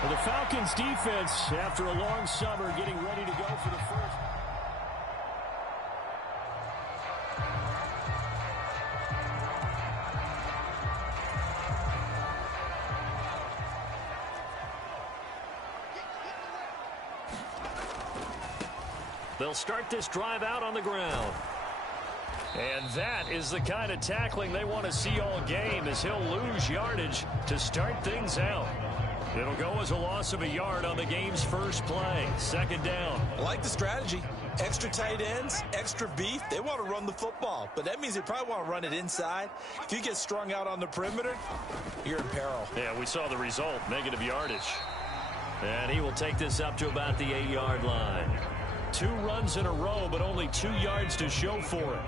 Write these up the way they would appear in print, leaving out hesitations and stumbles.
Well, the Falcons defense, after a long summer, getting ready to go for the first. They'll start this drive out on the ground. And that is the kind of tackling they want to see all game, as he'll lose yardage to start things out. It'll go as a loss of a yard on the game's first play. Second down. I like the strategy. Extra tight ends, extra beef. They want to run the football, but that means they probably want to run it inside. If you get strung out on the perimeter, you're in peril. Yeah, we saw the result, negative yardage. And he will take this up to about the 8-yard line. 2 runs in a row, but only 2 yards to show for it.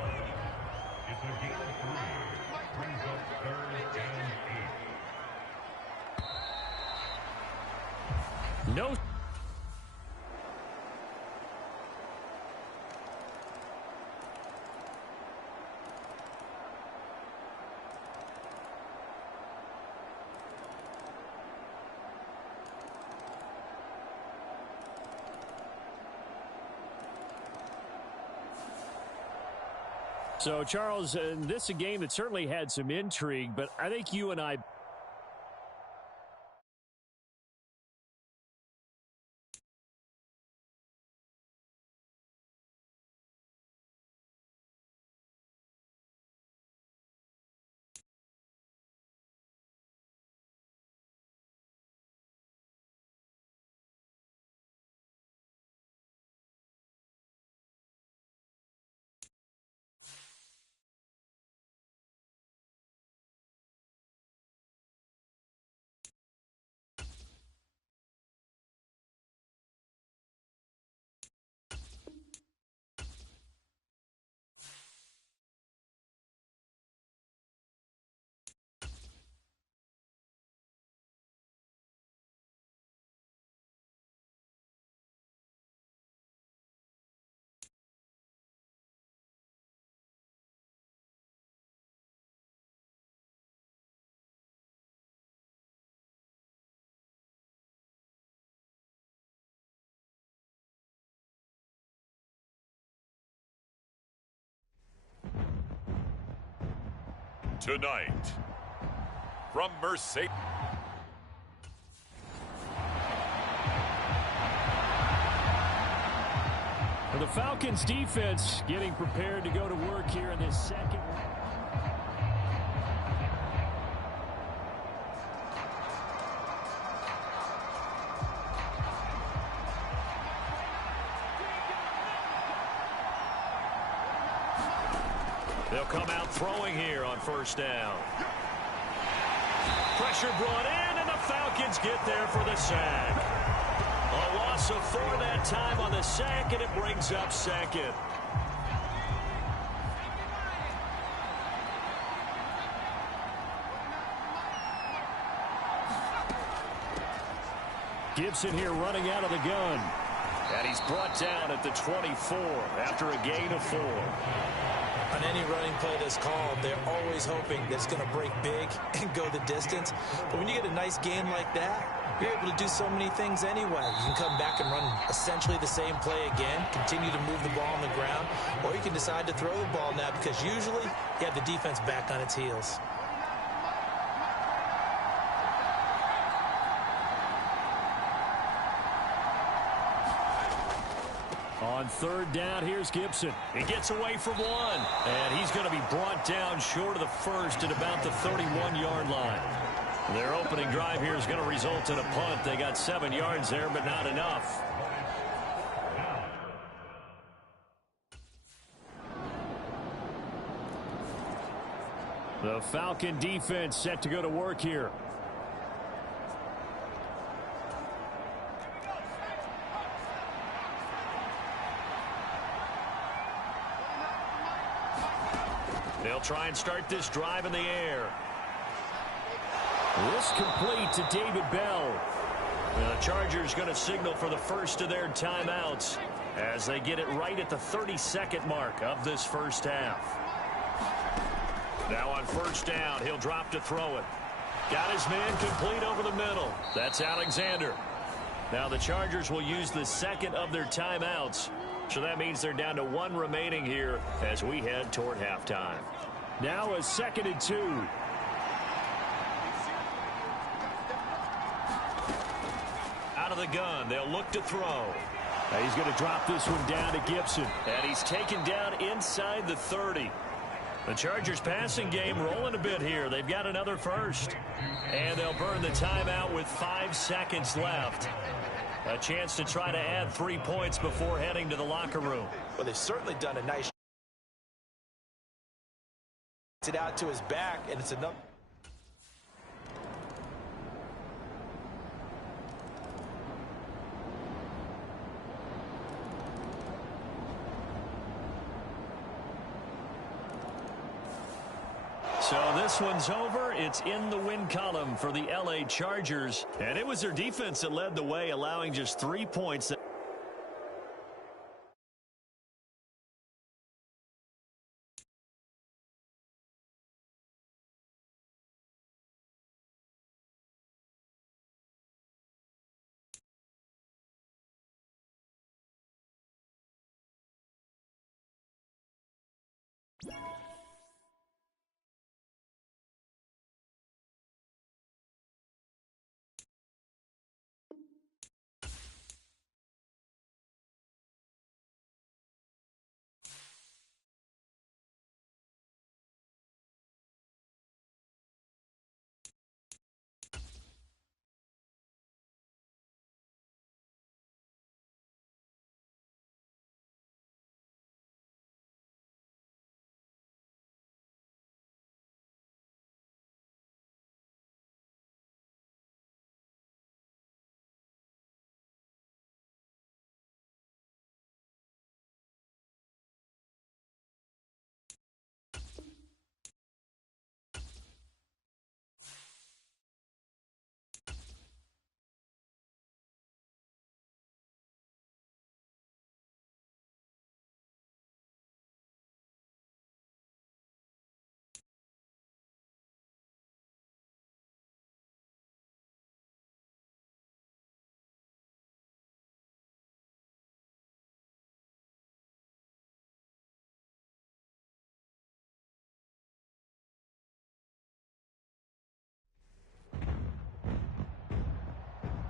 No. So, Charles, this is a game that certainly had some intrigue, but I think you and I... Tonight, from Mercedes. The Falcons defense getting prepared to go to work here in this second. They'll come out throwing here on first down. Pressure brought in, and the Falcons get there for the sack. A loss of 4 that time on the sack, and it brings up second. Gibson here running out of the gun. And he's brought down at the 24 after a gain of 4. On any running play that's called, they're always hoping that it's going to break big and go the distance. But when you get a nice game like that, you're able to do so many things anyway. You can come back and run essentially the same play again, continue to move the ball on the ground, or you can decide to throw the ball now because usually you have the defense back on its heels. On third down, here's Gibson. He gets away from 1, and he's going to be brought down short of the first at about the 31-yard line. Their opening drive here is going to result in a punt. They got 7 yards there, but not enough. The Falcon defense set to go to work here. They'll try and start this drive in the air. This complete to David Bell. The Chargers going to signal for the first of their timeouts as they get it right at the 32nd mark of this first half. Now on first down, he'll drop to throw it. Got his man complete over the middle. That's Alexander. Now the Chargers will use the second of their timeouts. So that means they're down to one remaining here as we head toward halftime. Now a 2nd and 2. Out of the gun, they'll look to throw. Now he's going to drop this one down to Gibson. And he's taken down inside the 30. The Chargers passing game rolling a bit here. They've got another first. And they'll burn the timeout with 5 seconds left. A chance to try to add 3 points before heading to the locker room. Well, they've certainly done a nice it out to his back, and it's enough. So this one's over. It's in the win column for the LA Chargers. And it was their defense that led the way, allowing just 3 points.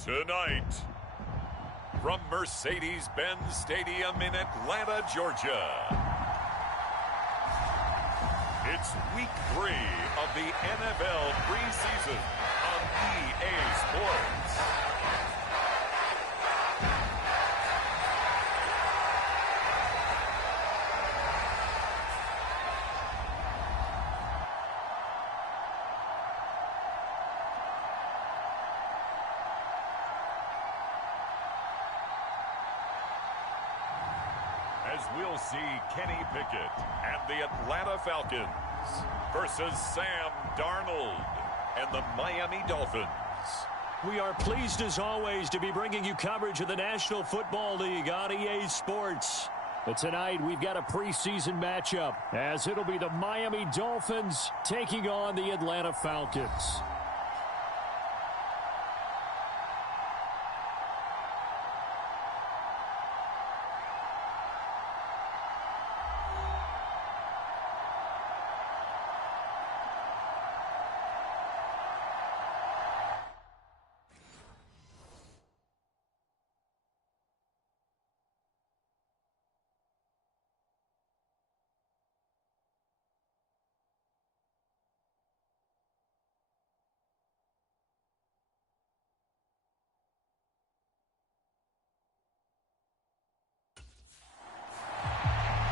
Tonight, from Mercedes-Benz Stadium in Atlanta, Georgia, it's week 3 of the NFL preseason on EA Sports. As we'll see Kenny Pickett and the Atlanta Falcons versus Sam Darnold and the Miami Dolphins. We are pleased as always to be bringing you coverage of the National Football League on EA Sports. But tonight we've got a preseason matchup as it'll be the Miami Dolphins taking on the Atlanta Falcons.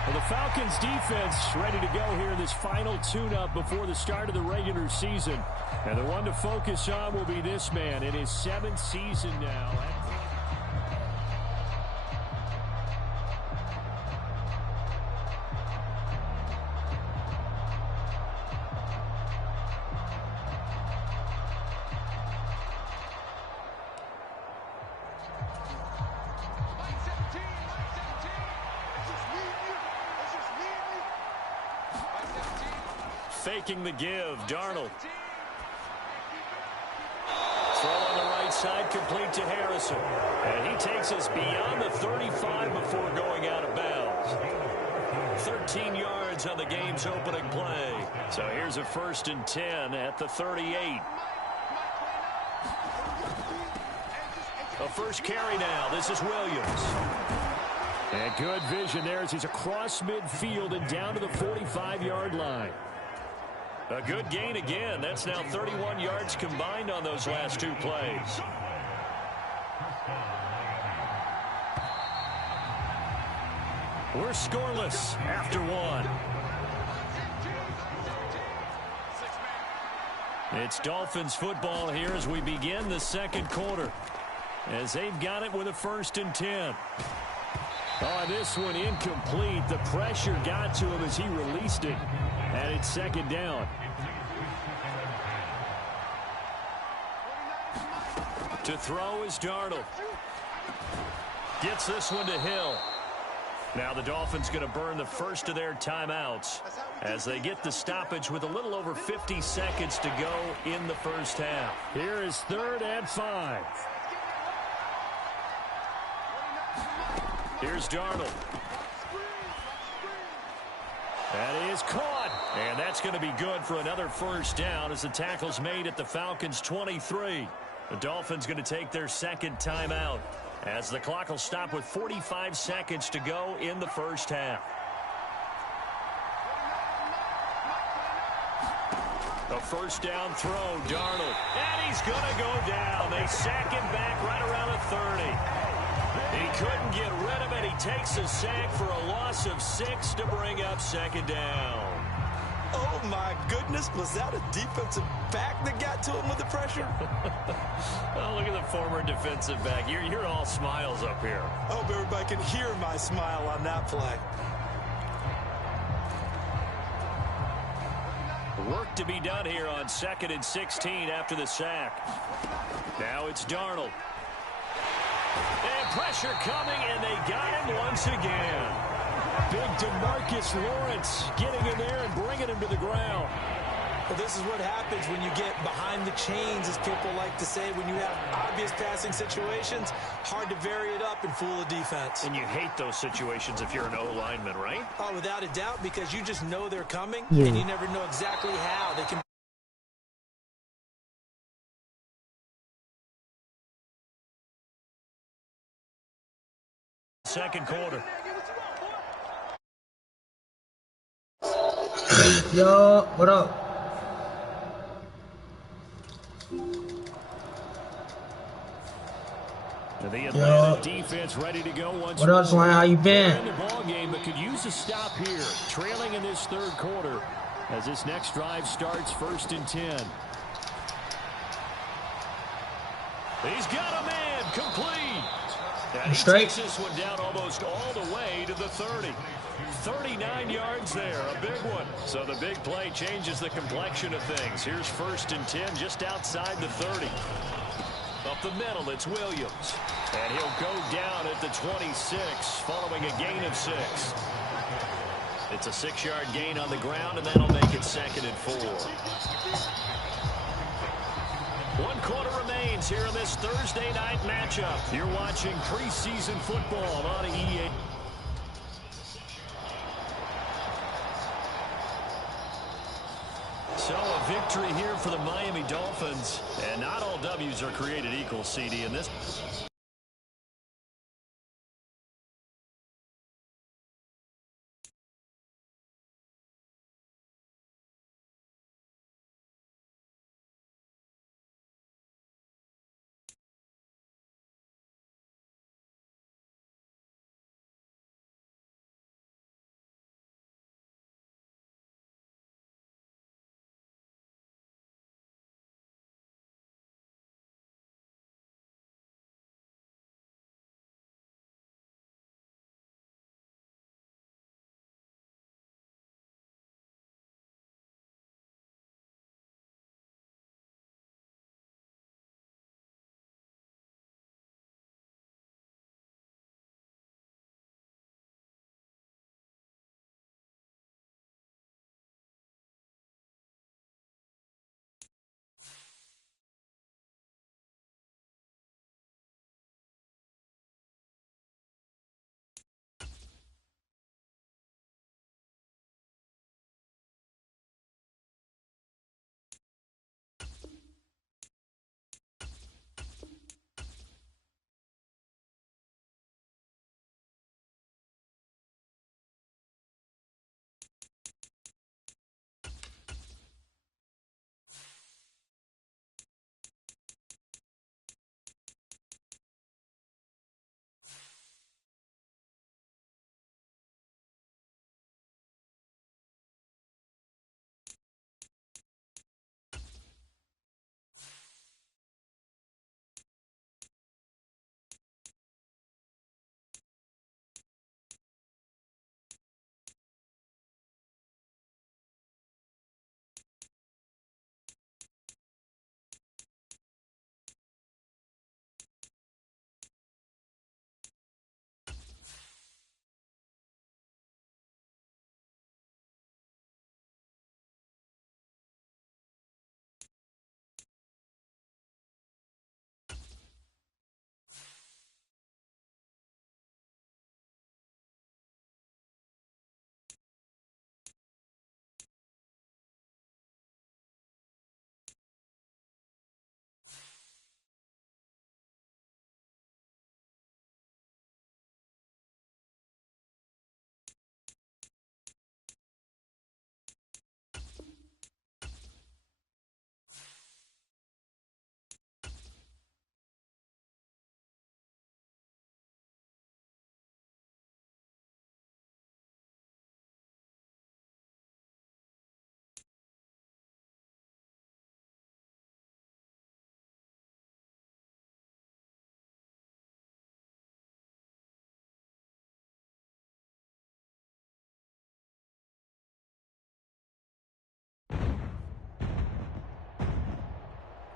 Well, the Falcons defense ready to go here in this final tune-up before the start of the regular season. And the one to focus on will be this man in his 7th season now. Faking the give, Darnold. outside, complete to Harrison. And he takes us beyond the 35 before going out of bounds. 13 yards on the game's opening play. So here's a 1st and 10 at the 38. A first carry now. This is Williams. And good vision there as he's across midfield and down to the 45-yard line. A good gain again. That's now 31 yards combined on those last 2 plays. We're scoreless after 1. It's Dolphins football here as we begin the 2nd quarter. As they've got it with a 1st and 10. Oh, this one incomplete. The pressure got to him as he released it. And it's 2nd down. To throw is Darnold. Gets this one to Hill. Now the Dolphins going to burn the first of their timeouts as they get the stoppage with a little over 50 seconds to go in the first half. Here is 3rd and 5. Here's Darnold. That is caught. And that's going to be good for another 1st down as the tackle's made at the Falcons' 23. The Dolphins going to take their 2nd timeout as the clock will stop with 45 seconds to go in the first half. A 1st down throw, Darnold. And he's going to go down. They sack him back right around the 30. He couldn't get rid of it. He takes a sack for a loss of 6 to bring up 2nd down. Oh, my goodness. Was that a defensive back that got to him with the pressure? Oh, look at the former defensive back. You're all smiles up here. I hope everybody can hear my smile on that play. Work to be done here on 2nd and 16 after the sack. Now it's Darnold. And pressure coming, and they got him once again. Big DeMarcus Lawrence getting in there and bringing him to the ground. Well, this is what happens when you get behind the chains, as people like to say. When you have obvious passing situations, hard to vary it up and fool a defense. And you hate those situations if you're an O-lineman, right? Oh, without a doubt, because you just know they're coming, and you never know exactly how they can. Second quarter. Yo, what up? The Atlanta defense ready to go once what up, Swan? How you been? in the ball game, but could use a stop here. Trailing in this 3rd quarter as this next drive starts 1st and 10. He's got a man complete. And he Straight. takes this one down almost all the way to the 30. 39 yards there, a big one. So the big play changes the complexion of things. Here's 1st and 10 just outside the 30. Up the middle, it's Williams. And he'll go down at the 26 following a gain of 6. It's a 6-yard gain on the ground, and that'll make it 2nd and 4. 1 quarter remains here in this Thursday night matchup. You're watching preseason football on EA. So a victory here for the Miami Dolphins. And not all W's are created equal, CD, in this.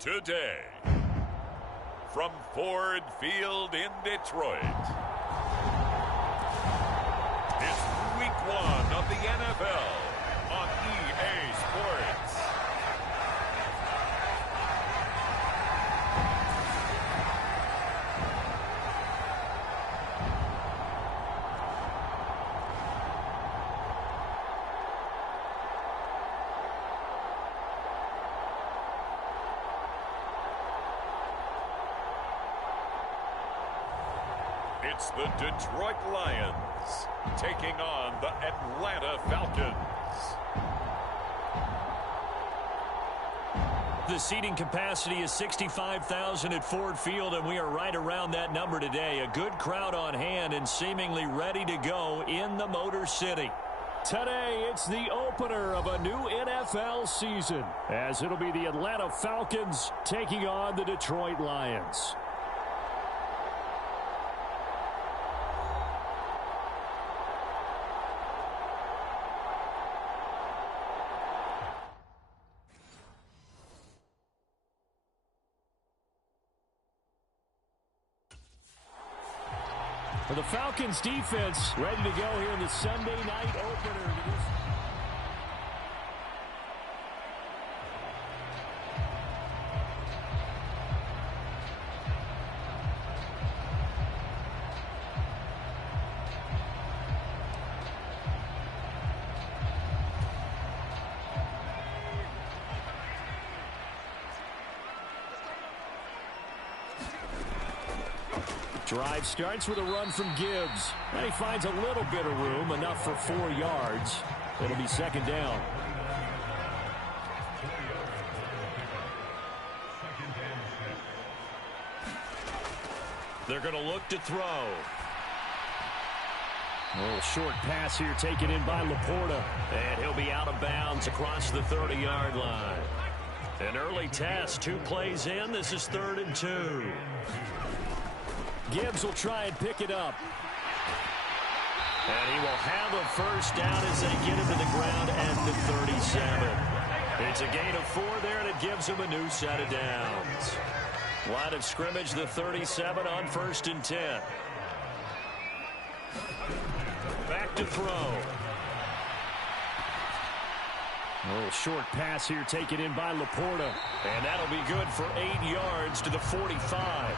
today. From Ford Field in Detroit, it's Week 1 of the NFL on EA Sports. It's the Detroit Lions taking on the Atlanta Falcons. The seating capacity is 65,000 at Ford Field, and we are right around that number today. A good crowd on hand and seemingly ready to go in the Motor City. Today, it's the opener of a new NFL season, as it'll be the Atlanta Falcons taking on the Detroit Lions. For the Falcons defense, ready to go here in the Sunday night opener. Drive starts with a run from Gibbs. And he finds a little bit of room, enough for 4 yards. It'll be second down. They're going to look to throw. A little short pass here taken in by Laporta. And he'll be out of bounds across the 30-yard line. An early test, 2 plays in. This is 3rd and 2. Gibbs will try and pick it up. And he will have a first down as they get him to the ground at the 37. It's a gain of 4 there, and it gives him a new set of downs. Line of scrimmage, the 37 on 1st and 10. Back to throw. A little short pass here taken in by Laporta. And that'll be good for 8 yards to the 45.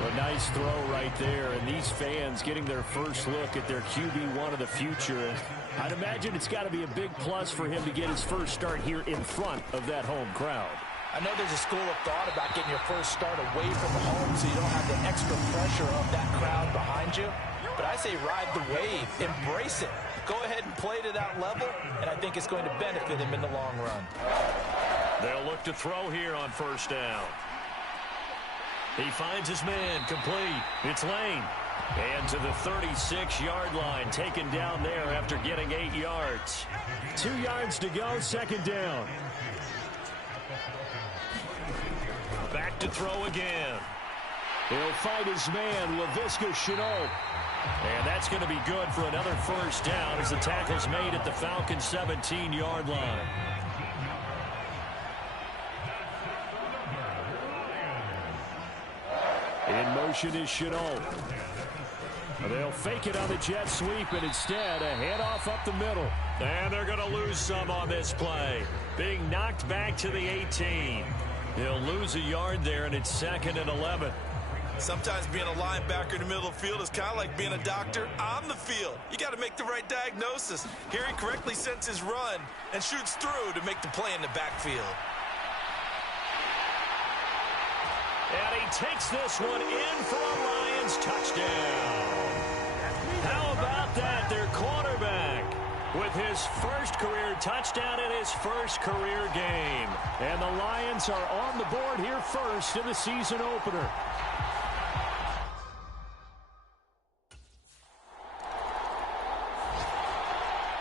A nice throw right there, and these fans getting their first look at their QB1 of the future. And I'd imagine it's got to be a big plus for him to get his first start here in front of that home crowd. I know there's a school of thought about getting your first start away from the home so you don't have the extra pressure of that crowd behind you. But I say ride the wave, embrace it. Go ahead and play to that level, and I think it's going to benefit him in the long run. They'll look to throw here on 1st down. He finds his man, complete. It's Lane. And to the 36-yard line, taken down there after getting 8 yards. 2 yards to go, 2nd down. Back to throw again. He'll find his man, Laviska Shenault. And that's going to be good for another first down as the tackle's made at the Falcons' 17-yard line. In motion is Shenault. They'll fake it on the jet sweep, and instead a handoff up the middle. And they're going to lose some on this play. Being knocked back to the 18. He'll lose a yard there, and it's 2nd and 11. Sometimes being a linebacker in the middle of the field is kind of like being a doctor on the field. You got to make the right diagnosis. Here he correctly sets his run and shoots through to make the play in the backfield. And he takes this one in for a Lions touchdown. How about that? Their quarterback with his first career touchdown in his first career game. And the Lions are on the board here first in the season opener.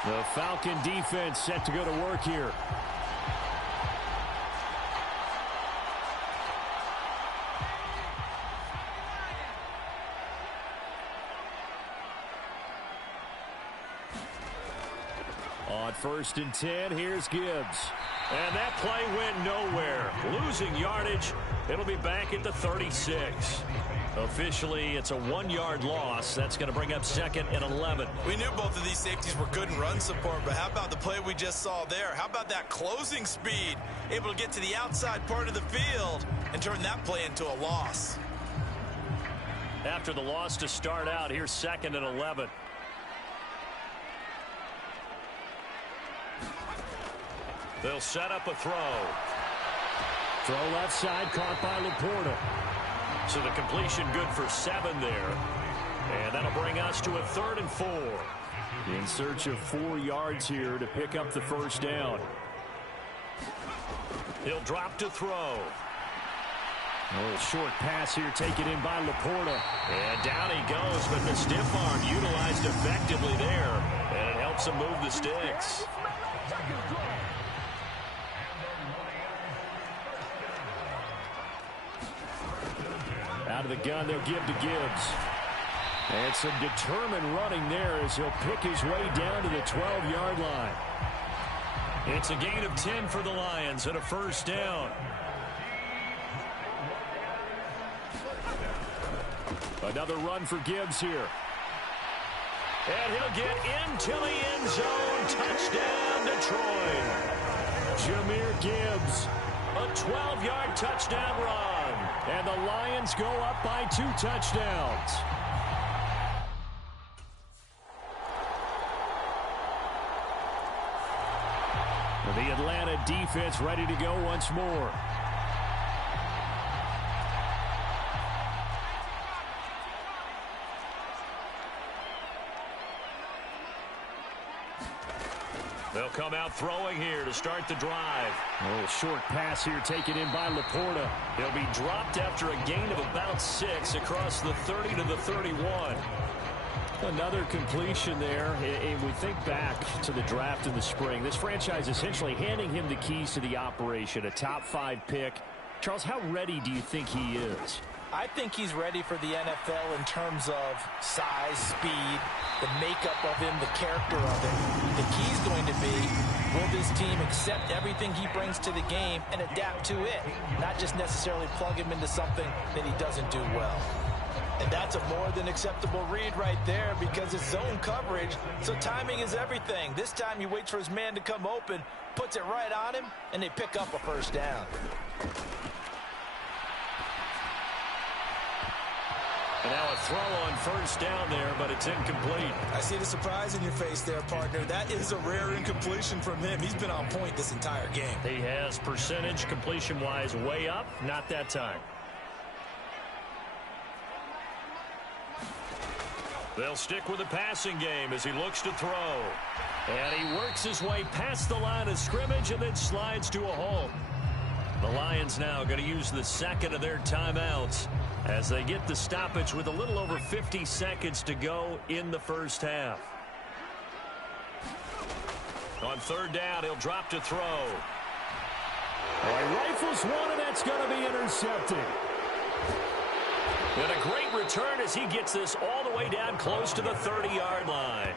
The Falcon defense set to go to work here. On 1st and 10, here's Gibbs. And that play went nowhere. Losing yardage. It'll be back at the 36. Officially, it's a 1-yard loss. That's going to bring up 2nd and 11. We knew both of these safeties were good in run support, but how about the play we just saw there? How about that closing speed? Able to get to the outside part of the field and turn that play into a loss. After the loss to start out, here's 2nd and 11. They'll set up a throw. Throw left side, caught by Laporta. So the completion good for 7 there. And that'll bring us to a 3rd and 4. In search of 4 yards here to pick up the first down. He'll drop to throw. A little short pass here taken in by Laporta. And down he goes, but the stiff arm utilized effectively there. And it helps him move the sticks. Out of the gun, they'll give to Gibbs. And some determined running there as he'll pick his way down to the 12-yard line. It's a gain of 10 for the Lions and a first down. Another run for Gibbs here. And he'll get into the end zone. Touchdown, Detroit. Jahmyr Gibbs. A 12-yard touchdown run. And the Lions go up by 2 touchdowns. The Atlanta defense ready to go once more. They'll come out throwing here to start the drive. A little short pass here taken in by Laporta. He'll be dropped after a gain of about 6 across the 30 to the 31. Another completion there. And we think back to the draft in the spring. This franchise essentially handing him the keys to the operation, a top 5 pick. Charles, how ready do you think he is? I think he's ready for the NFL in terms of size, speed, the makeup of him, the character of him. The key's going to be, will this team accept everything he brings to the game and adapt to it? Not just necessarily plug him into something that he doesn't do well. And that's a more than acceptable read right there because it's zone coverage, so timing is everything. This time he waits for his man to come open, puts it right on him, and they pick up a first down. And now a throw on first down there, but it's incomplete. I see the surprise in your face there, partner. That is a rare incompletion from him. He's been on point this entire game. He has percentage completion-wise way up, not that time. They'll stick with the passing game as he looks to throw. And he works his way past the line of scrimmage and then slides to a halt. The Lions now going to use the second of their timeouts as they get the stoppage with a little over 50 seconds to go in the first half. On 3rd down, he'll drop to throw. He rifles one, and that's going to be intercepted. And a great return as he gets this all the way down close to the 30-yard line.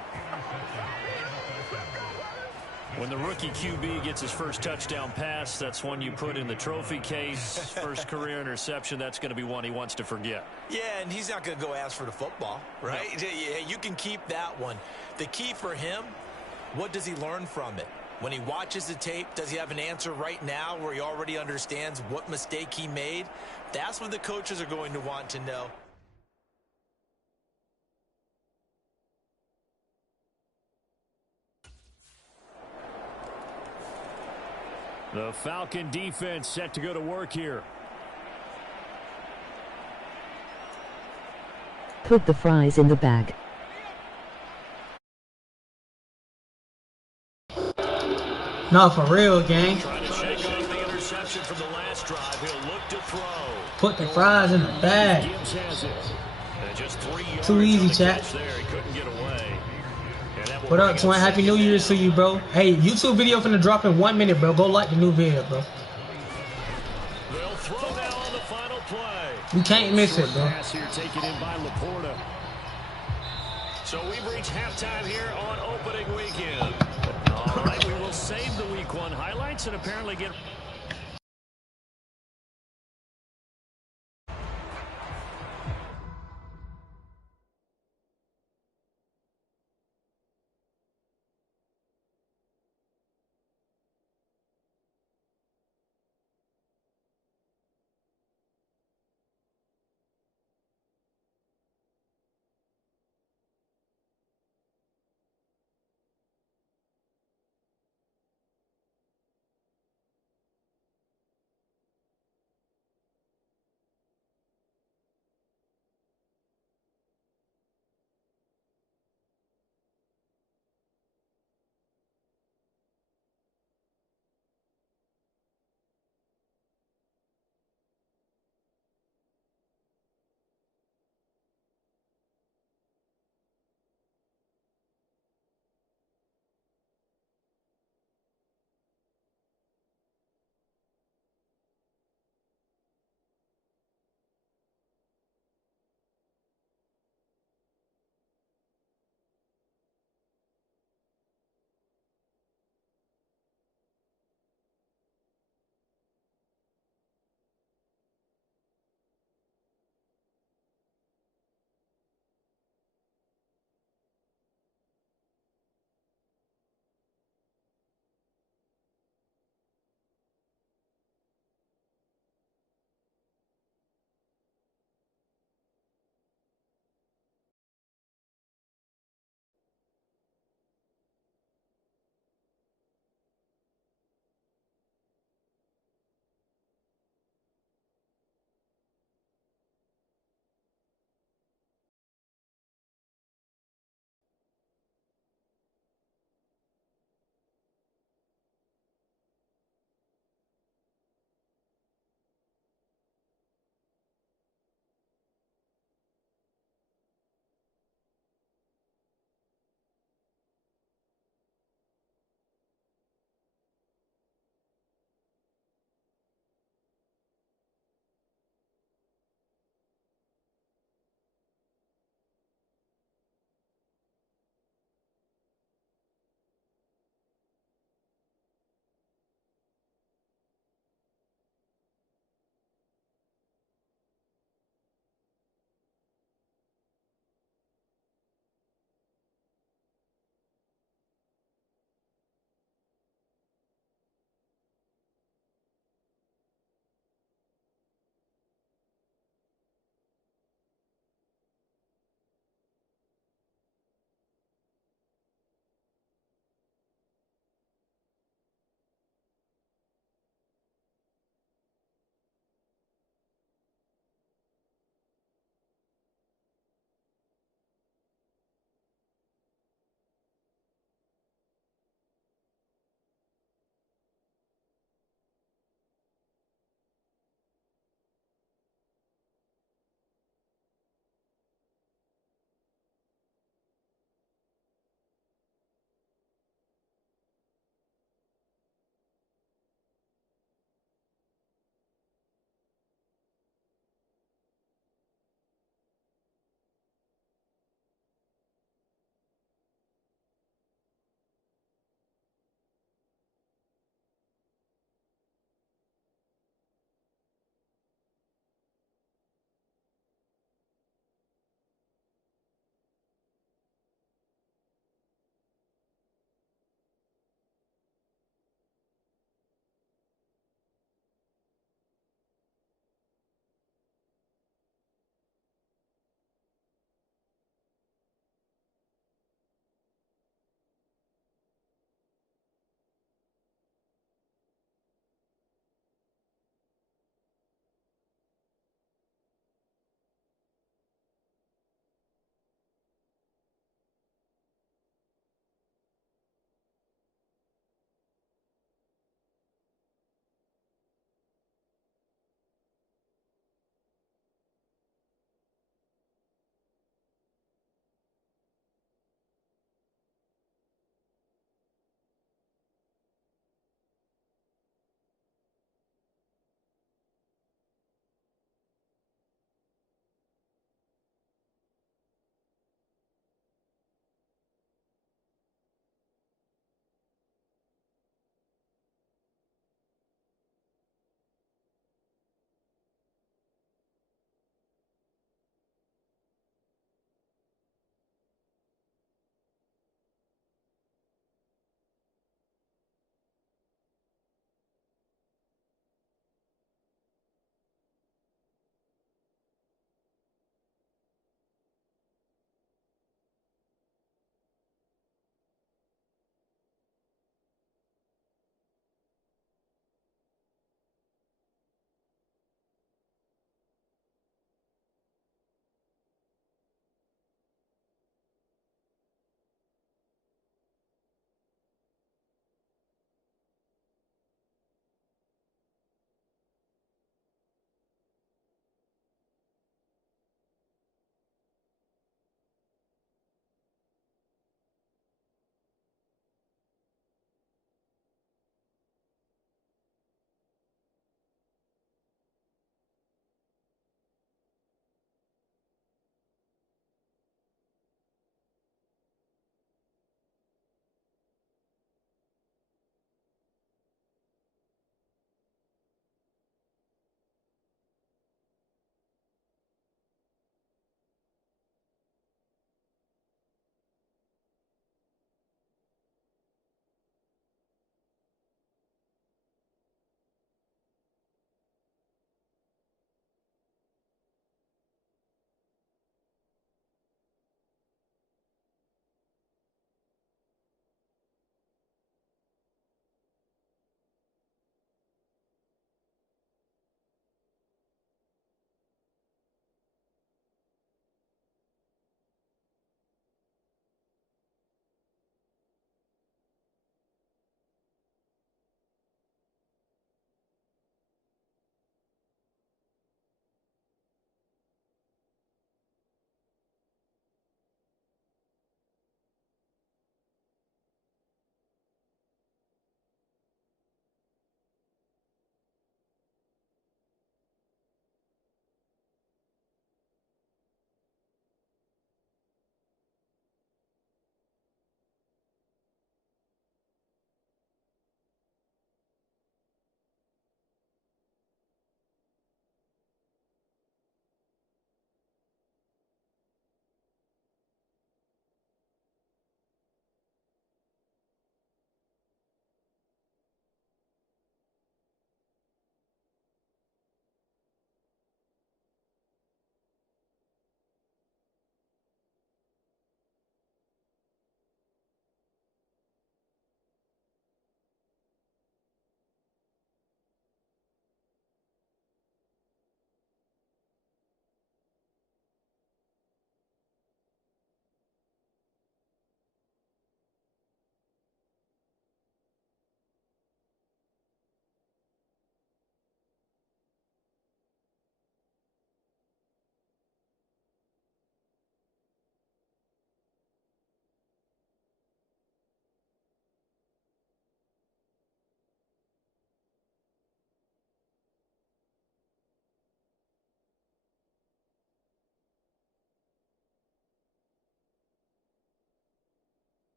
When the rookie QB gets his first touchdown pass, that's one you put in the trophy case. First career interception, that's going to be one he wants to forget. Yeah, and he's not going to go ask for the football, right? No. Yeah, you can keep that one. The key for him, what does he learn from it? When he watches the tape, does he have an answer right now where he already understands what mistake he made? That's what the coaches are going to want to know. The Falcon defense set to go to work here. Put the fries in the bag. No, for real, gang. Trying to shake off the interception from the last drive. He'll look to throw. Put the fries in the bag. Gibbs has it. And just 3 yards too easy, chat. There. He couldn't get away. What up, Twin? Happy New Year's to you, bro. Hey, YouTube video finna drop in 1 minute, bro. Go like the new video, bro. They'll throw now on the final play. You can't miss it, bro. Pass here taken in by Laporta. So we've reached halftime here on opening weekend. All All right, we will save the Week 1 highlights and apparently get...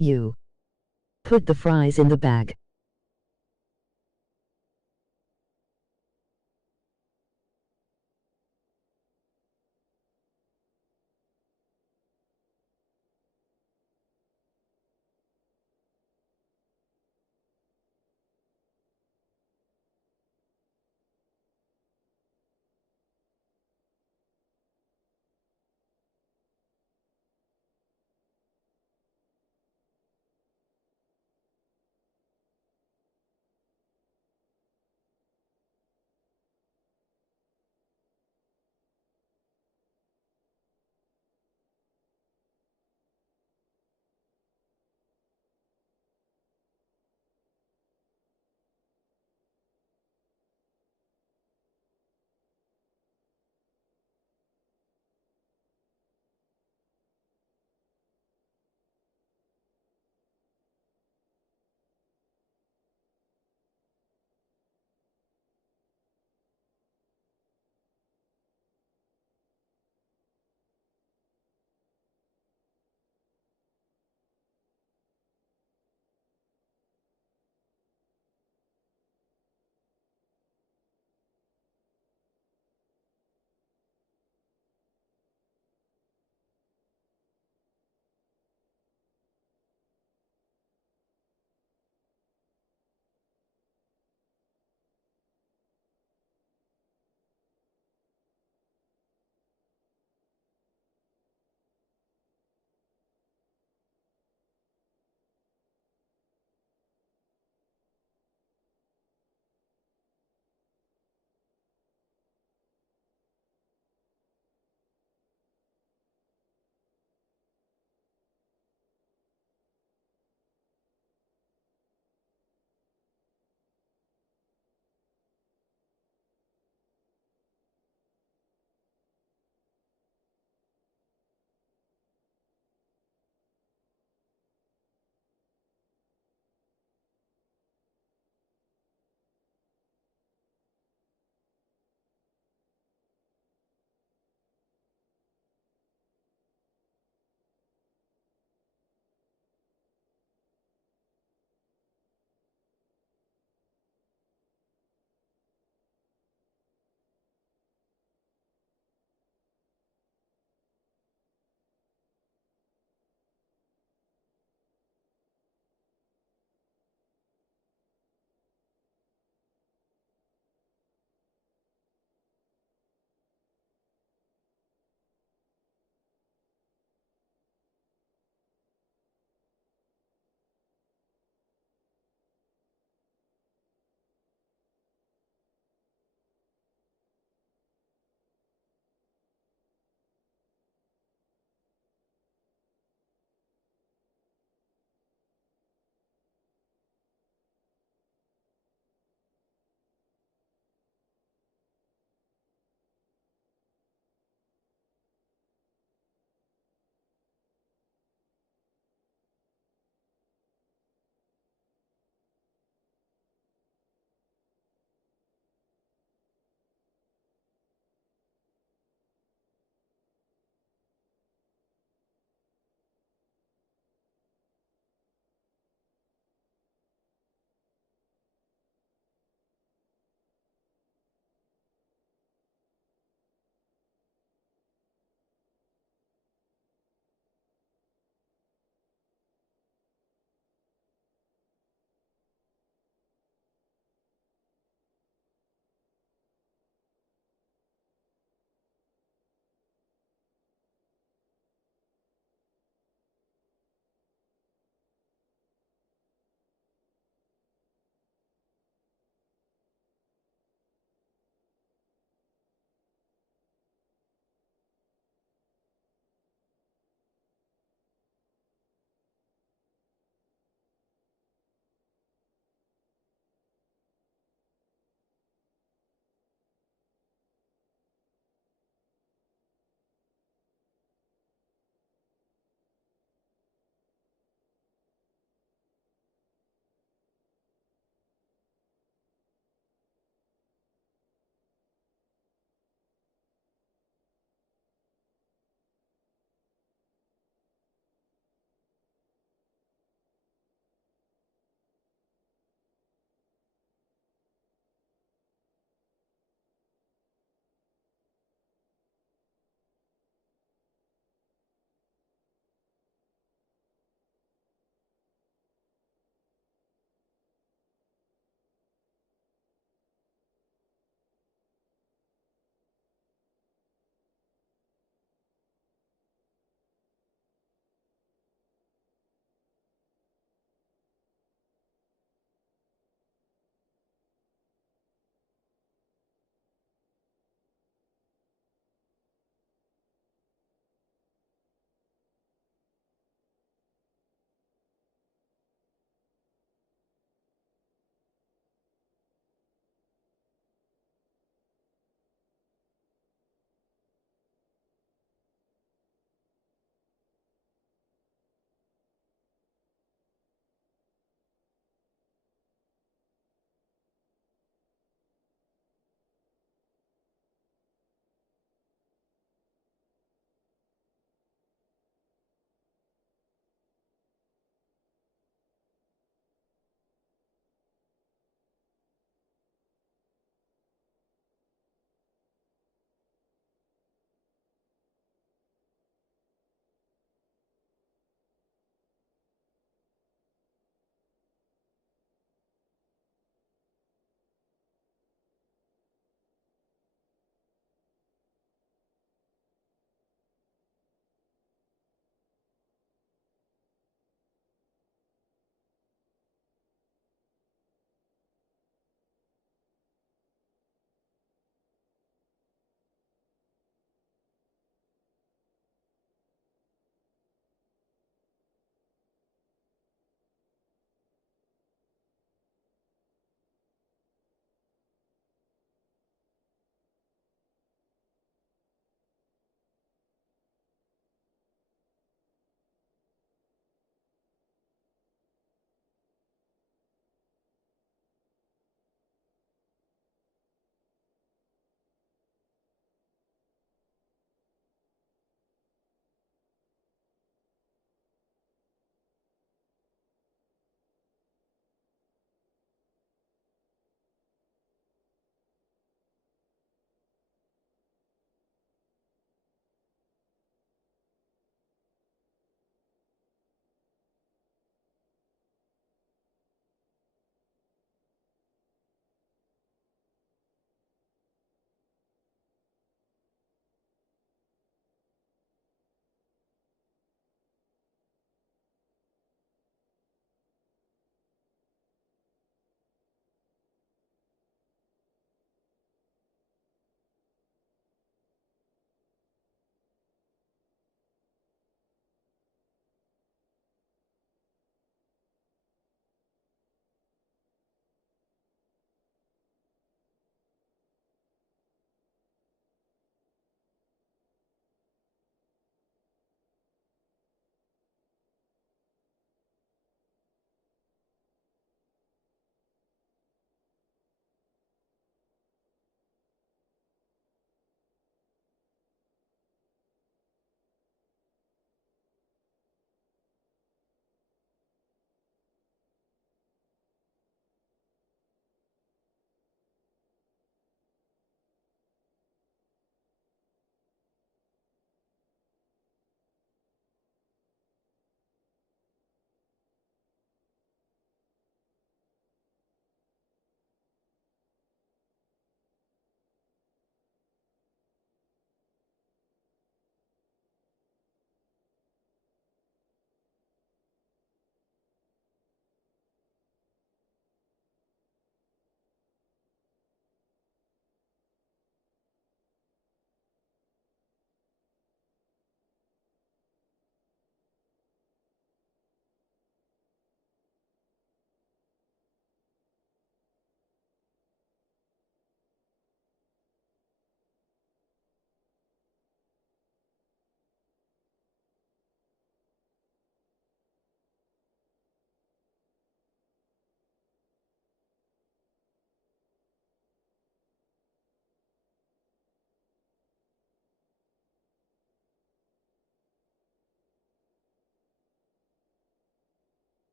You. Put the fries in the bag.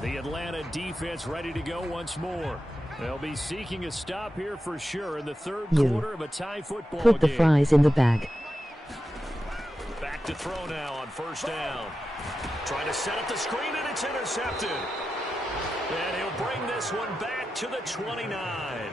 The Atlanta defense ready to go once more. They'll be seeking a stop here for sure in the third quarter of a tie football game. Put the fries in the bag. Back to throw now on first down. Trying to set up the screen, and it's intercepted. And he'll bring this one back to the 29.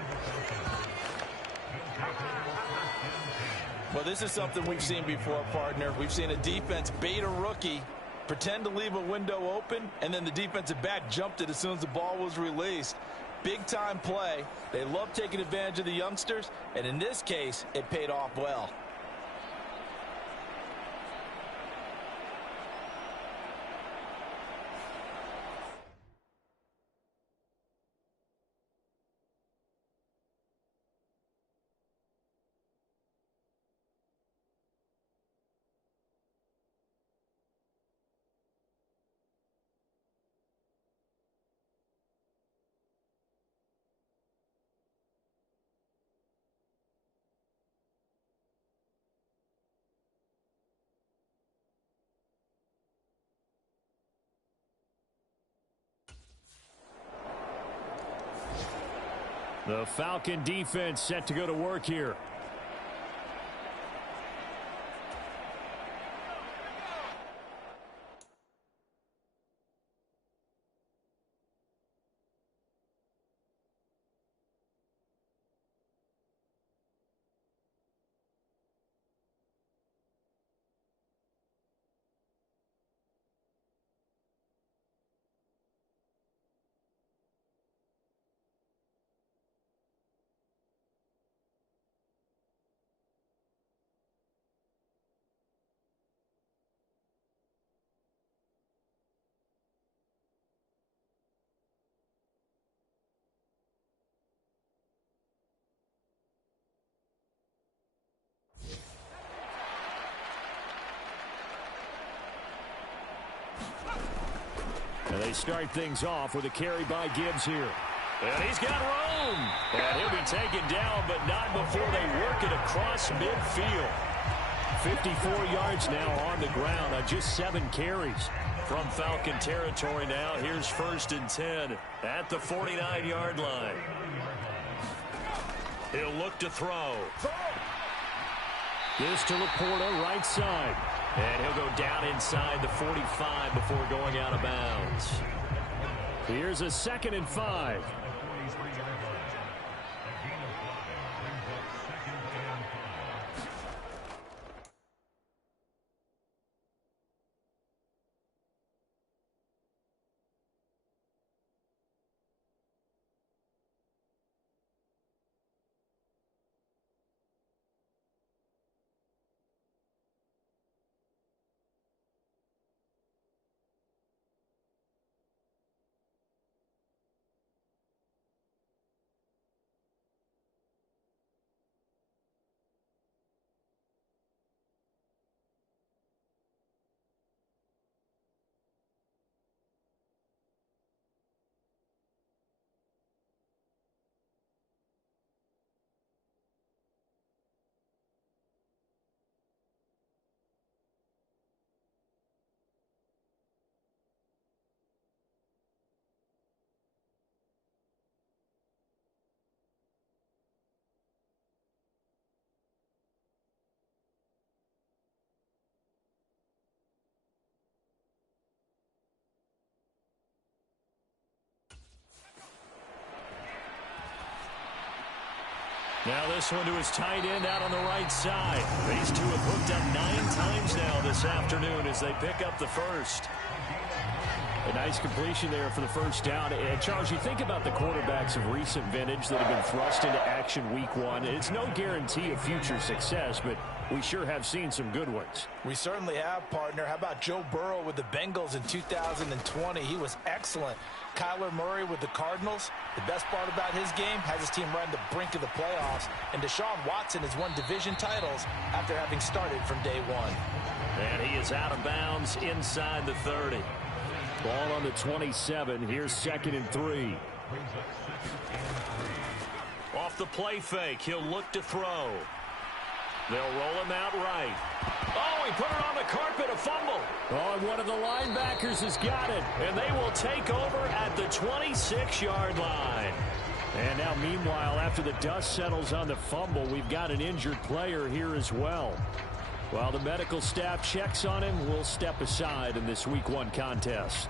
Well, this is something we've seen before, partner. We've seen a defense bait a rookie, pretend to leave a window open, and then the defensive back jumped it as soon as the ball was released. Big-time play. They love taking advantage of the youngsters, and in this case, it paid off well. The Falcon defense set to go to work here. And they start things off with a carry by Gibbs here. And he's got room. And he'll be taken down, but not before they work it across midfield. 54 yards now on the ground on just 7 carries. From Falcon territory now, here's 1st and 10 at the 49-yard line. He'll look to throw. This to Laporta, right side. And he'll go down inside the 45 before going out of bounds. Here's a 2nd and 5. Now this one to his tight end out on the right side. These two have hooked up 9 times now this afternoon as they pick up the first. A nice completion there for the first down. And Charles, you think about the quarterbacks of recent vintage that have been thrust into action week 1. It's no guarantee of future success, but we sure have seen some good ones. We certainly have, partner. How about Joe Burrow with the Bengals in 2020? He was excellent. Kyler Murray with the Cardinals. The best part about his game, has his team right on the brink of the playoffs. And Deshaun Watson has won division titles after having started from day 1. And he is out of bounds inside the 30. Ball on the 27. Here's 2nd and 3. Off the play fake, he'll look to throw. They'll roll him out right. Oh, he put it on the carpet, a fumble. Oh, and one of the linebackers has got it. And they will take over at the 26-yard line. And now, meanwhile, after the dust settles on the fumble, we've got an injured player here as well. While the medical staff checks on him, we'll step aside in this Week 1 contest.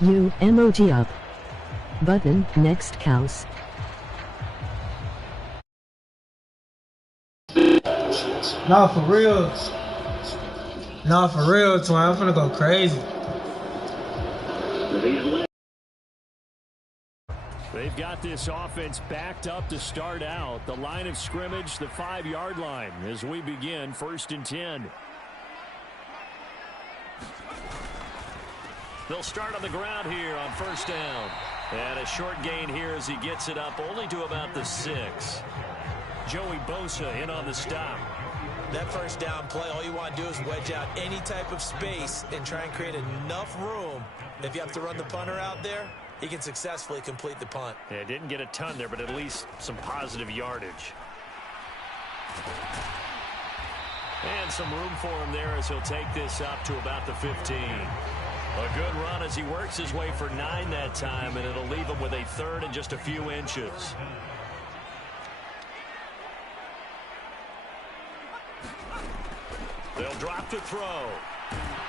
You emoji up. Button, next cows. Nah, for real. Nah, for real, twin. I'm finna go crazy. They've got this offense backed up to start out. The line of scrimmage, the 5-yard line, as we begin 1st and 10. They'll start on the ground here on 1st down. And a short gain here as he gets it up only to about the 6. Joey Bosa in on the stop. That 1st down play, all you want to do is wedge out any type of space and try and create enough room. If you have to run the punter out there, he can successfully complete the punt. Yeah, didn't get a ton there, but at least some positive yardage. And some room for him there as he'll take this up to about the 15. A good run as he works his way for 9 that time, and it'll leave him with a 3rd and just a few inches. They'll drop to throw.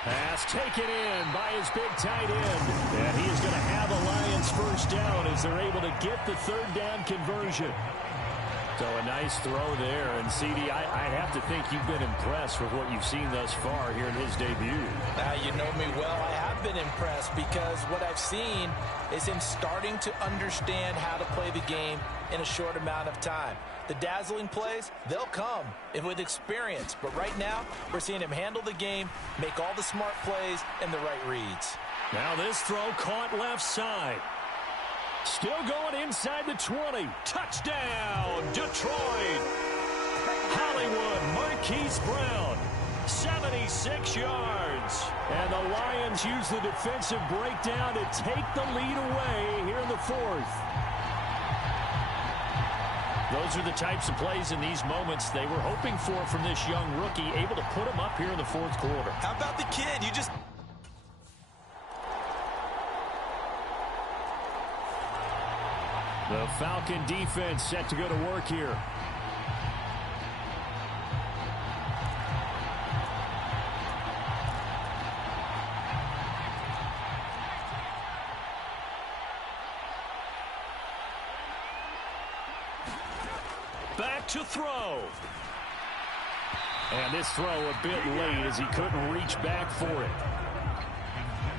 Pass taken in by his big tight end. And he is going to have a Lions 1st down as they're able to get the 3rd down conversion. So a nice throw there. And, CD, I have to think you've been impressed with what you've seen thus far here in his debut. Now, you know me well. I have been impressed because what I've seen is him starting to understand how to play the game in a short amount of time. The dazzling plays, they'll come and with experience. But right now, we're seeing him handle the game, make all the smart plays, and the right reads. Now this throw caught left side. Still going inside the 20. Touchdown, Detroit. Hollywood, Marquise Brown, 76 yards. And the Lions use the defensive breakdown to take the lead away here in the 4th. Those are the types of plays in these moments they were hoping for from this young rookie, able to put him up here in the 4th quarter. How about the kid? You just... The Falcon defense set to go to work here. Back to throw. And this throw a bit late as he couldn't reach back for it.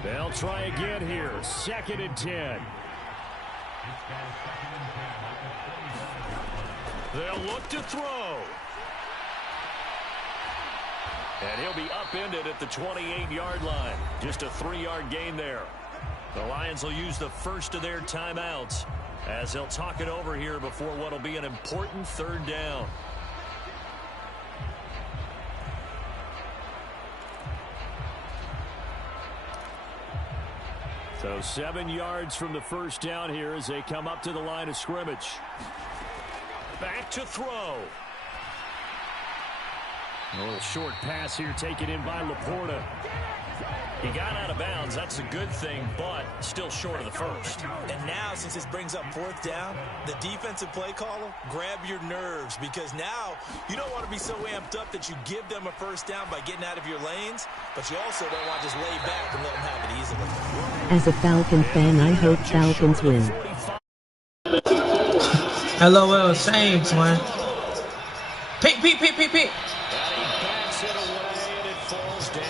They'll try again here. 2nd and 10. They'll look to throw. And he'll be upended at the 28-yard line. Just a 3-yard gain there. The Lions will use the first of their timeouts as they'll talk it over here before what will be an important 3rd down. So 7 yards from the 1st down here as they come up to the line of scrimmage. Back to throw. A little short pass here taken in by Laporta. He got out of bounds. That's a good thing, but still short of the 1st. And now, since this brings up 4th down, the defensive play caller, grab your nerves, because now you don't want to be so amped up that you give them a 1st down by getting out of your lanes, but you also don't want to just lay back and let them have it easily. As a Falcon fan, I hope Falcons win. LOL, same, twin. Pick.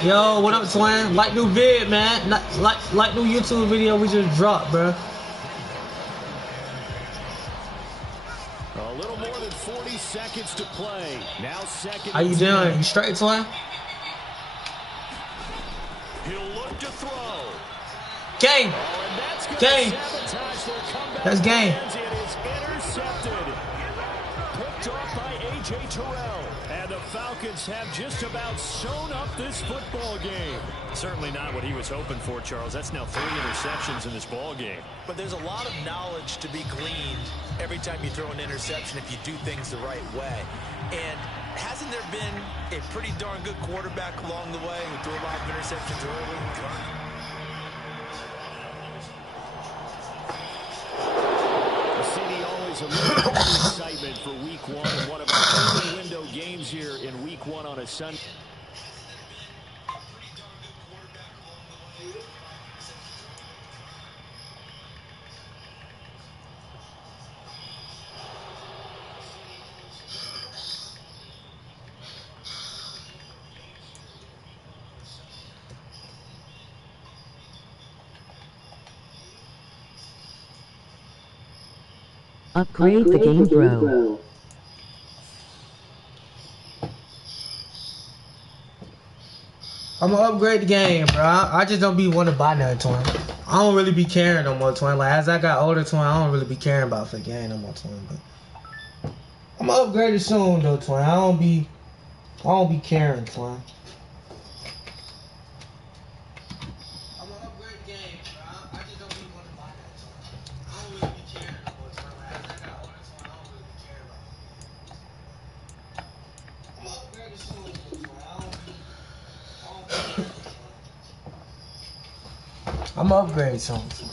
Yo, what up, twin? Like new vid, man. Like new YouTube video we just dropped, bro. A little more than 40 seconds to play. Now 2nd. How you doing? You straight, twin? He'll look to throw. Game. Game. That's game. picked off by A.J. Terrell. And the Falcons have just about sewn up this football game. Certainly not what he was hoping for, Charles. That's now 3 interceptions in this ball game. But there's a lot of knowledge to be gleaned every time you throw an interception if you do things the right way. And hasn't there been a pretty darn good quarterback along the way who threw a lot of interceptions early? A little bit of excitement for week 1 and one of our early window games here in week 1 on a Sunday. Upgrade the game, bro. I'm gonna upgrade the game, bro. I just don't be want to buy nothing, twin. I don't really be caring no more, twin. Like, as I got older, twin, I don't really be caring about the game no more, twin. But I'm gonna upgrade it soon, though, twin. I don't be caring, twin. I'm gonna upgrade something.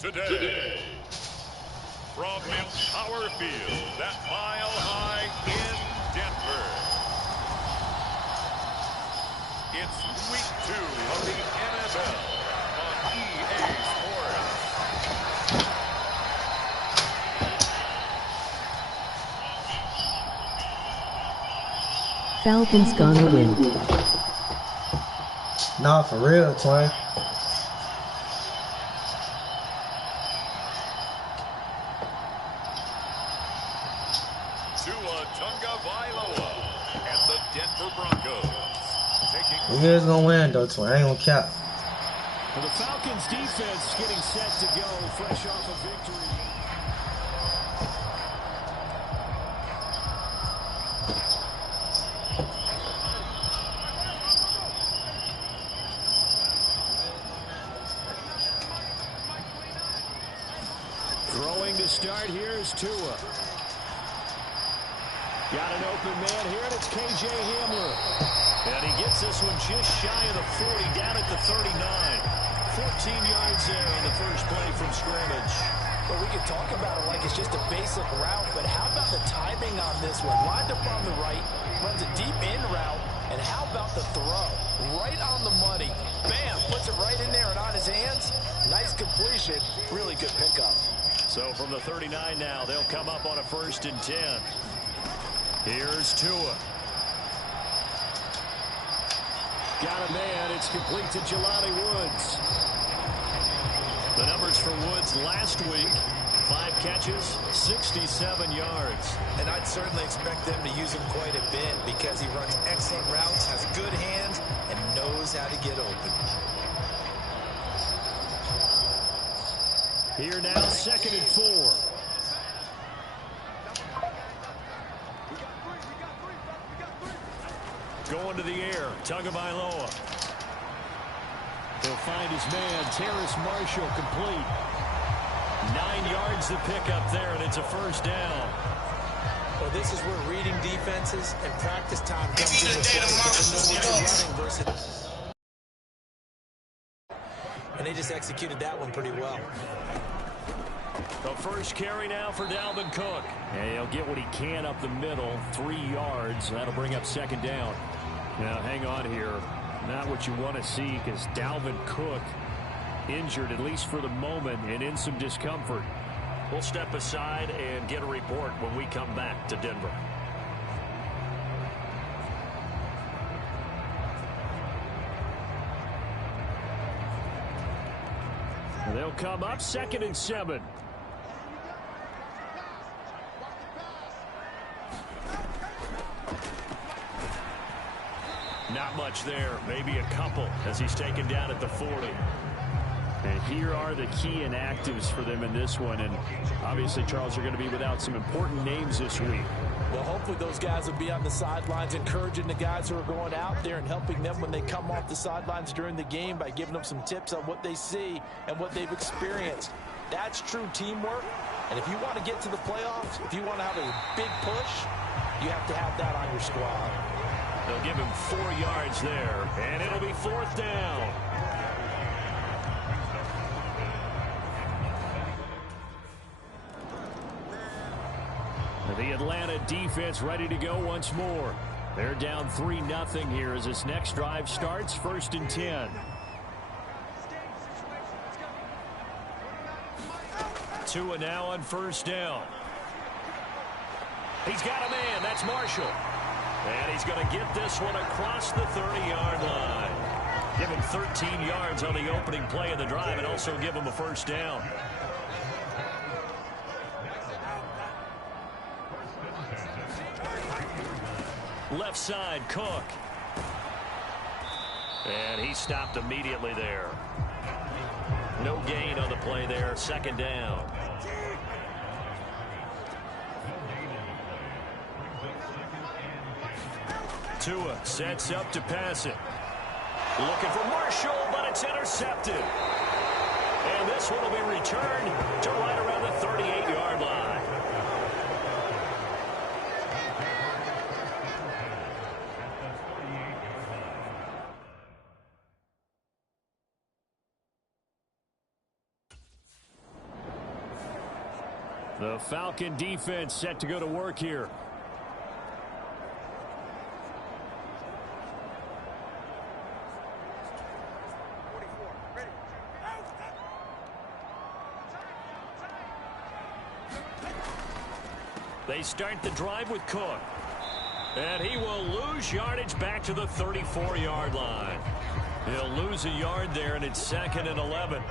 Today, from Empower Field, that mile high in Denver, it's week 2 of the NFL on EA Sports. Falcons gonna win. Nah, for real, twin. We is gonna win though, twin. I ain't gonna cap. Well, the Falcons defense getting set to go, fresh off a victory. Throwing to start here is Tua. Got an open man here, and it's K.J. Hamler. And he gets this one just shy of the 40, down at the 39. 14 yards there on the first play from scrimmage. Well, we could talk about it like it's just a basic route, but how about the timing on this one? Lined up on the right, runs a deep in route, and how about the throw? Right on the money. Bam, puts it right in there and on his hands. Nice completion. Really good pickup. So from the 39 now, they'll come up on a 1st and 10. Here's Tua. Got a man. It's complete to Jelani Woods. The numbers for Woods last week: 5 catches, 67 yards. And I'd certainly expect them to use him quite a bit because he runs excellent routes, has good hands, and knows how to get open. Here now, 2nd and 4. Going to the air, Tagovailoa. He'll find his man, Terrace Marshall, complete. 9 yards to pick up there, and it's a 1st down. Well, this is where reading defenses and practice time comes into play. Because they know what they're running versus... And they just executed that one pretty well. The first carry now for Dalvin Cook. And he'll get what he can up the middle, 3 yards. That'll bring up 2nd down. Now, hang on here. Not what you want to see, because Dalvin Cook injured, at least for the moment, and in some discomfort. We'll step aside and get a report when we come back to Denver. They'll come up 2nd and 7. Not much there, maybe a couple as he's taken down at the 40. And here are the key inactives for them in this one. And obviously, Charles, are going to be without some important names this week. Well, hopefully those guys will be on the sidelines encouraging the guys who are going out there and helping them when they come off the sidelines during the game by giving them some tips on what they see and what they've experienced. That's true teamwork. And if you want to get to the playoffs, if you want to have a big push, you have to have that on your squad. They'll give him 4 yards there, and it'll be 4th down. The Atlanta defense ready to go once more. They're down 3-0 here as this next drive starts. 1st and 10. Tua now on 1st down. He's got a man. That's Marshall. And he's going to get this one across the 30-yard line. Give him 13 yards on the opening play of the drive and also give him a 1st down. Left side, Cook. And he stopped immediately there. No gain on the play there. 2nd down. Tua sets up to pass it. Looking for Marshall, but it's intercepted. And this one will be returned to right around the 38-yard line. The Falcon defense set to go to work here. They start the drive with Cook. And he will lose yardage back to the 34-yard line. He'll lose a yard there, and it's 2nd and 11.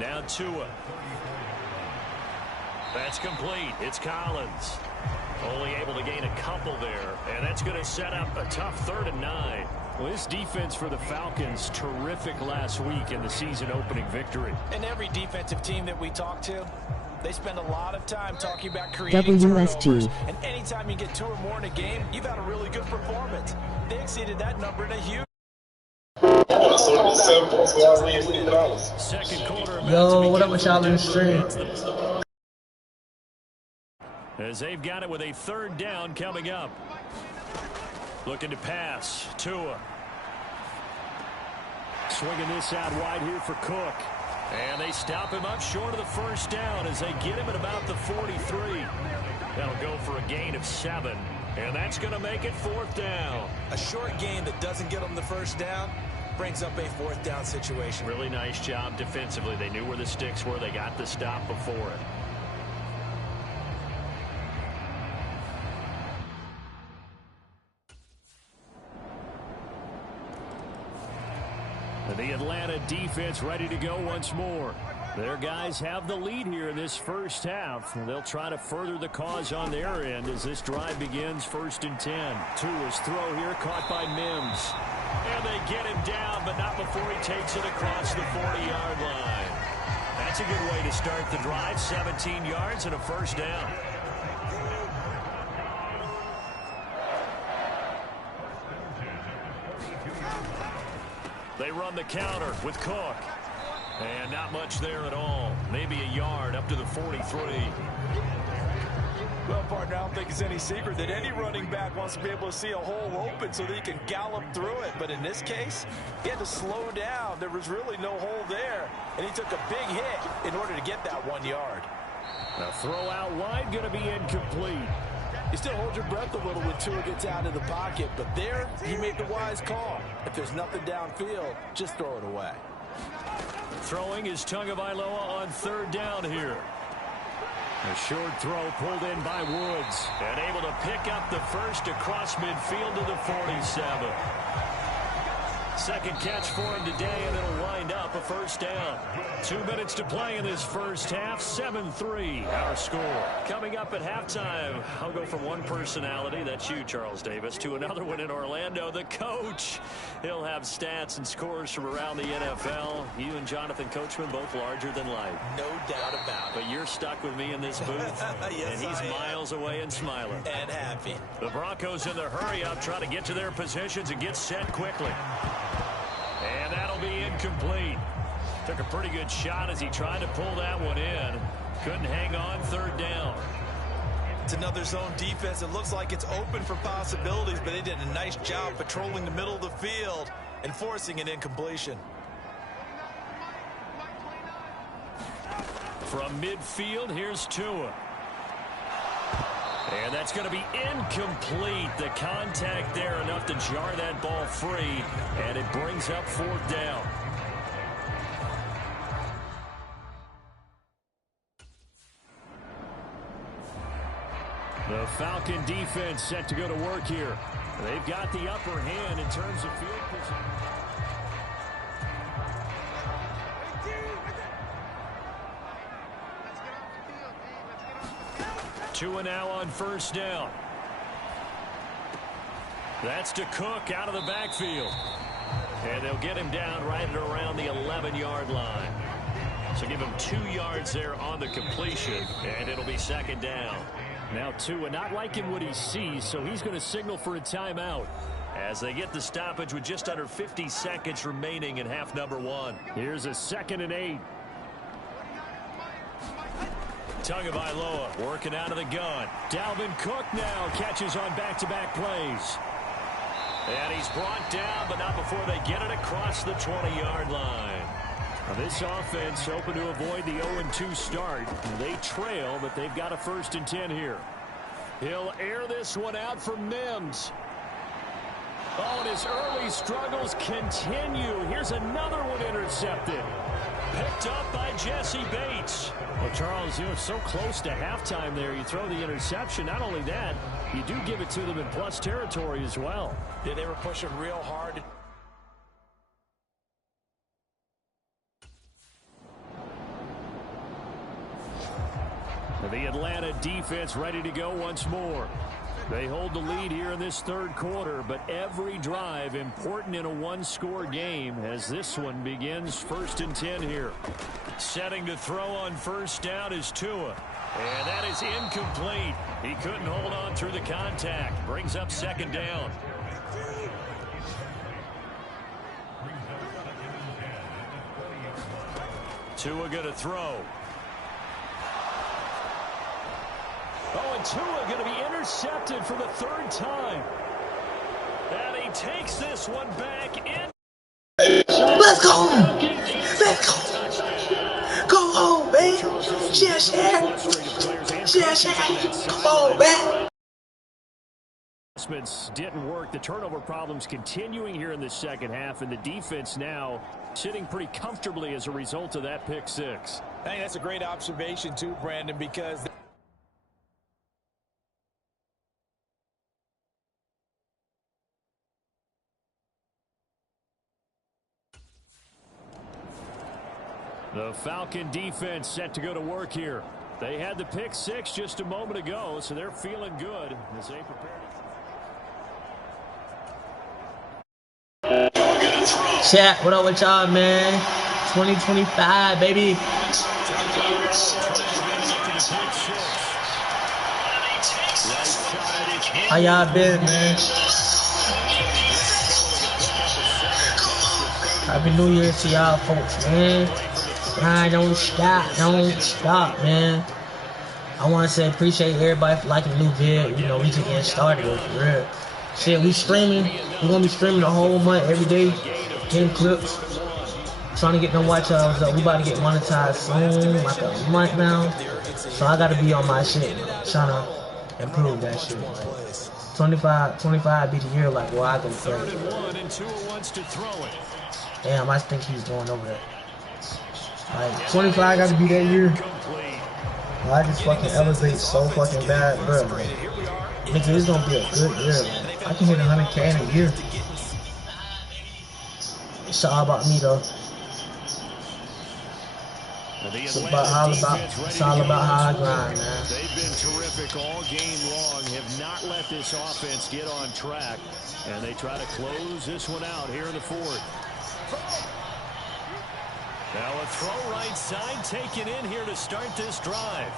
Now Tua. That's complete. It's Collins. Only able to gain a couple there. And that's going to set up a tough 3rd and 9. Well, this defense for the Falcons, terrific last week in the season-opening victory. And every defensive team that we talk to, they spend a lot of time talking about creating turnovers. And anytime you get 2 or more in a game, you've had a really good performance. They exceeded that number in a huge... Second quarter. Yo, what up with y'all in the stream? As they've got it with a 3rd down coming up. Looking to pass. Tua. Swinging this out wide here for Cook. And they stop him up short of the 1st down as they get him at about the 43. That'll go for a gain of 7. And that's going to make it 4th down. A short gain that doesn't get them the 1st down brings up a 4th down situation. Really nice job defensively. They knew where the sticks were. They got the stop before it. The Atlanta defense ready to go once more. Their guys have the lead here in this first half. They'll try to further the cause on their end as this drive begins. 1st and 10. Tua's throw here caught by Mims. And they get him down, but not before he takes it across the 40-yard line. That's a good way to start the drive. 17 yards and a 1st down. They run the counter with Cook. And not much there at all. Maybe a yard up to the 43. Well, partner, I don't think it's any secret that any running back wants to be able to see a hole open so that he can gallop through it. But in this case, he had to slow down. There was really no hole there. And he took a big hit in order to get that 1 yard. The throw out wide going to be incomplete. You still hold your breath a little when Tua gets out of the pocket, but there he made the wise call. If there's nothing downfield, just throw it away. Throwing is Tagovailoa on 3rd down here. A short throw pulled in by Woods and able to pick up the first across midfield to the 47. Second catch for him today, and it'll wind up a first down. 2 minutes to play in this first half. 7-3 our score. Coming up at halftime, I'll go from one personality, that's you, Charles Davis, to another one in Orlando, the coach. He'll have stats and scores from around the NFL. You and Jonathan Coachman both larger than life. No doubt about it. But you're stuck with me in this booth, yes, and he's miles away and smiling. And happy. The Broncos in the hurry-up, trying to get to their positions and get set quickly. And that'll be incomplete. Took a pretty good shot as he tried to pull that one in. Couldn't hang on, third down. It's another zone defense. It looks like it's open for possibilities, but they did a nice job patrolling the middle of the field and forcing an incompletion. From midfield, here's Tua. And that's going to be incomplete. The contact there enough to jar that ball free, and it brings up fourth down. The Falcon defense set to go to work here. They've got the upper hand in terms of field position. Tua now on first down. That's to Cook out of the backfield. And they'll get him down right at around the 11-yard line. So give him 2 yards there on the completion, and it'll be second down. Now Tua not liking what he sees, so he's going to signal for a timeout as they get the stoppage with just under 50 seconds remaining in half number 1. Here's a 2nd and 8. Tagovailoa working out of the gun. Dalvin Cook now catches on back-to-back plays. And he's brought down, but not before they get it across the 20-yard line. Now this offense hoping to avoid the 0-2 start. They trail, but they've got a 1st and 10 here. He'll air this one out for Mims. Oh, and his early struggles continue. Here's another one intercepted. Picked up by Jesse Bates. Well, Charles, you're so close to halftime there. You throw the interception. Not only that, you do give it to them in plus territory as well. Yeah, they were pushing real hard. The Atlanta defense ready to go once more. They hold the lead here in this third quarter, but every drive important in a one-score game as this one begins 1st and 10 here. Setting to throw on first down is Tua. And that is incomplete. He couldn't hold on through the contact. Brings up 2nd down. Tua going to throw. Oh, and Tua going to be intercepted for the 3rd time. And he takes this one back in. Let's go! Let's go! Go home, man! Share! Come on, man! Adjustments didn't work. The turnover problems continuing here in the second half, and the defense now sitting pretty comfortably as a result of that pick 6. I think that's a great observation, too, Brandon, because the Falcon defense set to go to work here. They had the pick 6 just a moment ago, so they're feeling good as they prepare. Chat, what up with y'all, man? 2025, baby. How y'all been, man? Happy New Year to y'all folks, man. Don't stop, man. I want to say appreciate everybody for liking the new vid. You know, we just getting started, for real. Shit, we streaming. We're gonna be streaming the whole month, every day, getting clips. Trying to get them watch hours up. We about to get monetized soon, like a month now. So I gotta be on my shit, trying to improve that shit. Like, 25 be the year, like, well, I go first. Damn, I think he's going over that. Like, 25 gotta be that year. Well, I just fucking elevate so fucking bad, bro. Nigga, it's gonna be a good year, man. I can hit 100K in a year. It's all about me though. It's all about how I grind, man. They've been terrific all game long, have not let this offense get on track, and they try to close this one out here in the fourth. Now a throw right side taken in here to start this drive.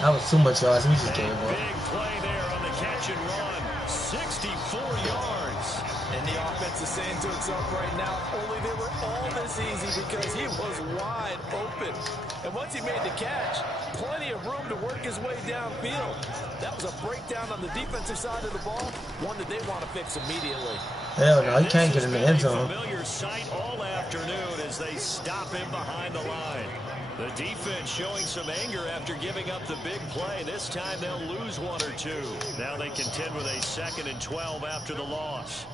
That was too much yards. We just gave up. Big play there on the catch and run. 64 yards. And the offense is saying to itself right now, only they were all this easy because he was wide open. And once he made the catch, plenty of room to work his way downfield. That was a breakdown on the defensive side of the ball, one that they want to fix immediately. Hell no, he can't get in the end zone. Familiar sight all afternoon as they stop him behind the line. The defense showing some anger after giving up the big play. This time they'll lose one or two. Now they contend with a 2nd and 12 after the loss.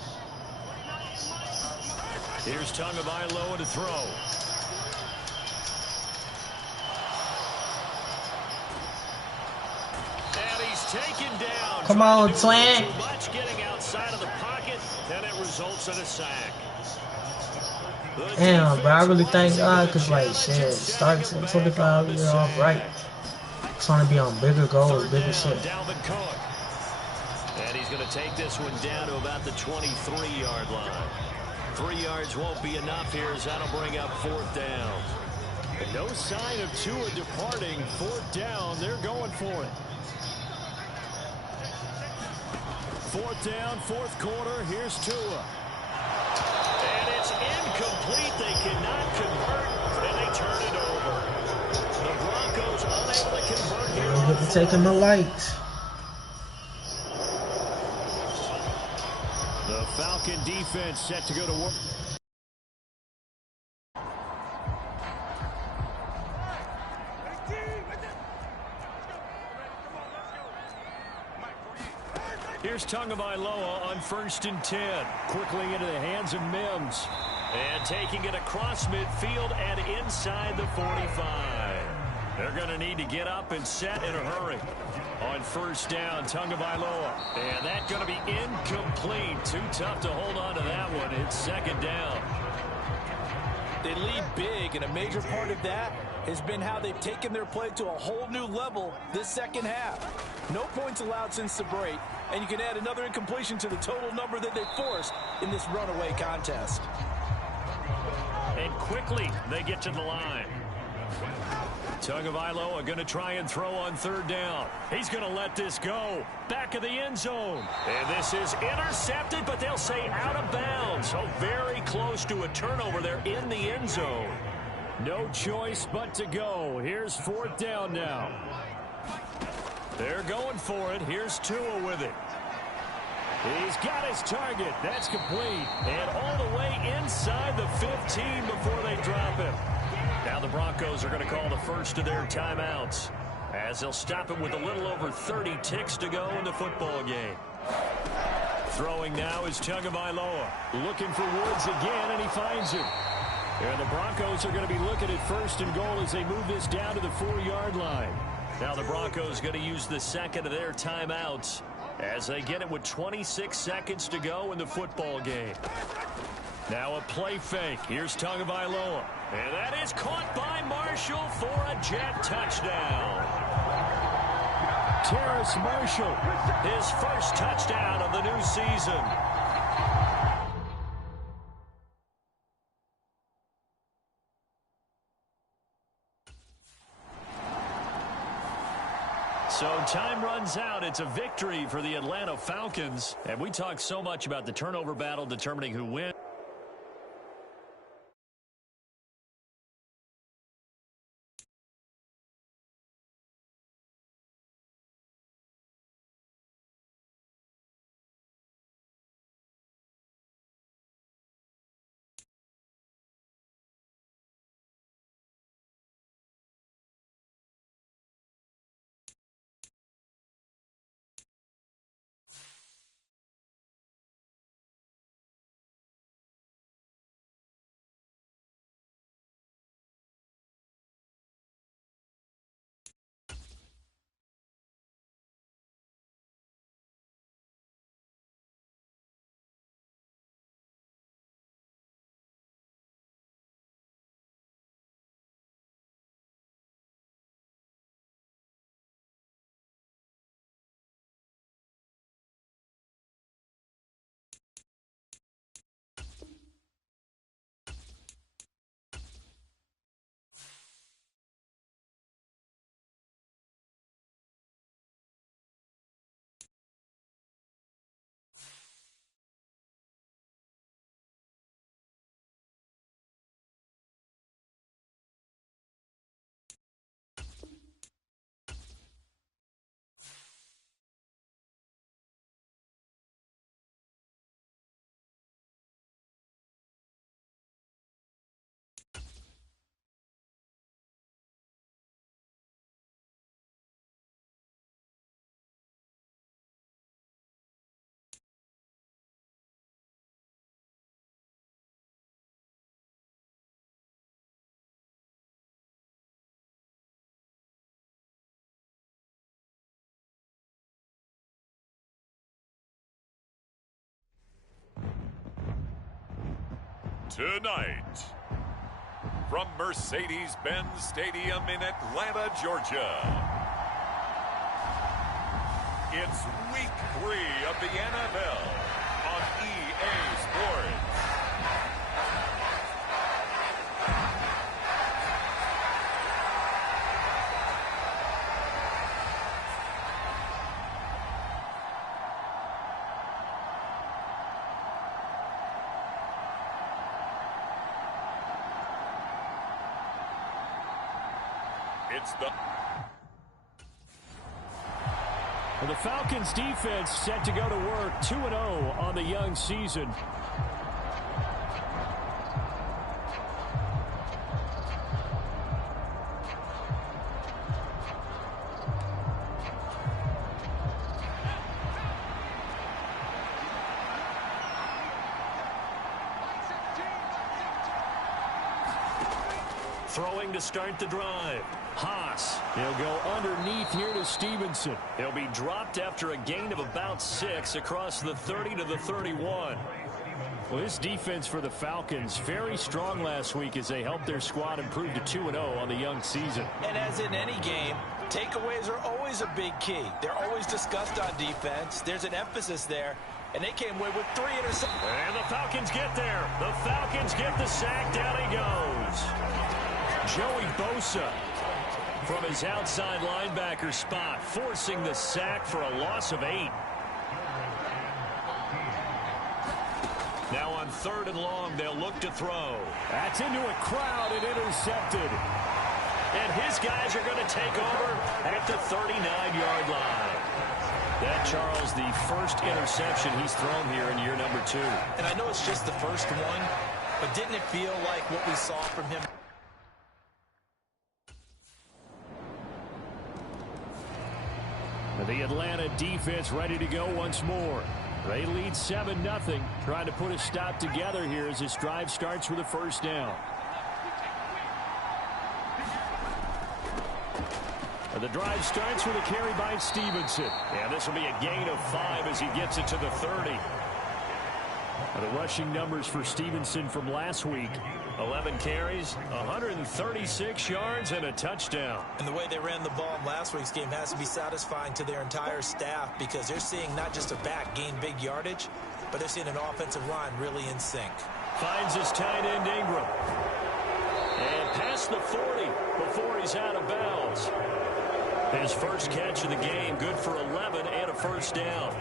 Here's Tagovailoa to throw. And he's taken down. Come on, twin. Too much getting outside of the pocket, and it results in a sack. Damn, bro, I really thank God, cause like shit, starts at 25 years old, right? Trying to be on bigger goals, bigger shit. And he's going to take this one down to about the 23-yard line. 3 yards won't be enough here as that'll bring up 4th down. And no sign of Tua departing. 4th down, they're going for it. 4th down, 4th quarter, here's Tua. And it's incomplete. They cannot convert, and they turn it over. The Broncos unable to convert here. I'm going to take him a light. The Falcon defense set to go to work. Here's Tagovailoa on 1st and 10. Quickly into the hands of Mims. And taking it across midfield and inside the 45. They're going to need to get up and set in a hurry. On 1st down, Tagovailoa. And that's going to be incomplete. Too tough to hold on to that one. It's 2nd down. They lead big, and a major part of that has been how they've taken their play to a whole new level this 2nd half. No points allowed since the break, and you can add another incompletion to the total number that they forced in this runaway contest. And quickly, they get to the line. Tagovailoa going to try and throw on 3rd down. He's going to let this go. Back of the end zone. And this is intercepted, but they'll say out of bounds. So very close to a turnover there in the end zone. No choice but to go. Here's 4th down now. They're going for it. Here's Tua with it. He's got his target. That's complete. And all the way inside the 15 before they drop him. Now the Broncos are going to call the first of their timeouts as they'll stop him with a little over 30 ticks to go in the football game. Throwing now is Tagovailoa. Looking for Woods again, and he finds him. And the Broncos are going to be looking at 1st and goal as they move this down to the 4-yard line. Now the Broncos going to use the 2nd of their timeouts as they get it with 26 seconds to go in the football game. Now a play fake. Here's Tagovailoa. And that is caught by Marshall for a Jet touchdown. Terrace Marshall, his first touchdown of the new season. So time runs out. It's a victory for the Atlanta Falcons. And we talk so much about the turnover battle determining who wins. Tonight, from Mercedes-Benz Stadium in Atlanta, Georgia, it's Week 3 of the NFL on EA Sports. The Falcons defense set to go to work 2-0 on the young season. Throwing to start the drive. Haas. He'll go underneath here to Stevenson. He'll be dropped after a gain of about 6 across the 30 to the 31. Well, this defense for the Falcons, very strong last week as they helped their squad improve to 2-0 on the young season. And as in any game, takeaways are always a big key. They're always discussed on defense. There's an emphasis there. And they came away with 3 interceptions. And the Falcons get there. The Falcons get the sack. Down he goes. Joey Bosa from his outside linebacker spot, forcing the sack for a loss of 8. Now on 3rd and long, they'll look to throw. That's into a crowd and intercepted. And his guys are going to take over at the 39-yard line. That, Charles, the first interception he's thrown here in year number 2. And I know it's just the first one, but didn't it feel like what we saw from him? The Atlanta defense ready to go once more. They lead 7-0, trying to put a stop together here as this drive starts with a first down. The drive starts with a carry by Stevenson. And this will be a gain of 5 as he gets it to the 30. The rushing numbers for Stevenson from last week: 11 carries, 136 yards, and a touchdown. And the way they ran the ball in last week's game has to be satisfying to their entire staff, because they're seeing not just a back gain big yardage, but they're seeing an offensive line really in sync. Finds his tight end Ingram. And past the 40 before he's out of bounds. His first catch of the game, good for 11 and a first down.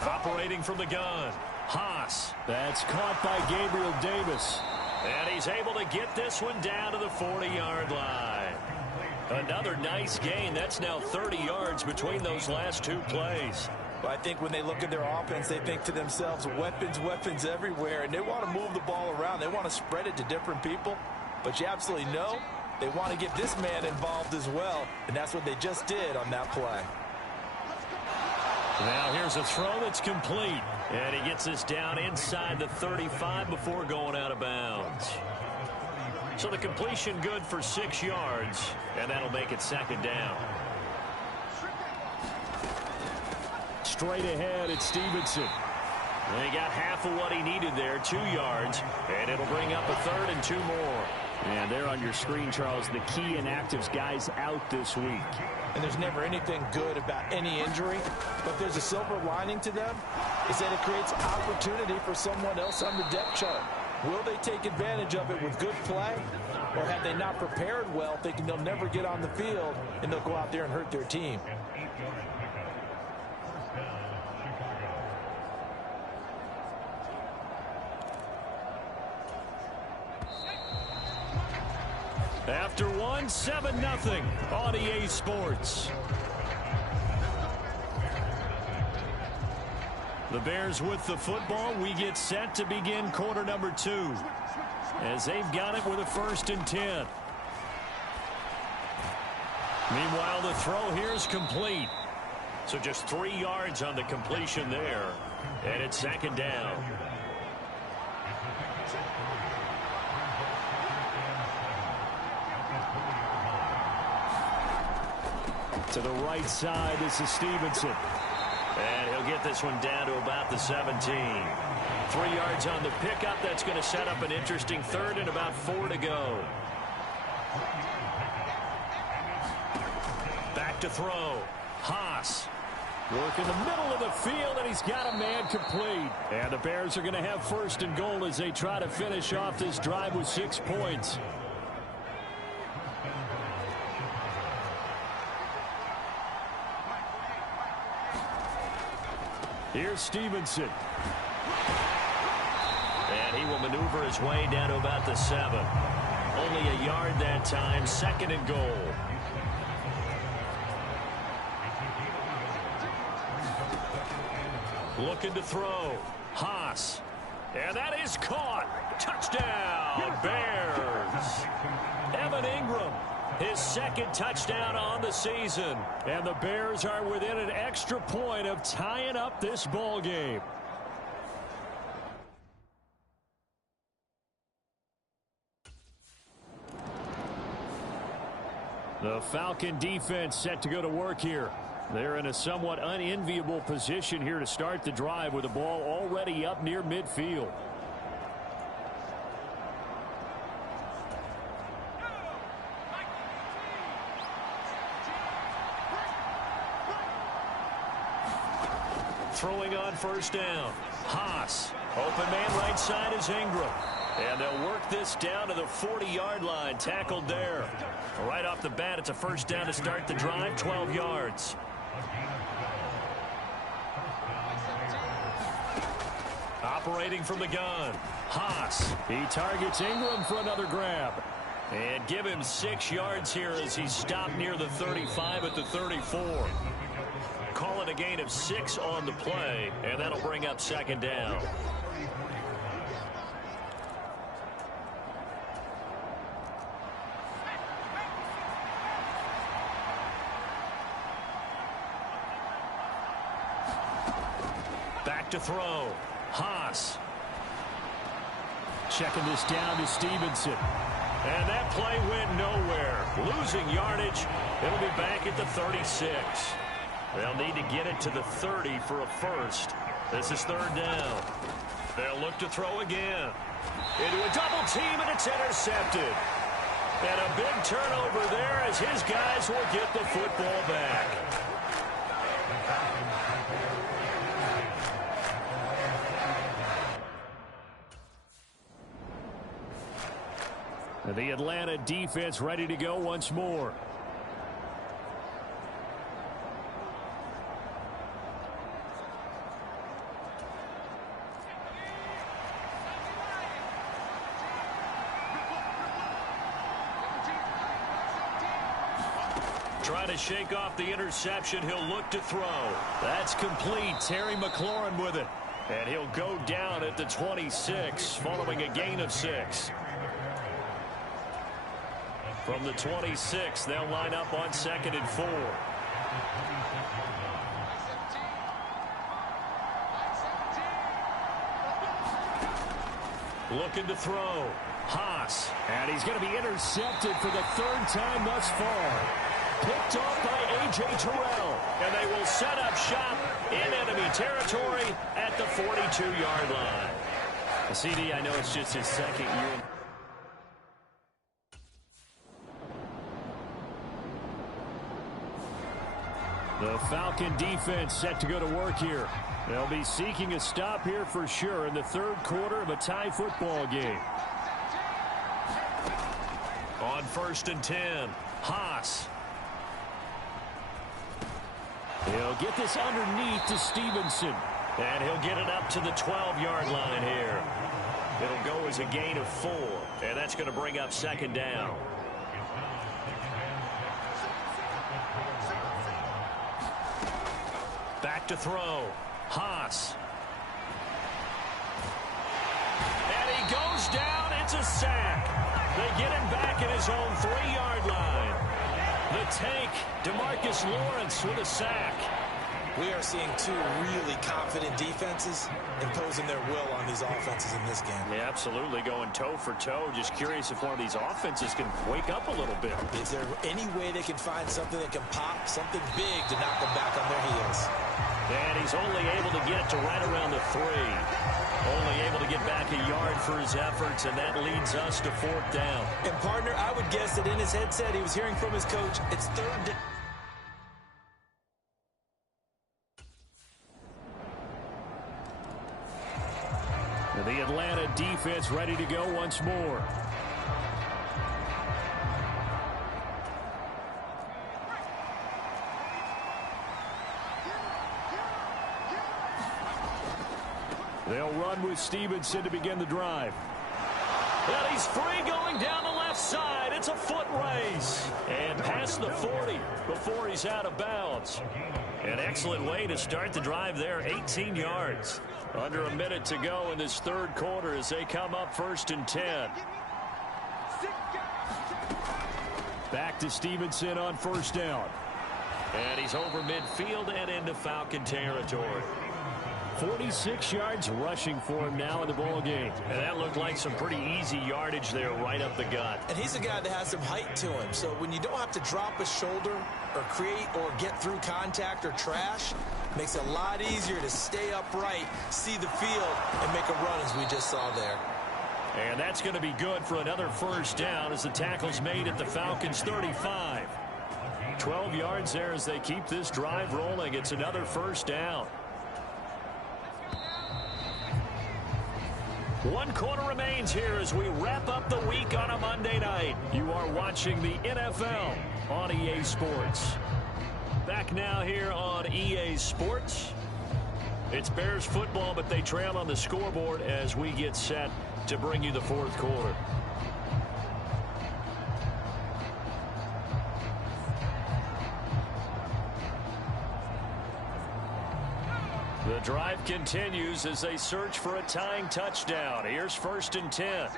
Operating from the gun, Haas. That's caught by Gabriel Davis. And he's able to get this one down to the 40-yard line. Another nice gain. That's now 30 yards between those last 2 plays. Well, I think when they look at their offense, they think to themselves, weapons, weapons everywhere, and they want to move the ball around. They want to spread it to different people. But you absolutely know they want to get this man involved as well, and that's what they just did on that play. Now here's a throw that's complete. And he gets this down inside the 35 before going out of bounds. So the completion good for 6 yards, and that'll make it 2nd down. Straight ahead, it's Stevenson. And he got half of what he needed there, 2 yards, and it'll bring up a 3rd and 2 more. And there on your screen, Charles, the key inactives guys out this week. And there's never anything good about any injury, but there's a silver lining to them, is that it creates opportunity for someone else on the depth chart. Will they take advantage of it with good play, or have they not prepared well, thinking they'll never get on the field, and they'll go out there and hurt their team? After 1, 7-0 on EA Sports. The Bears with the football. We get set to begin quarter number 2 as they've got it with a 1st and 10. Meanwhile, the throw here is complete. So just 3 yards on the completion there, and it's 2nd down. To the right side, this is Stevenson. And he'll get this one down to about the 17. 3 yards on the pickup. That's going to set up an interesting third and about 4 to go. Back to throw. Haas. Work in the middle of the field, and he's got a man complete. And the Bears are going to have first and goal as they try to finish off this drive with 6 points. Here's Stevenson. And he will maneuver his way down to about the 7. Only a yard that time, second and goal. Looking to throw. Haas. And that is caught. Touchdown, Bears. Evan Ingram, his second touchdown on the season. And the Bears are within an extra point of tying up this ball game. The Falcon defense set to go to work here. They're in a somewhat unenviable position here to start the drive with the ball already up near midfield. Throwing on first down. Haas. Open man right side is Ingram. And they'll work this down to the 40-yard line. Tackled there. Right off the bat, it's a first down to start the drive, 12 yards. Operating from the gun. Haas. He targets Ingram for another grab. And give him 6 yards here as he's stopped near the 35 at the 34. Call it a gain of 6 on the play, and that'll bring up second down. Back to throw. Haas. Checking this down to Stevenson. And that play went nowhere. Losing yardage. It'll be back at the 36. They'll need to get it to the 30 for a first. This is third down. They'll look to throw again. Into a double team, and it's intercepted. And a big turnover there as his guys will get the football back. The Atlanta defense ready to go once more. Trying to shake off the interception. He'll look to throw. That's complete. Terry McLaurin with it. And he'll go down at the 26 following a gain of 6. From the 26, they'll line up on 2nd and 4. Looking to throw. Haas. And he's going to be intercepted for the 3rd time thus far. Picked off by A.J. Terrell. And they will set up shop in enemy territory at the 42-yard line. CD, I know it's just his second year. The Falcon defense set to go to work here. They'll be seeking a stop here for sure in the 3rd quarter of a tie football game. On 1st and 10, Haas. He'll get this underneath to Stevenson. And he'll get it up to the 12-yard line here. It'll go as a gain of 4. And that's going to bring up second down. Back to throw. Haas. And he goes down. It's a sack. They get him back at his own 3-yard line. The tank, DeMarcus Lawrence with a sack. We are seeing two really confident defenses imposing their will on these offenses in this game. Yeah, absolutely, going toe for toe. Just curious if one of these offenses can wake up a little bit. Is there any way they can find something that can pop, something big to knock them back on their heels? And he's only able to get to right around the 3. Only able to get back a yard for his efforts, and that leads us to 4th down. And, partner, I would guess that in his headset he was hearing from his coach, it's 3rd down. The Atlanta defense ready to go once more. They'll run with Stevenson to begin the drive. And he's free going down the left side. It's a foot race. And past the 40 before he's out of bounds. An excellent way to start the drive there, 18 yards. Under a minute to go in this 3rd quarter as they come up 1st and 10. Back to Stevenson on 1st down. And he's over midfield and into Falcon territory. 46 yards rushing for him now in the ball game. And that looked like some pretty easy yardage there right up the gut. And he's a guy that has some height to him. So when you don't have to drop a shoulder or create or get through contact or trash, makes it a lot easier to stay upright, see the field, and make a run as we just saw there. And that's going to be good for another 1st down as the tackle's made at the Falcons' 35. 12 yards there as they keep this drive rolling. It's another 1st down. 1 quarter remains here as we wrap up the week on a Monday night. You are watching the NFL on EA Sports. Back now here on EA Sports. It's Bears football, but they trail on the scoreboard as we get set to bring you the 4th quarter. The drive continues as they search for a tying touchdown. Here's 1st and 10.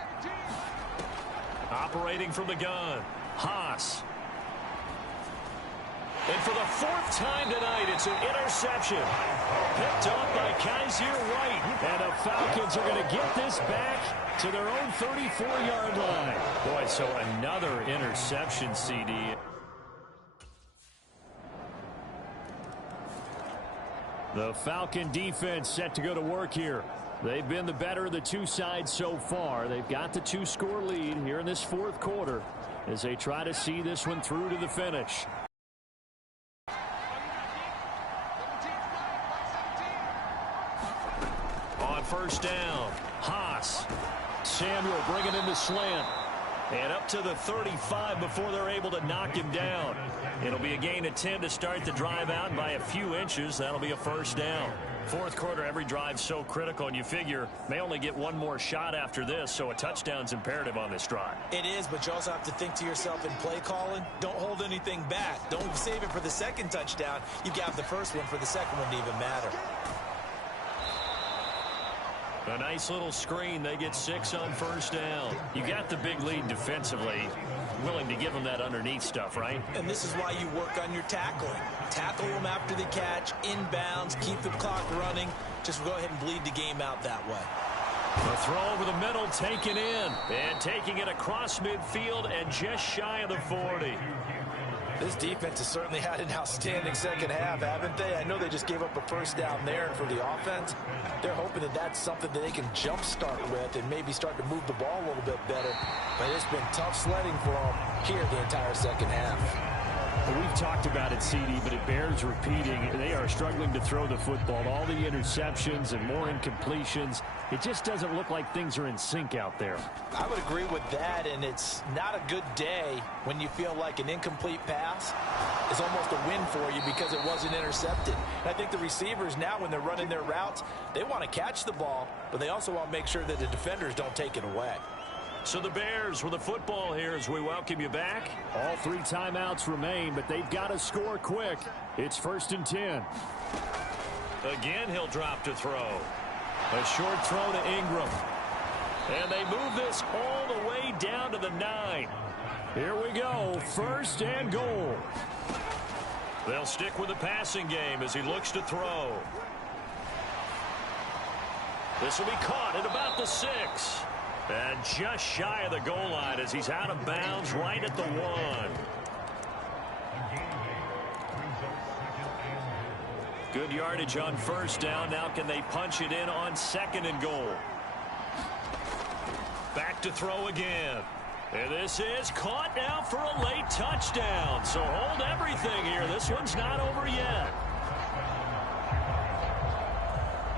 Operating from the gun, Haas. And for the 4th time tonight, it's an interception. Picked up by Kaiser White. And the Falcons are going to get this back to their own 34-yard line. Boy, so another interception, CD. The Falcon defense set to go to work here. They've been the better of the two sides so far. They've got the 2-score lead here in this 4th quarter as they try to see this one through to the finish. On 1st down, Haas. Samuel bringing in the slant. And up to the 35 before they're able to knock him down. It'll be a gain of 10 to start the drive out by a few inches. That'll be a 1st down. 4th quarter, every drive's so critical, and you figure may only get one more shot after this, so a touchdown's imperative on this drive. It is, but you also have to think to yourself in play calling, don't hold anything back. Don't save it for the 2nd touchdown. You've got the 1st one for the 2nd one to even matter. A nice little screen. They get 6 on 1st down. You got the big lead defensively. Willing to give them that underneath stuff, right? And this is why you work on your tackling. Tackle them after the catch, inbounds, keep the clock running. Just go ahead and bleed the game out that way. The throw over the middle taken in. And taking it across midfield and just shy of the 40. This defense has certainly had an outstanding 2nd half, haven't they? I know they just gave up a 1st down there, and for the offense, they're hoping that that's something that they can jumpstart with and maybe start to move the ball a little bit better. But it's been tough sledding for them here the entire 2nd half. We've talked about it, CD, but it bears repeating. They are struggling to throw the football. All the interceptions and more incompletions. It just doesn't look like things are in sync out there. I would agree with that, and it's not a good day when you feel like an incomplete pass is almost a win for you because it wasn't intercepted. And I think the receivers now, when they're running their routes, they want to catch the ball, but they also want to make sure that the defenders don't take it away. So the Bears with the football here as we welcome you back. All 3 timeouts remain, but they've got to score quick. It's 1st and 10. Again, he'll drop to throw. A short throw to Ingram. And they move this all the way down to the 9. Here we go. 1st and goal. They'll stick with the passing game as he looks to throw. This will be caught at about the 6. And just shy of the goal line as he's out of bounds right at the 1. Good yardage on first down. Now can they punch it in on 2nd and goal? Back to throw again. And this is caught now for a late touchdown. So hold everything here. This one's not over yet.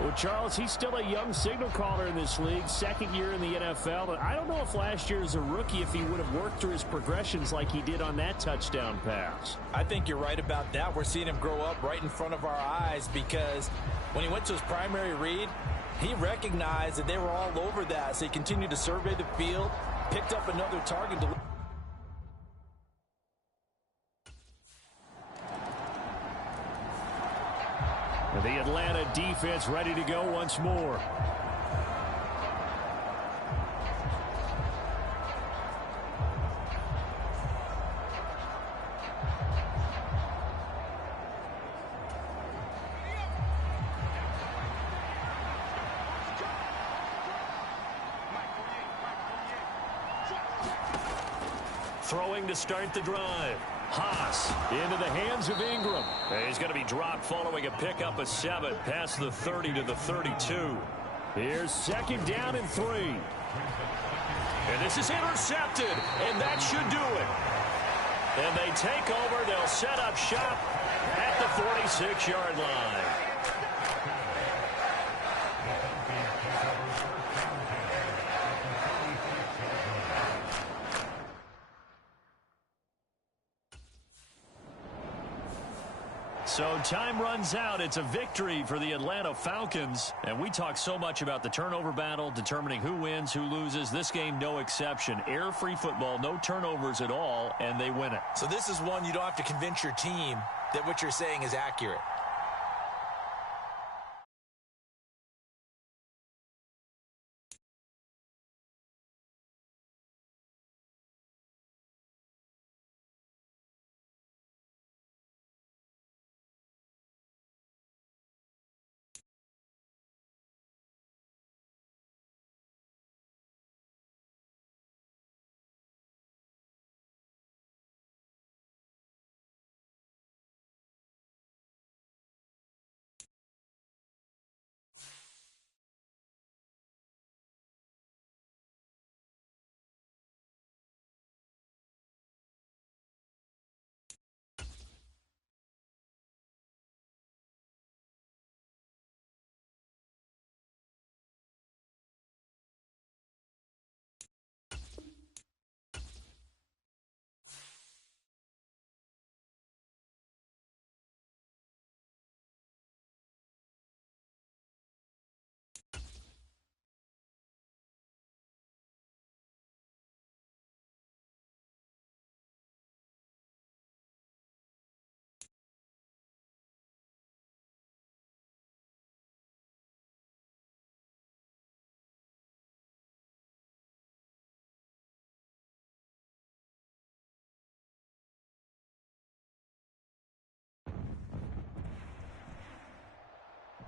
Well, Charles, he's still a young signal caller in this league, 2nd year in the NFL. But I don't know if last year as a rookie if he would have worked through his progressions like he did on that touchdown pass. I think you're right about that. We're seeing him grow up right in front of our eyes because when he went to his primary read, he recognized that they were all over that. So he continued to survey the field, picked up another target. The Atlanta defense ready to go once more. Throwing to start the drive. Haas into the hands of Ingram. And he's going to be dropped following a pickup of 7 past the 30 to the 32. Here's 2nd down and 3. And this is intercepted, and that should do it. And they take over. They'll set up shop at the 46-yard line. So time runs out. It's a victory for the Atlanta Falcons. And we talk so much about the turnover battle, determining who wins, who loses. This game, no exception. Error-free football, no turnovers at all, and they win it. So this is one you don't have to convince your team that what you're saying is accurate.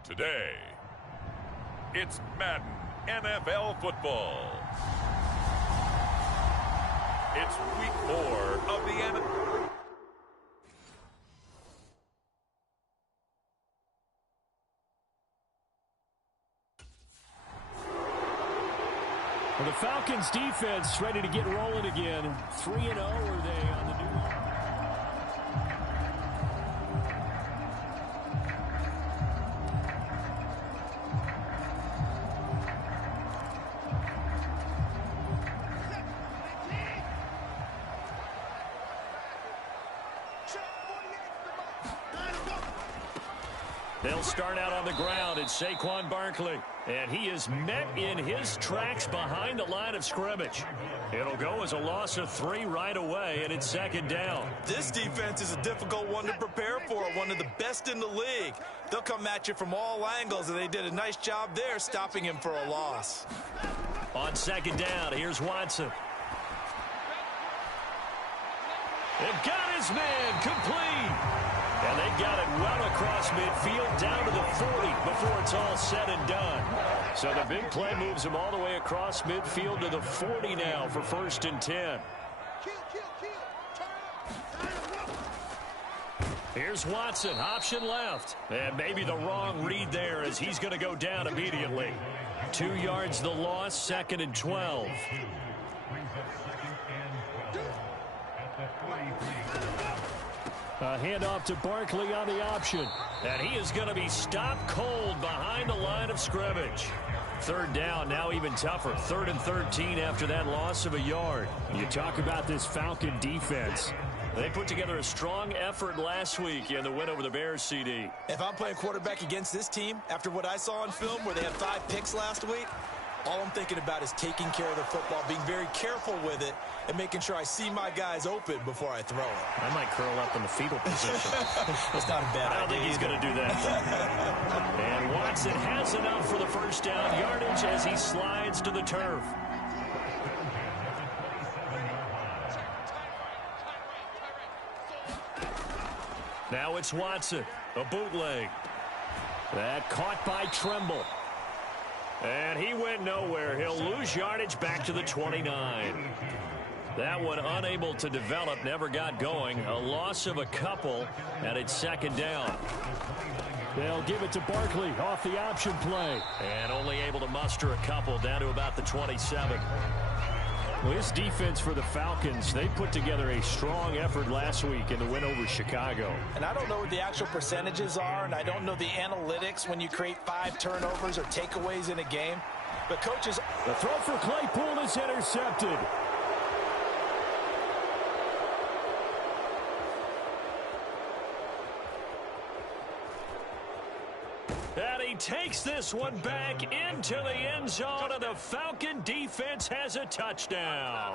Today, it's Madden NFL football. It's week 4 of the NFL. Well, the Falcons defense ready to get rolling again. 3-0 are they on the new line? They'll start out on the ground. It's Saquon Barkley. And he is met in his tracks behind the line of scrimmage. It'll go as a loss of 3 right away, and it's 2nd down. This defense is a difficult one to prepare for, one of the best in the league. They'll come at you from all angles, and they did a nice job there stopping him for a loss. On 2nd down, here's Watson. They've got his man complete. And they've got it well across midfield down to the 40 before it's all said and done. So the big play moves him all the way across midfield to the 40 now for 1st and 10. Here's Watson, option left. And maybe the wrong read there as he's going to go down immediately. 2 yards the loss, 2nd and 12. A handoff to Barkley on the option. And he is going to be stopped cold behind the line of scrimmage. 3rd down, now even tougher. 3rd and 13 after that loss of a yard. You talk about this Falcon defense. They put together a strong effort last week in the win over the Bears, CD. If I'm playing quarterback against this team, after what I saw on film where they had 5 picks last week, all I'm thinking about is taking care of the football, being very careful with it, and making sure I see my guys open before I throw it. I might curl up in the fetal position. That's not a bad idea. I don't think he's going to do that. And Watson has enough for the 1st down yardage as he slides to the turf. Now it's Watson, a bootleg. That caught by Tremble. And he went nowhere. He'll lose yardage back to the 29. That one unable to develop, never got going. A loss of a couple, and it's 2nd down. They'll give it to Barkley off the option play. And only able to muster a couple down to about the 27. Well, this defense for the Falcons, they put together a strong effort last week in the win over Chicago. And I don't know what the actual percentages are, and I don't know the analytics when you create 5 turnovers or takeaways in a game. But coaches... The throw for Claypool is intercepted. And he takes this one back into the end zone, and the Falcon defense has a touchdown.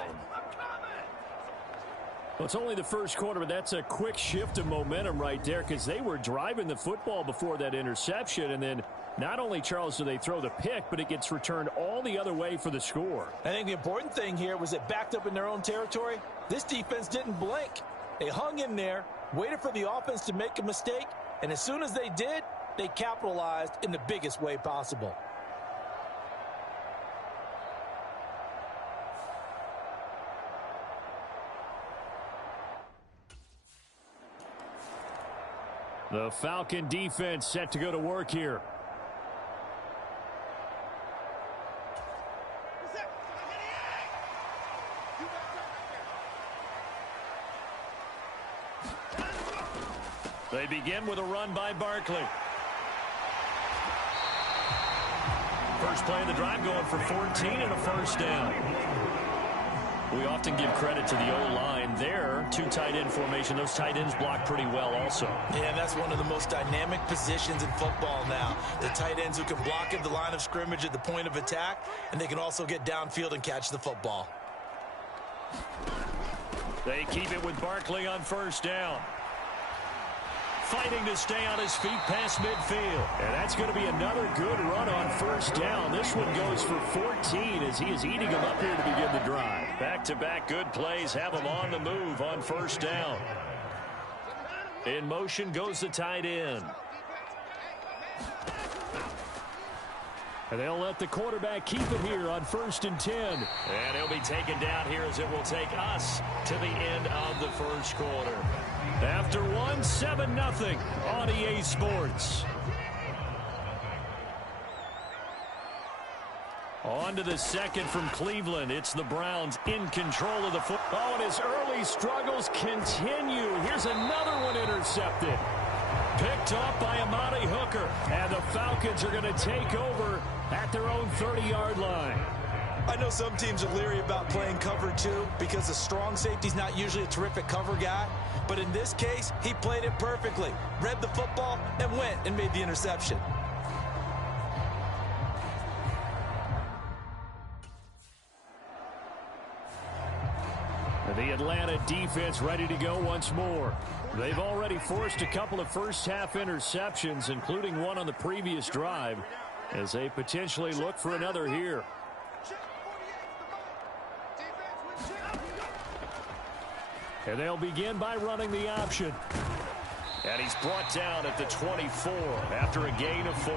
Well, it's only the 1st quarter, but that's a quick shift of momentum right there because they were driving the football before that interception, and then not only, Charles, do they throw the pick, but it gets returned all the other way for the score. I think the important thing here was it backed up in their own territory. This defense didn't blink. They hung in there, waited for the offense to make a mistake, and as soon as they did, they capitalized in the biggest way possible. The Falcon defense set to go to work here. They begin with a run by Barkley. First play of the drive going for 14 and a 1st down. We often give credit to the O-line there. 2 tight end formation. Those tight ends block pretty well also. Yeah, that's one of the most dynamic positions in football now. The tight ends who can block at the line of scrimmage at the point of attack, and they can also get downfield and catch the football. They keep it with Barkley on 1st down. Fighting to stay on his feet past midfield. And that's going to be another good run on 1st down. This one goes for 14 as he is eating them up here to begin the drive. Back-to-back good plays have him on the move on 1st down. In motion goes the tight end. And they'll let the quarterback keep it here on 1st and 10. And he'll be taken down here as it will take us to the end of the 1st quarter. After 7-0 on EA Sports. On to the 2nd from Cleveland. It's the Browns in control of the football. And his early struggles continue. Here's another one intercepted. Picked off by Amani Hooker. And the Falcons are going to take over at their own 30-yard line. I know some teams are leery about playing cover 2 because the strong safety's not usually a terrific cover guy. But in this case, he played it perfectly. Read the football and went and made the interception. The Atlanta defense ready to go once more. They've already forced a couple of first-half interceptions, including one on the previous drive, as they potentially look for another here. And they'll begin by running the option. And he's brought down at the 24 after a gain of 4.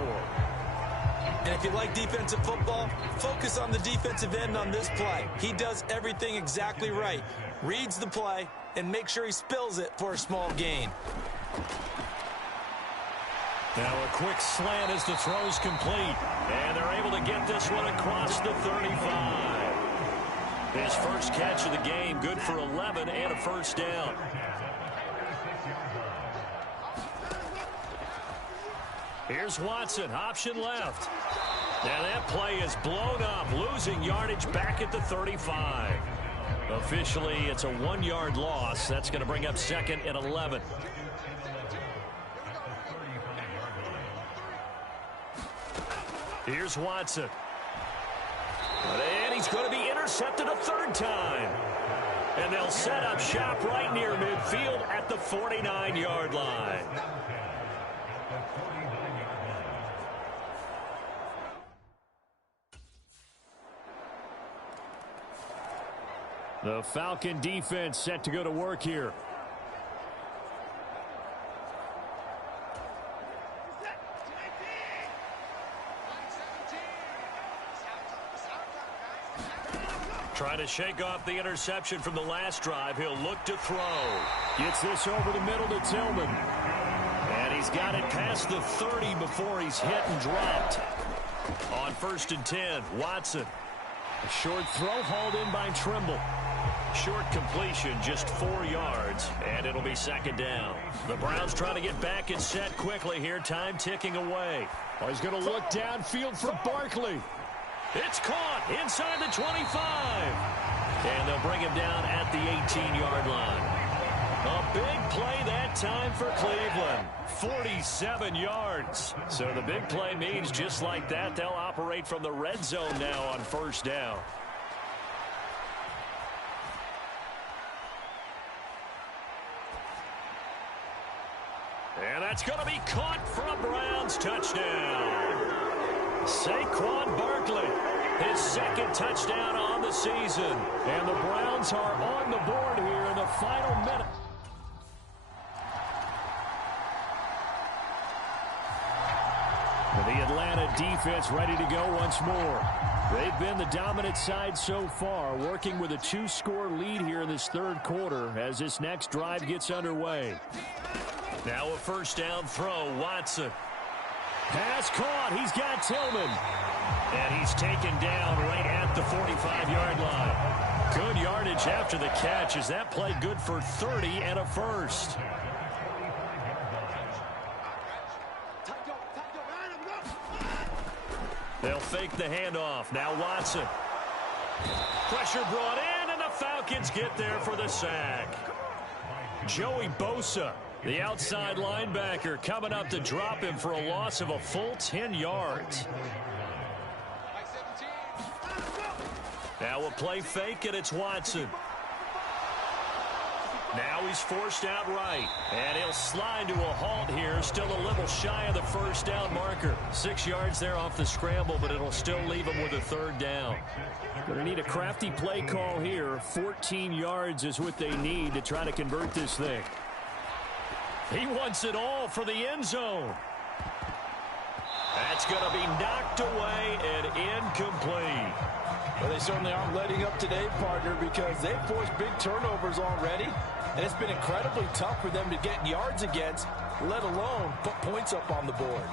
And if you like defensive football, focus on the defensive end on this play. He does everything exactly right. Reads the play and make sure he spills it for a small gain. Now a quick slant as the throw's complete. And they're able to get this one across the 35. His first catch of the game, good for 11 and a first down. Here's Watson, option left. Now that play is blown up, losing yardage back at the 35. Officially, it's a 1-yard loss. That's going to bring up 2nd and 11. Here's Watson. And he's going to be intercepted a 3rd time. And they'll set up shop right near midfield at the 49-yard line. The Falcon defense set to go to work here. Trying to shake off the interception from the last drive. He'll look to throw. Gets this over the middle to Tillman. And he's got it past the 30 before he's hit and dropped. On 1st and 10, Watson. A short throw hauled in by Trimble. Short completion, just 4 yards, and it'll be 2nd down. The Browns trying to get back and set quickly here. Time ticking away. Oh, he's going to look downfield for Barkley. It's caught inside the 25. And they'll bring him down at the 18-yard line. A big play that time for Cleveland. 47 yards. So the big play means just like that, they'll operate from the red zone now on 1st down. And that's going to be caught for a Browns touchdown. Saquon Barkley, his 2nd touchdown on the season. And the Browns are on the board here in the final minute. The Atlanta defense ready to go once more. They've been the dominant side so far, working with a 2-score lead here in this 3rd quarter as this next drive gets underway. Now a 1st down throw, Watson. Pass caught, he's got Tillman. And he's taken down right at the 45-yard line. Good yardage after the catch as that play good for 30 and a first. They'll fake the handoff. Now Watson. Pressure brought in, and the Falcons get there for the sack. Joey Bosa, the outside linebacker, coming up to drop him for a loss of a full 10 yards. Now a play fake, and it's Watson. Now he's forced out right, and he'll slide to a halt here, still a little shy of the 1st down marker. 6 yards there off the scramble, but it'll still leave him with a 3rd down. Going to need a crafty play call here. 14 yards is what they need to try to convert this thing. He wants it all for the end zone. That's going to be knocked away and incomplete. Well, they certainly aren't letting up today, partner, because they've forced big turnovers already. And it's been incredibly tough for them to get yards against, let alone put points up on the board.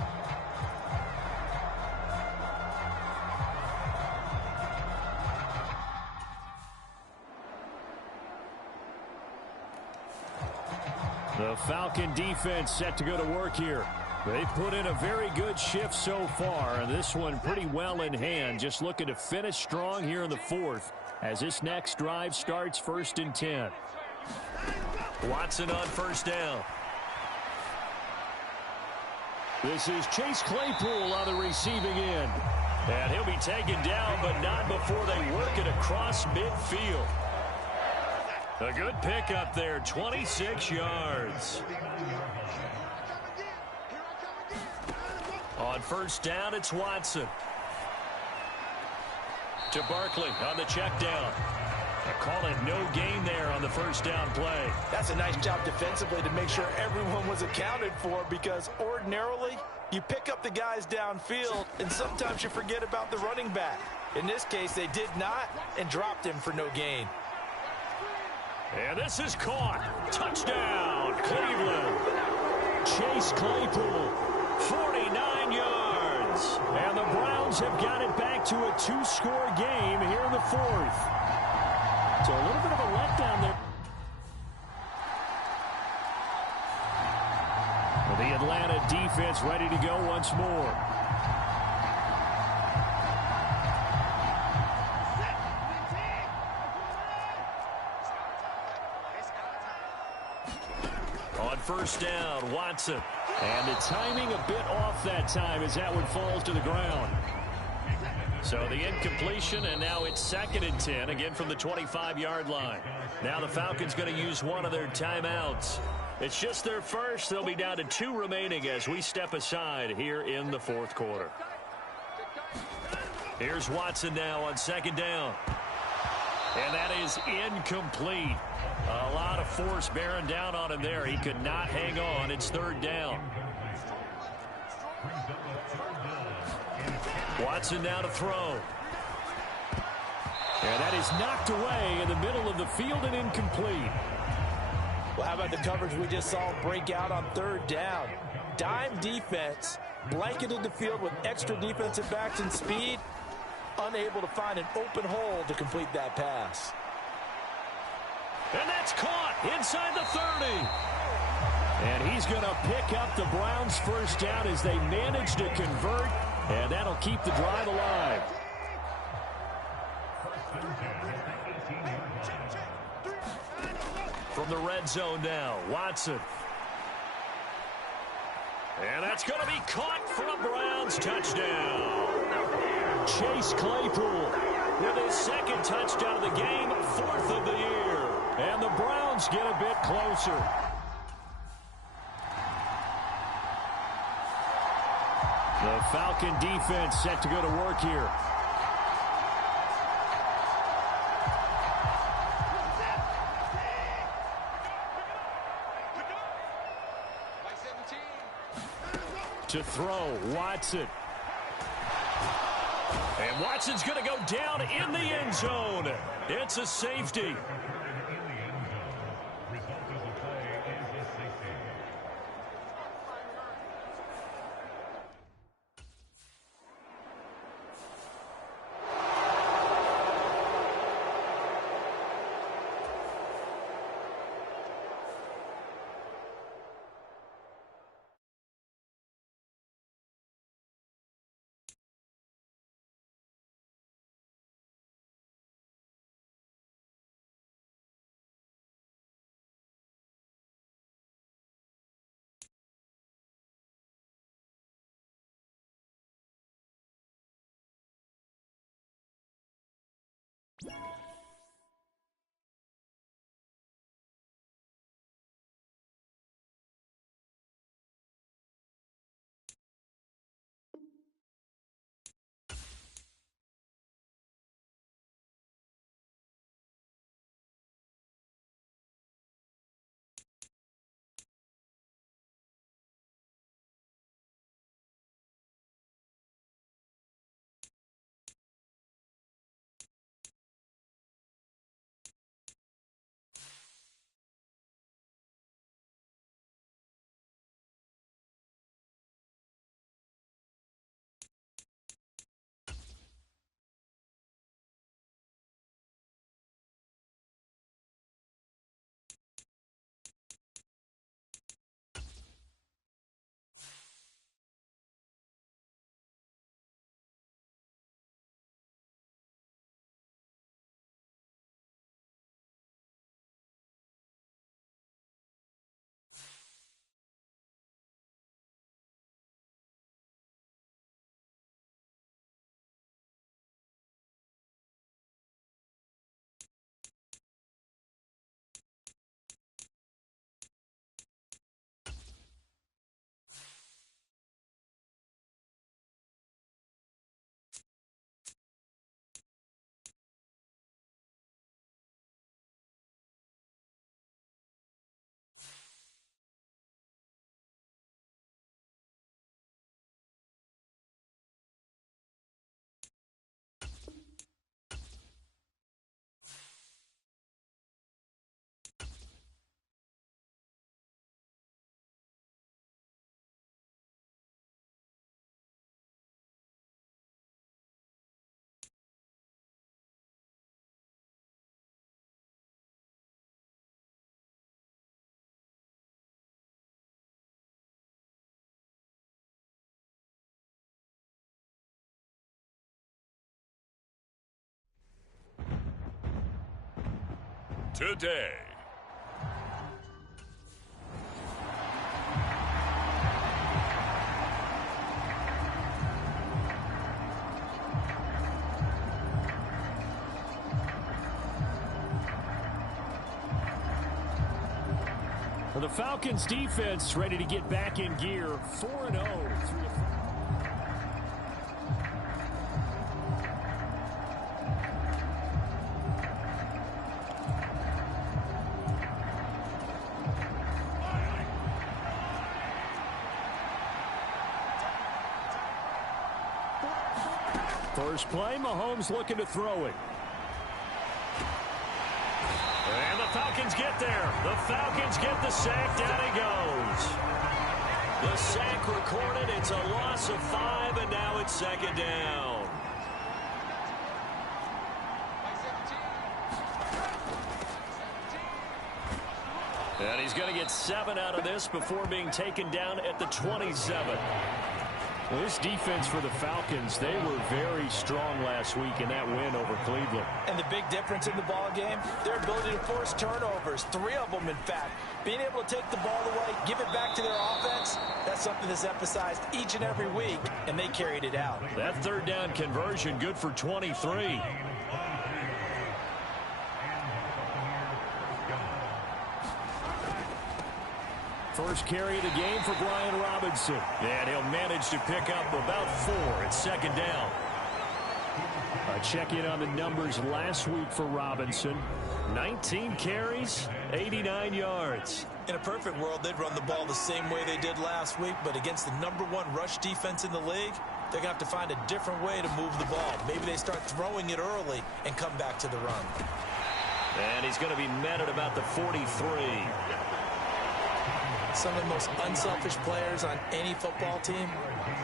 The Falcon defense set to go to work here. They've put in a very good shift so far, and this one pretty well in hand. Just looking to finish strong here in the 4th as this next drive starts 1st and 10. Watson on 1st down. This is Chase Claypool on the receiving end. And he'll be taken down, but not before they work it across midfield. A good pickup there, 26 yards. On 1st down, it's Watson. To Barkley on the check down. Call it no gain there on the first down play. That's a nice job defensively to make sure everyone was accounted for, because ordinarily you pick up the guys downfield and sometimes you forget about the running back. In this case, they did not and dropped him for no gain. And this is caught. Touchdown, Cleveland. Chase Claypool, 49 yards. And the Browns have got it back to a 2-score game here in the fourth. So a little bit of a letdown there. The Atlanta defense ready to go once more. On first down, Watson. And the timing a bit off that time as that one falls to the ground. So the incompletion, and now it's 2nd and 10, again from the 25-yard line. Now the Falcons going to use one of their timeouts. It's just their first. They'll be down to 2 remaining as we step aside here in the fourth quarter. Here's Watson now on 2nd down. And that is incomplete. A lot of force bearing down on him there. He could not hang on. It's 3rd down. Watson now to throw. And that is knocked away in the middle of the field and incomplete. Well, how about the coverage we just saw break out on 3rd down? Dime defense, blanketed the field with extra defensive backs and speed, unable to find an open hole to complete that pass. And that's caught inside the 30. And he's going to pick up the Browns' first down as they manage to convert, and that'll keep the drive alive. From the red zone now, Watson. And that's going to be caught for a Browns touchdown. Chase Claypool with his 2nd touchdown of the game, 4th of the year. And the Browns get a bit closer. The Falcon defense set to go to work here. To throw, Watson. And Watson's going to go down in the end zone. It's a safety. today. The Falcons defense ready to get back in gear. 4-0 through the first play. Mahomes looking to throw it. And the Falcons get there. The Falcons get the sack. Down he goes. The sack recorded. It's a loss of 5, and now it's second down. And he's going to get 7 out of this before being taken down at the 27. Well, this defense for the Falcons, they were very strong last week in that win over Cleveland. And the big difference in the ball game, their ability to force turnovers, 3 of them in fact. Being able to take the ball away, give it back to their offense, that's something that's emphasized each and every week, and they carried it out. That third down conversion good for 23. First carry of the game for Brian Robinson. And he'll manage to pick up about 4 at second down. Check in on the numbers last week for Robinson. 19 carries, 89 yards. In a perfect world, they'd run the ball the same way they did last week, but against the #1 rush defense in the league, they're going to have to find a different way to move the ball. Maybe they start throwing it early and come back to the run. And he's going to be met at about the 43. Some of the most unselfish players on any football team,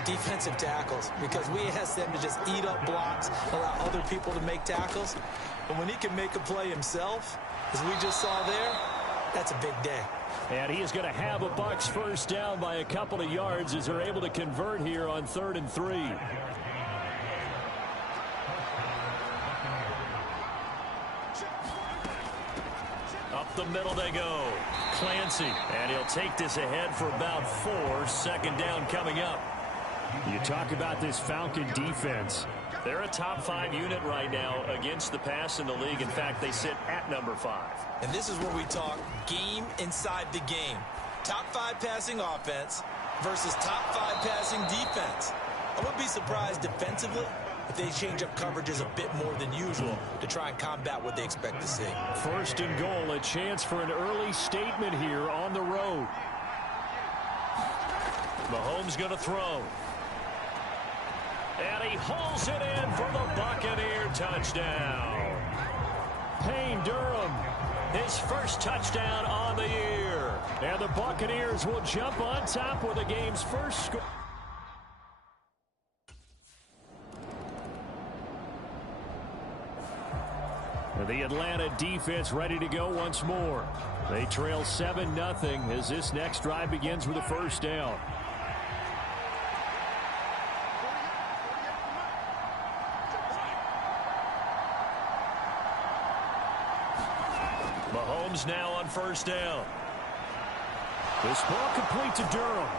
defensive tackles, because we ask them to just eat up blocks, allow other people to make tackles. But when he can make a play himself, as we just saw there, that's a big day. And he is going to have a Bucs first down by a couple of yards as they're able to convert here on 3rd and 3. Up the middle they go. Clancy, and he'll take this ahead for about 4. Second down coming up. You talk about this Falcon defense. They're a top 5 unit right now against the pass in the league. In fact, they sit at number 5. And this is where we talk game inside the game. Top 5 passing offense versus top 5 passing defense. I wouldn't be surprised defensively if they change up coverages a bit more than usual to try and combat what they expect to see. First and goal, a chance for an early statement here on the road. Mahomes going to throw. And he hauls it in for the Buccaneer touchdown. Payne Durham, his first touchdown on the year. And the Buccaneers will jump on top with the game's first score. The Atlanta defense ready to go once more. They trail 7-0 as this next drive begins with a first down. Mahomes now on first down. This ball complete to Durham.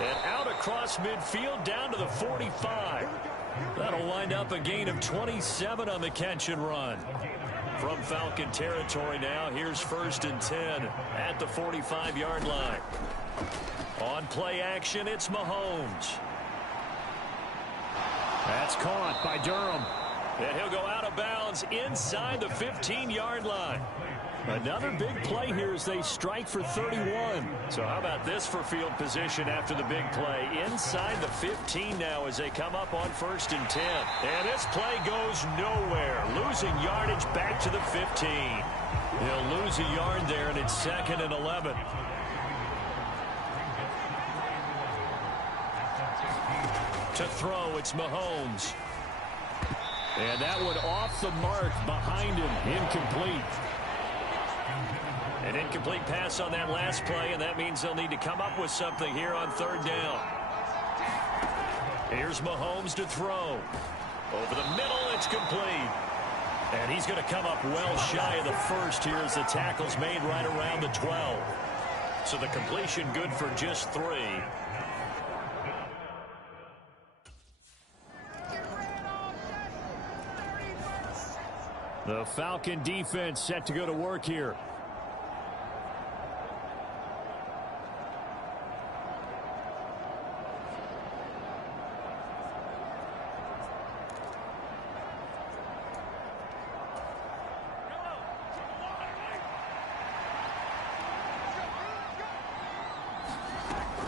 And out across midfield down to the 45. That'll wind up a gain of 27 on the catch and run. From Falcon territory now, here's 1st and 10 at the 45-yard line. On play action, it's Mahomes. That's caught by Durham. And he'll go out of bounds inside the 15-yard line. Another big play here as they strike for 31. So how about this for field position after the big play? Inside the 15 now as they come up on 1st and 10. And this play goes nowhere. Losing yardage back to the 15. He'll lose a yard there, and it's 2nd and 11. To throw, it's Mahomes. And that one off the mark behind him. Incomplete. An incomplete pass on that last play, and that means they'll need to come up with something here on 3rd down. Here's Mahomes to throw. Over the middle, it's complete. And he's going to come up well shy of the first here as the tackle's made right around the 12. So the completion good for just 3. The Falcon defense set to go to work here.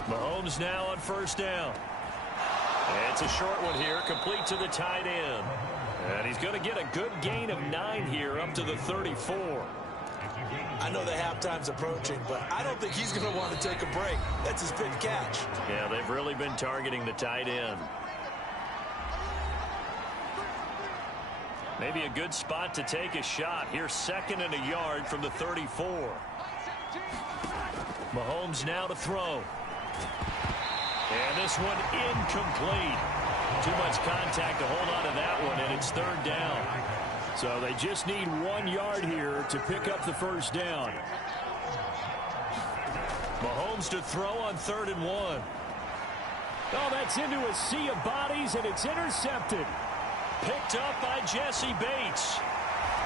Mahomes now on first down. And it's a short one here, complete to the tight end. And he's going to get a good gain of 9 here up to the 34. I know the halftime's approaching, but I don't think he's going to want to take a break. That's his pick catch. Yeah, they've really been targeting the tight end. Maybe a good spot to take a shot. Here's 2nd and a yard from the 34. Mahomes now to throw. And this one incomplete. Too much contact to hold on to that one, and it's 3rd down. So they just need 1 yard here to pick up the first down. Mahomes to throw on 3rd and 1. Oh, that's into a sea of bodies, and it's intercepted. Picked up by Jesse Bates.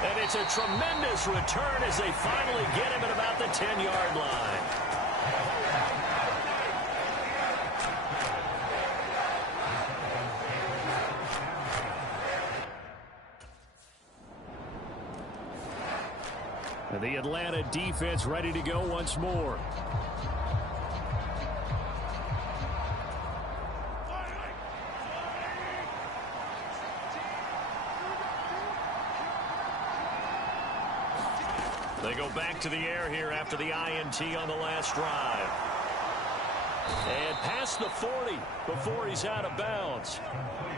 And it's a tremendous return as they finally get him at about the 10-yard line. The Atlanta defense ready to go once more. They go back to the air here after the INT on the last drive. And past the 40 before he's out of bounds.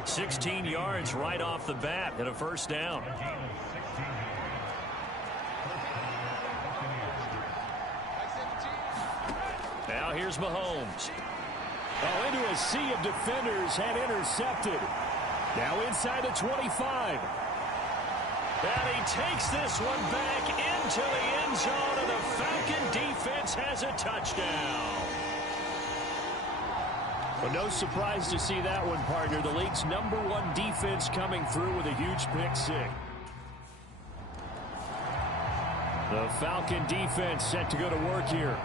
16 yards right off the bat and a first down. Now here's Mahomes. Oh, into a sea of defenders, had intercepted. Now inside the 25. And he takes this one back into the end zone, and the Falcon defense has a touchdown. Well, no surprise to see that one, partner. The league's #1 defense coming through with a huge pick six. The Falcon defense set to go to work here.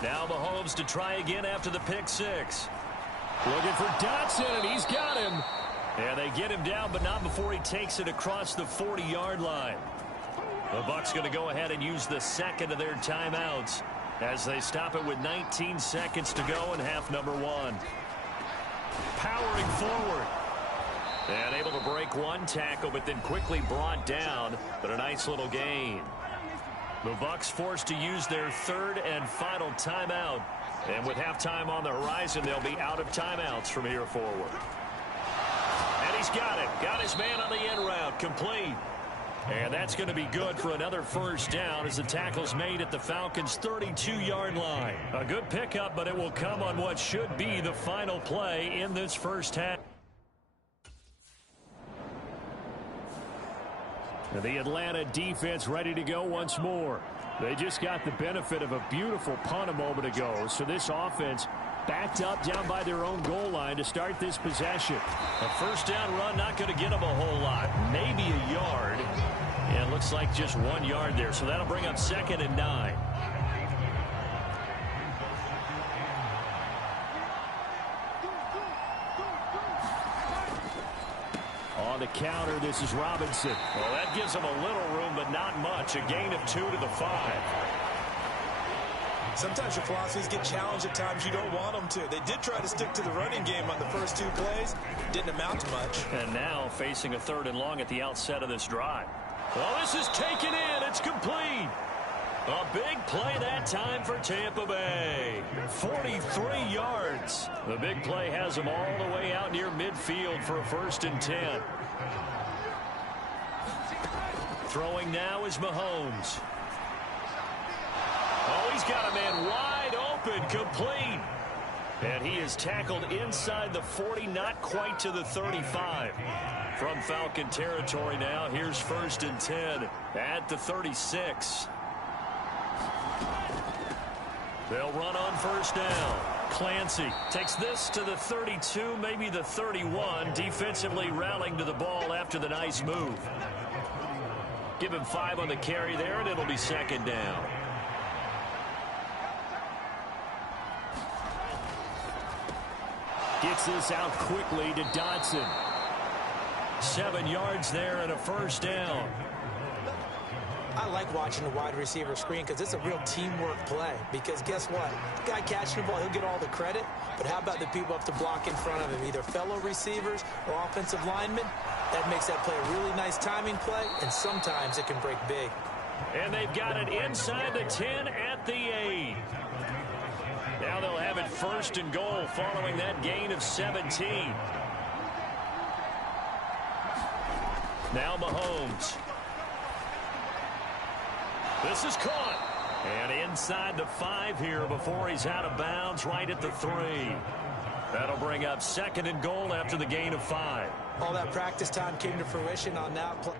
Now Mahomes to try again after the pick six. Looking for Dotson, and he's got him. And they get him down, but not before he takes it across the 40-yard line. The Bucs going to go ahead and use the second of their timeouts as they stop it with 19 seconds to go in half number 1. Powering forward. And able to break one tackle, but then quickly brought down. But a nice little gain. The Bucs forced to use their 3rd and final timeout. And with halftime on the horizon, they'll be out of timeouts from here forward. And he's got it. Got his man on the end route. Complete. And that's going to be good for another first down as the tackle's made at the Falcons' 32-yard line. A good pickup, but it will come on what should be the final play in this first half. The Atlanta defense ready to go once more. They just got the benefit of a beautiful punt a moment ago. So this offense backed up down by their own goal line to start this possession. A first down run not going to get them a whole lot. Maybe a yard. And it looks like just 1 yard there. So that'll bring up 2nd and 9. On the counter, this is Robinson. Well, that gives them a little room, but not much. A gain of 2 to the 5. Sometimes your philosophies get challenged at times you don't want them to. They did try to stick to the running game on the first 2 plays. Didn't amount to much. And now facing a 3rd and long at the outset of this drive. Well, this is taken in. It's complete. A big play that time for Tampa Bay. 43 yards. The big play has them all the way out near midfield for a 1st and 10. Throwing now is Mahomes. Oh, He's got a man wide open, complete. And he is tackled inside the 40, not quite to the 35. From Falcon territory now, here's 1st and 10 at the 36. They'll run on 1st down. Clancy takes this to the 32, maybe the 31, defensively rallying to the ball after the nice move. Give him 5 on the carry there, and it'll be 2nd down. Gets this out quickly to Dodson. 7 yards there and a 1st down. I like watching the wide receiver screen because it's a real teamwork play. Because guess what? The guy catching the ball, he'll get all the credit. But how about the people up to block in front of him, either fellow receivers or offensive linemen? That makes that play a really nice timing play, and sometimes it can break big. And they've got it inside the 10 at the 8. Now they'll have it 1st and goal following that gain of 17. Now Mahomes. This is caught. And inside the 5 here before he's out of bounds right at the 3. That'll bring up 2nd and goal after the gain of 5. All that practice time came to fruition on that play.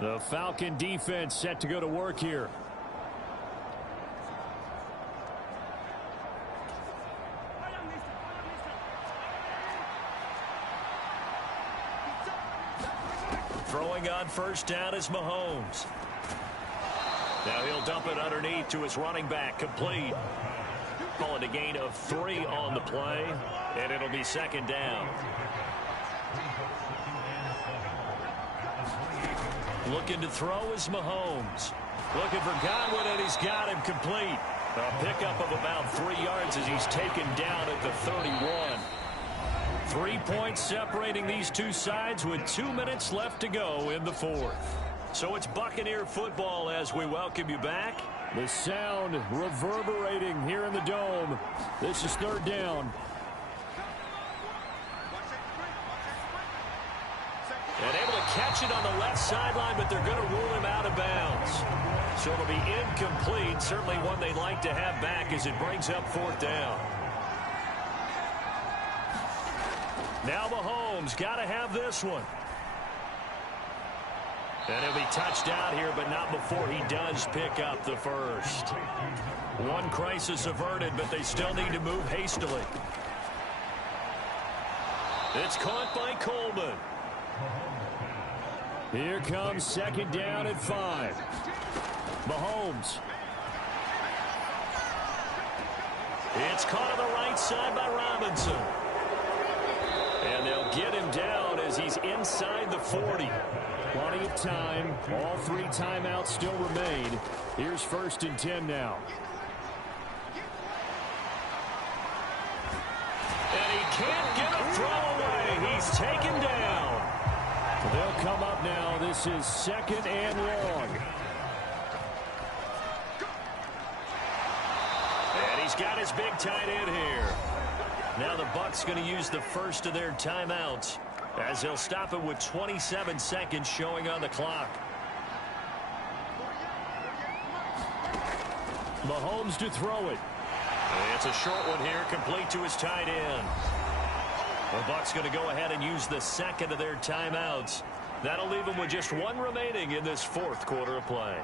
The Falcon defense set to go to work here. Throwing on 1st down is Mahomes. Now he'll dump it underneath to his running back, complete. Calling a gain of 3 on the play, and it'll be 2nd down. Looking to throw is Mahomes. Looking for Godwin, and he's got him complete. A pickup of about 3 yards as he's taken down at the 31. 3 points separating these two sides with 2 minutes left to go in the 4th. So it's Buccaneer football as we welcome you back. The sound reverberating here in the Dome. This is 3rd down. And able to catch it on the left sideline, but they're going to rule him out of bounds. So it'll be incomplete. Certainly one they'd like to have back as it brings up 4th down. Now Mahomes got to have this one. And he'll be touched out here, but not before he does pick up the 1st. One crisis averted, but they still need to move hastily. It's caught by Coleman. Here comes 2nd down at 5. Mahomes. It's caught on the right side by Robinson. And they'll get him down as he's inside the 40. Plenty of time. All 3 timeouts still remain. Here's 1st and 10 now. And he can't get a throw away. He's taken down. They'll come up now. This is 2nd and long. And he's got his big tight end here. Now the Bucs going to use the 1st of their timeouts as they'll stop it with 27 seconds showing on the clock. Mahomes to throw it. It's a short one here, complete to his tight end. The Bucs going to go ahead and use the 2nd of their timeouts. That'll leave them with just 1 remaining in this 4th quarter of play.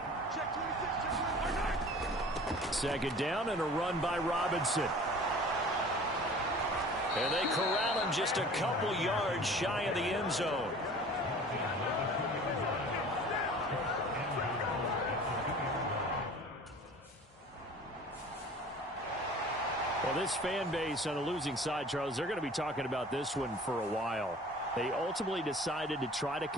2nd down and a run by Robinson. And they corral him just a couple yards shy of the end zone. Well, this fan base on the losing side, Charles, they're going to be talking about this one for a while. They ultimately decided to try to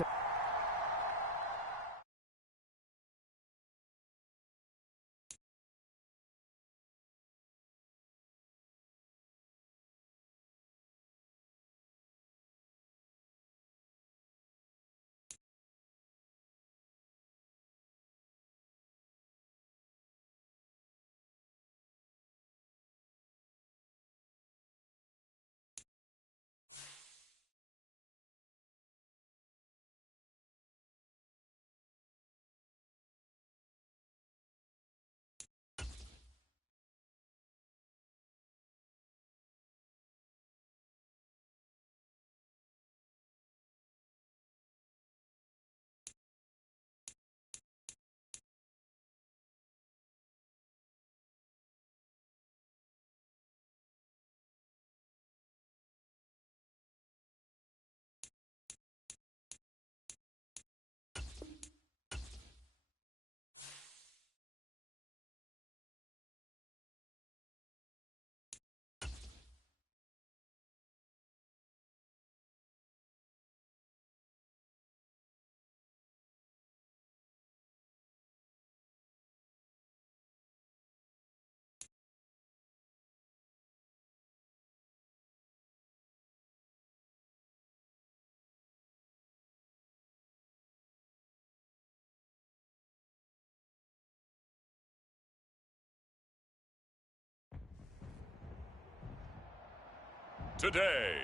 today.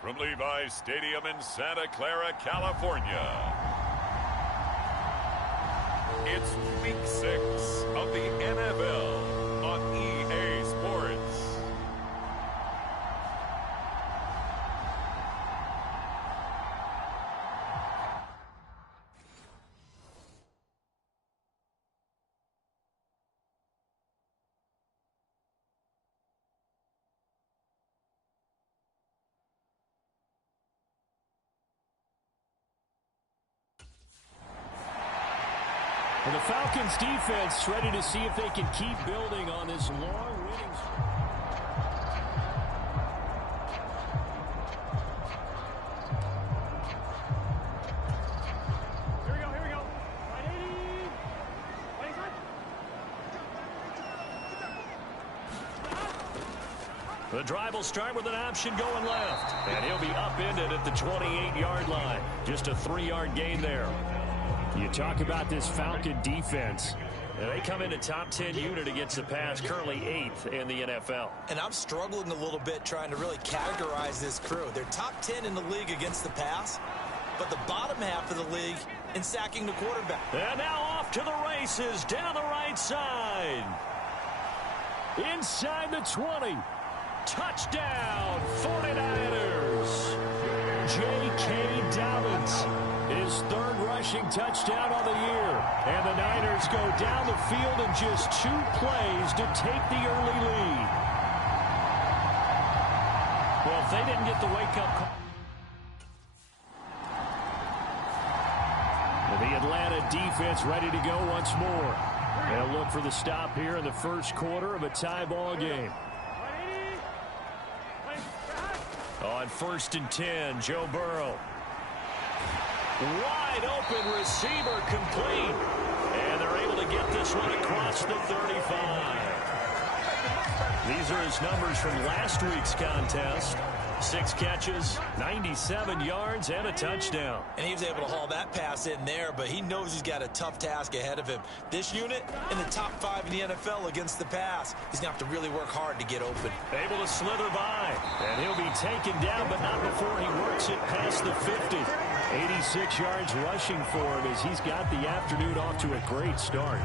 From Levi's Stadium in Santa Clara, California, it's Week 6 of the NFL on EA Sports. And the Falcons defense ready to see if they can keep building on this long winning streak. Here we go. 180. The drive will start with an option going left. And he'll be upended at the 28-yard line. Just a 3-yard gain there. You talk about this Falcon defense. They come in a top 10 unit against the pass, currently 8th in the NFL. And I'm struggling a little bit trying to really categorize this crew. They're top 10 in the league against the pass, but the bottom half of the league in sacking the quarterback. And now off to the races down the right side. Inside the 20. Touchdown, 49ers. J.K. Dobbins. His third rushing touchdown of the year. And the Niners go down the field in just 2 plays to take the early lead. Well, if they didn't get the wake-up call. The Atlanta defense ready to go once more. They'll look for the stop here in the first quarter of a tie ball game. On 1st and 10, Joe Burrow. Wide open receiver complete. And they're able to get this one across the 35. These are his numbers from last week's contest. 6 catches, 97 yards, and a touchdown. And he was able to haul that pass in there, but he knows he's got a tough task ahead of him. This unit in the top 5 in the NFL against the pass. He's going to have to really work hard to get open. Able to slither by, and he'll be taken down, but not before he works it past the 50. 86 yards rushing for him as he's got the afternoon off to a great start.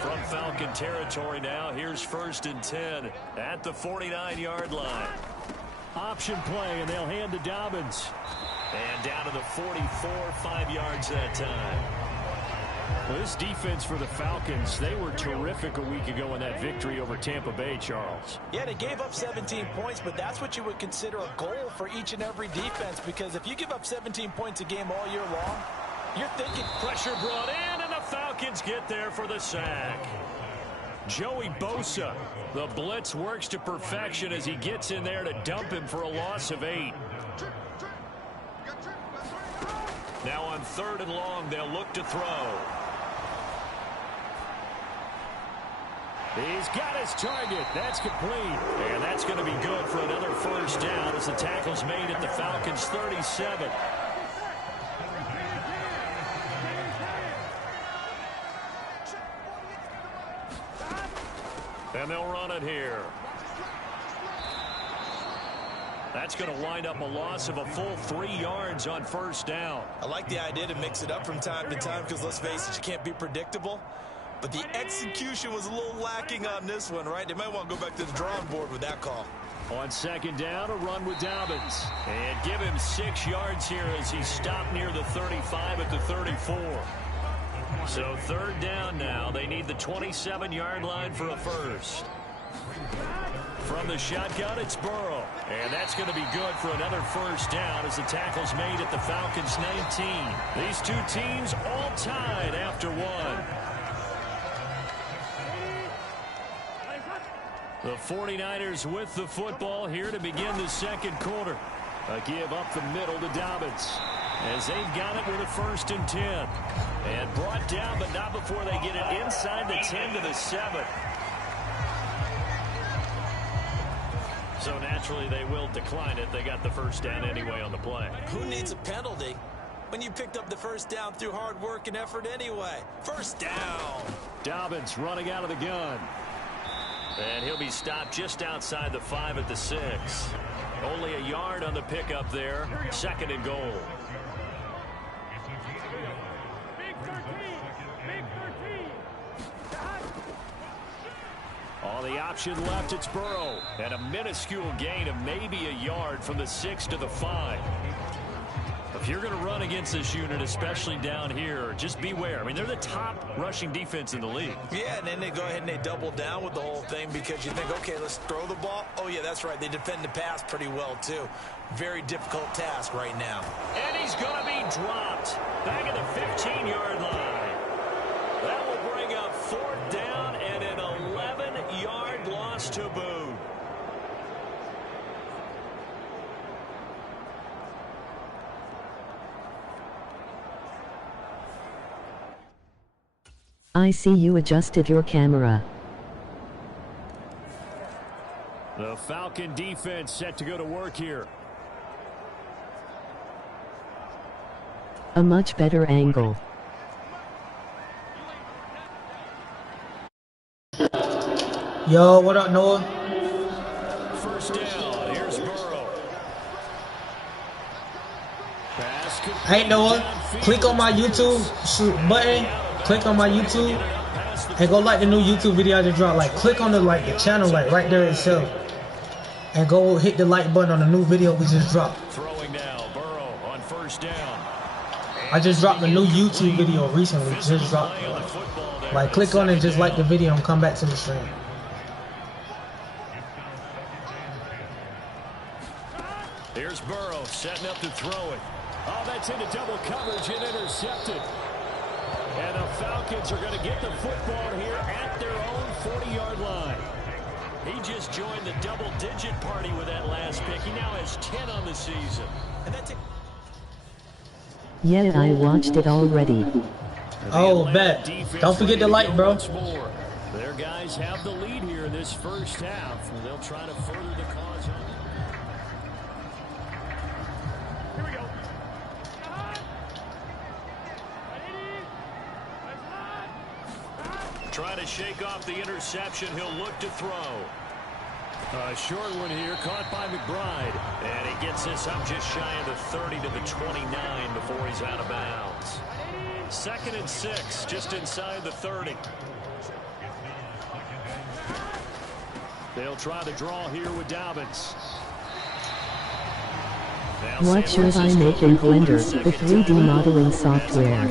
From Falcon territory now, here's 1st and 10 at the 49-yard line. Option play, and they'll hand to Dobbins. And down to the 44, 5 yards that time. Well, this defense for the Falcons, they were terrific a week ago in that victory over Tampa Bay, Charles. Yeah, they gave up 17 points, but that's what you would consider a goal for each and every defense, because if you give up 17 points a game all year long, you're thinking. Pressure brought in, and the Falcons get there for the sack. Joey Bosa, the blitz works to perfection as he gets in there to dump him for a loss of 8. Now on 3rd and long, they'll look to throw. He's got his target. That's complete. And that's going to be good for another 1st down as the tackle's made at the Falcons' 37. And they'll run it here. That's going to wind up a loss of a full 3 yards on 1st down. I like the idea to mix it up from time to time because, let's face it, you can't be predictable. But the execution was a little lacking on this one, right? They might want to go back to the drawing board with that call. On 2nd down, a run with Dobbins. And give him 6 yards here as he stopped near the 35 at the 34. So 3rd down now. They need the 27-yard line for a 1st. From the shotgun, it's Burrow. And that's going to be good for another 1st down as the tackle's made at the Falcons' 19. These 2 teams all tied after 1. The 49ers with the football here to begin the 2nd quarter. A give up the middle to Dobbins as they've got it with a 1st and 10. And brought down, but not before they get it inside the 10 to the 7. So naturally they will decline it. They got the 1st down anyway on the play. Who needs a penalty when you picked up the 1st down through hard work and effort anyway? 1st down. Dobbins running out of the gun. And he'll be stopped just outside the 5 at the 6. Only a yard on the pickup there. 2nd and goal. On the option left, it's Burrow. And a minuscule gain of maybe a yard from the 6 to the 5. If you're going to run against this unit, especially down here, just beware. I mean, they're the top rushing defense in the league. Yeah, and then they go ahead and they double down with the whole thing because you think, okay, let's throw the ball. Oh, yeah, that's right. They defend the pass pretty well, too. Very difficult task right now. And he's going to be dropped back at the 15-yard line. That will bring up 4th down and an 11-yard loss to boot. I see you adjusted your camera. The Falcon defense set to go to work here. A much better angle. Yo, what up, Noah? 1st down. Here's Burrow. Hey, Noah, click on my YouTube button. Click on my YouTube and go like the new YouTube video I just dropped. Like, click on the channel right there itself, and go hit the like button on the new video we just dropped. Throwing now, Burrow on 1st down. I just dropped a new YouTube video recently. Just dropped. Like, click on it, and just like the video, and come back to the stream. Here's Burrow setting up to throw it. Oh, that's into double coverage and intercepted. And the Falcons are going to get the football here at their own 40-yard line. He just joined the double-digit party with that last pick. He now has 10 on the season. And that's it. Yeah, I watched it already. Oh, bet. Don't forget to like, bro. Their guys have the lead here in this 1st half. And they'll try to further the cause on. Here we go. Trying to shake off the interception. He'll look to throw. A short one here, caught by McBride. And he gets this up just shy of the 30 to the 29 before he's out of bounds. 2nd and 6, just inside the 30. They'll try to draw here with Dobbins. What should I make in Blender, the 3D modeling software?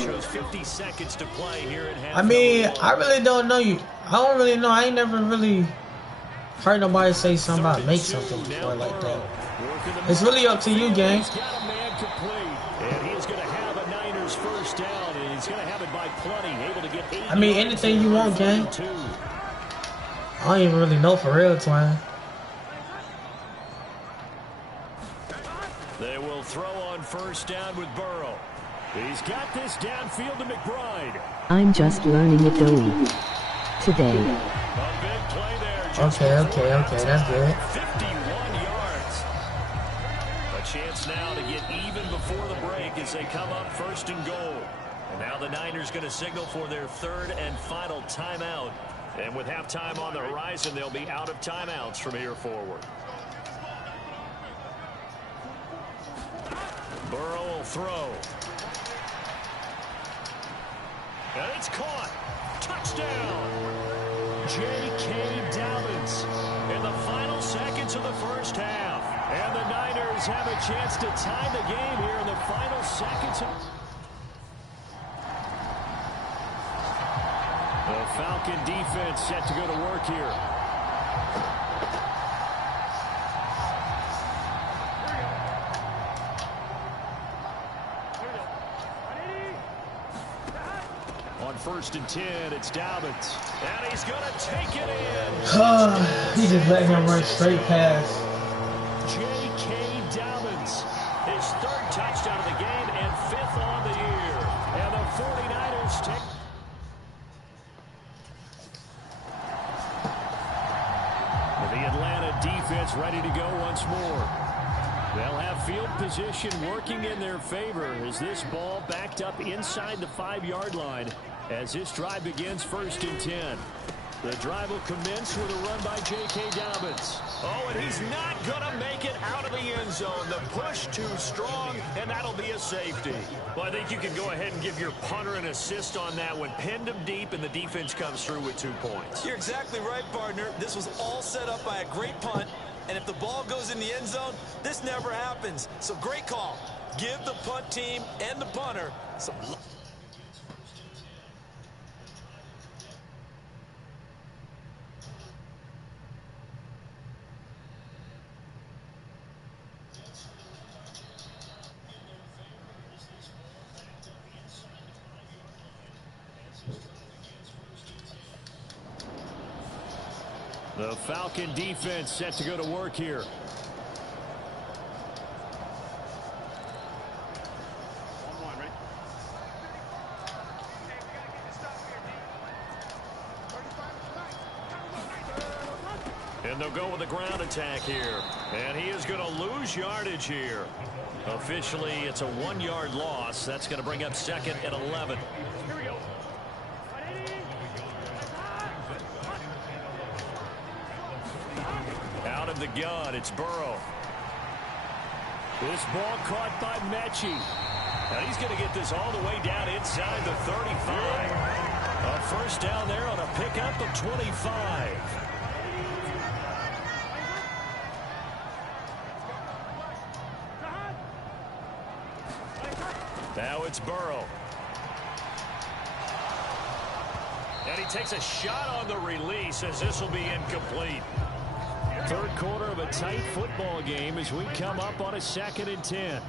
I mean, I really don't know you. I don't really know. I ain't never really heard nobody say something about make something before like that. It's really up to you, gang. I mean, anything you want, gang. I don't even really know for real, twin. They will throw on 1st down with Burrow. He's got this downfield to McBride. I'm just learning it though. Today. A big play there. Okay, that's good. 51 yards. A chance now to get even before the break as they come up 1st and goal. And now the Niners going to signal for their 3rd and final timeout. And with halftime on the horizon, they'll be out of timeouts from here forward. Burrow will throw. And it's caught. Touchdown. J.K. Dobbins in the final seconds of the 1st half. And the Niners have a chance to tie the game here in the final seconds. The Falcon defense set to go to work here. On 1st and 10, it's Dobbins. And he's going to take it in. He just let him run straight past. J.K. Dobbins, his 3rd touchdown of the game and 5th on the year. And the 49ers take... The Atlanta defense ready to go once more. They'll have field position working in their favor as this ball backed up inside the 5-yard line as this drive begins 1st and 10. The drive will commence with a run by J.K. Dobbins. Oh, and he's not going to make it out of the end zone. The push too strong, and that'll be a safety. Well, I think you can go ahead and give your punter an assist on that one. Pinned him deep, and the defense comes through with 2 points. You're exactly right, partner. This was all set up by a great punt, and if the ball goes in the end zone, this never happens. So great call. Give the punt team and the punter some luck. The Falcon defense set to go to work here. And they'll go with the ground attack here. And he is going to lose yardage here. Officially, it's a 1-yard loss. That's going to bring up 2nd and 11. Out of the gun, it's Burrow. This ball caught by Mechie. And he's going to get this all the way down inside the 35. A first down there on a pickup of 25. Now it's Burrow. And he takes a shot on the release as this will be incomplete. Third quarter of a tight football game as we come up on a 2nd and 10.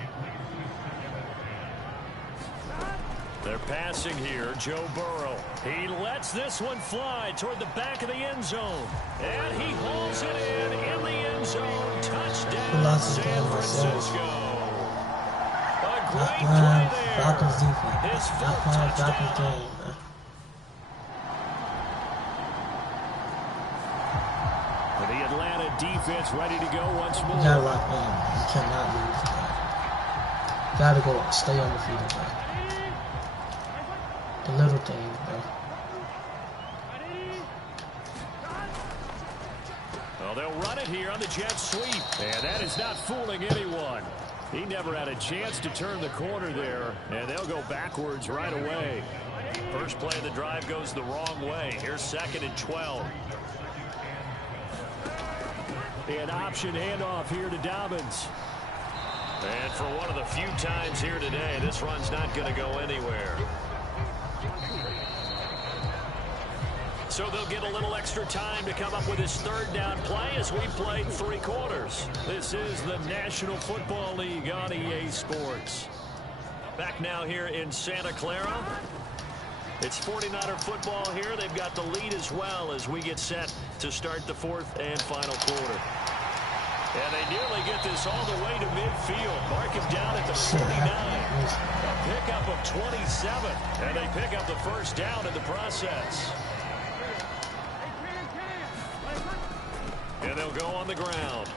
They're passing here, Joe Burrow. He lets this one fly toward the back of the end zone. And he hauls it in the end zone. Touchdown, San Francisco. A great play there. Falcons defense. His fourth touchdown. The Atlanta defense ready to go once more. You gotta lock in. You cannot lose. You gotta go stay on the field, bro. The little things, bro. Well, they'll run it here on the jet sweep. And that is not fooling anyone. He never had a chance to turn the corner there. And they'll go backwards right away. First play of the drive goes the wrong way. Here's 2nd and 12. An option handoff here to Dobbins. And for one of the few times here today, this run's not going to go anywhere. So they'll get a little extra time to come up with his 3rd down play as we played 3 quarters. This is the National Football League on EA Sports. Back now here in Santa Clara. It's 49er football here. They've got the lead as well as we get set to start the 4th and final quarter. And they nearly get this all the way to midfield. Mark him down at the 49. A pickup of 27. And they pick up the first down in the process. And they'll go on the ground.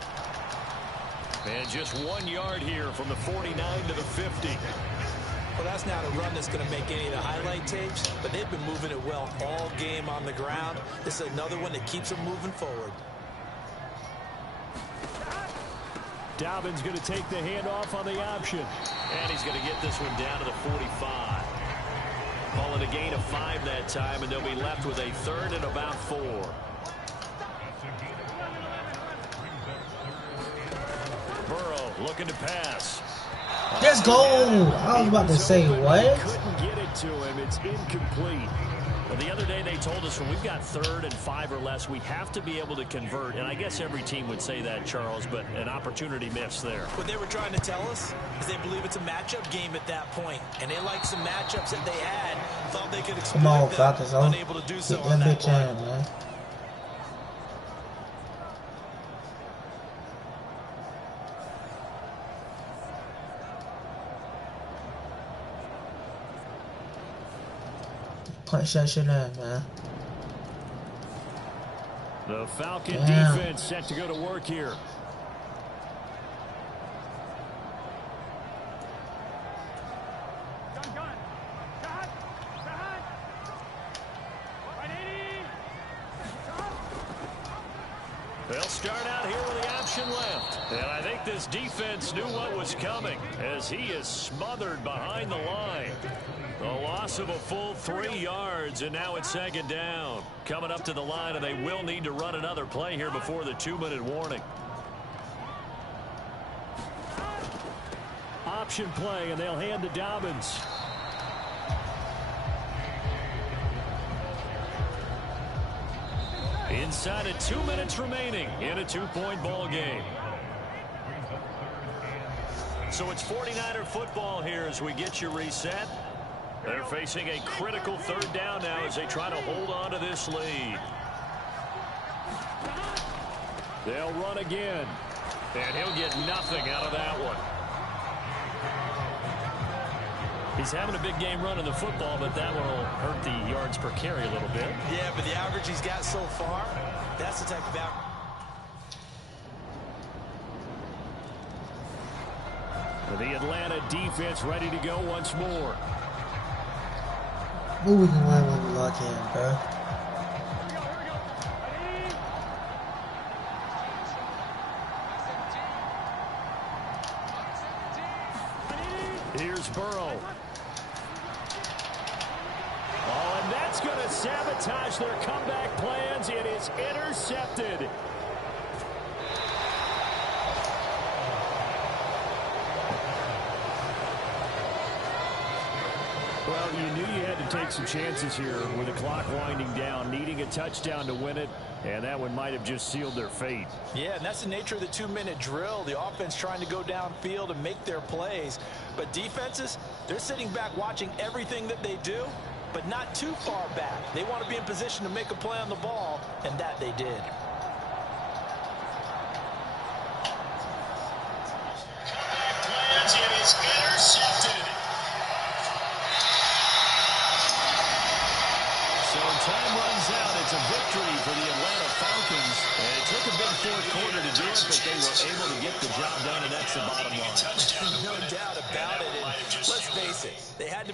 And just 1 yard here from the 49 to the 50. Well, that's not a run that's going to make any of the highlight tapes, but they've been moving it well all game on the ground. This is another one that keeps them moving forward. Dobbins going to take the handoff on the option. And he's going to get this one down to the 45. Call it a gain of 5 that time, and they'll be left with a 3rd and about 4. Burrow looking to pass. Let's go. I was about to say, what? Couldn't get it to him. It's incomplete. Well, the other day they told us when we've got 3rd and 5 or less, we have to be able to convert. And I guess every team would say that, Charles, but an opportunity missed there. What they were trying to tell us is they believe it's a matchup game at that point, and they like some matchups that they had, thought they could exploit. Come on, them, Falcons, unable to do so get on that that bitch play. in, man. Punch that shit in, man. The Falcon defense set to go to work here. start out here with the option left. And I think this defense knew what was coming as he is smothered behind the line. A loss of a full 3 yards, and now it's 2nd down. Coming up to the line, and they will need to run another play here before the 2-minute warning. Option play, and they'll hand to Dobbins. Inside of 2 minutes remaining in a 2-point ball game. So it's 49er football here as we get you reset. They're facing a critical 3rd down now as they try to hold on to this lead. They'll run again. And he'll get nothing out of that one. He's having a big game running the football, but that one will hurt the yards per carry a little bit. Yeah, but the average he's got so far, that's the type of average. The Atlanta defense ready to go once more. Who we can win when we lock in, bro? Here's Burrow. Oh, and that's going to sabotage their comeback plans. It is intercepted. Well, you knew you had to take some chances here with the clock winding down, needing a touchdown to win it, and that one might have just sealed their fate. Yeah, and that's the nature of the 2-minute drill. The offense trying to go downfield and make their plays. But defenses, they're sitting back watching everything that they do, but not too far back. They want to be in position to make a play on the ball, and that they did. Plans, it is intercepted. So time runs out. It's a victory for the Atlanta Falcons. And it took a big 4th quarter to do it, but they were able to get the job done, and that's the bottom line. No doubt about it. And let's face it, they had to...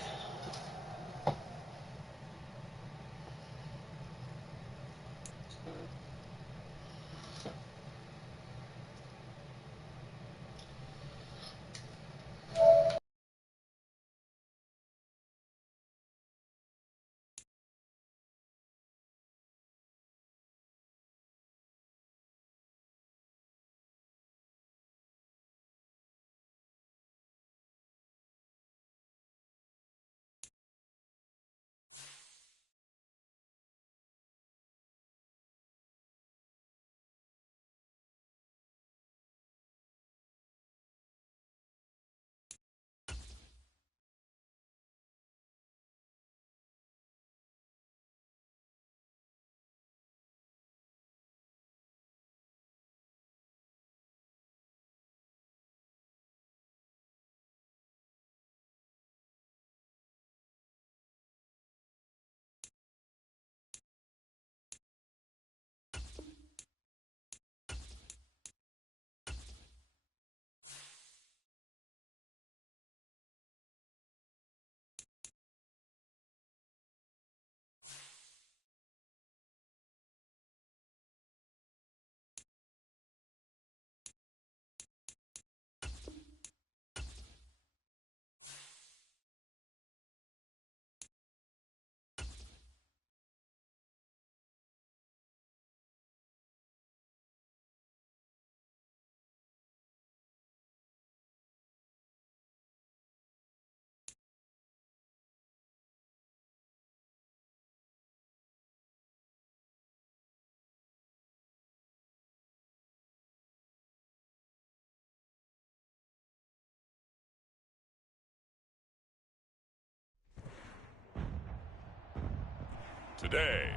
Today,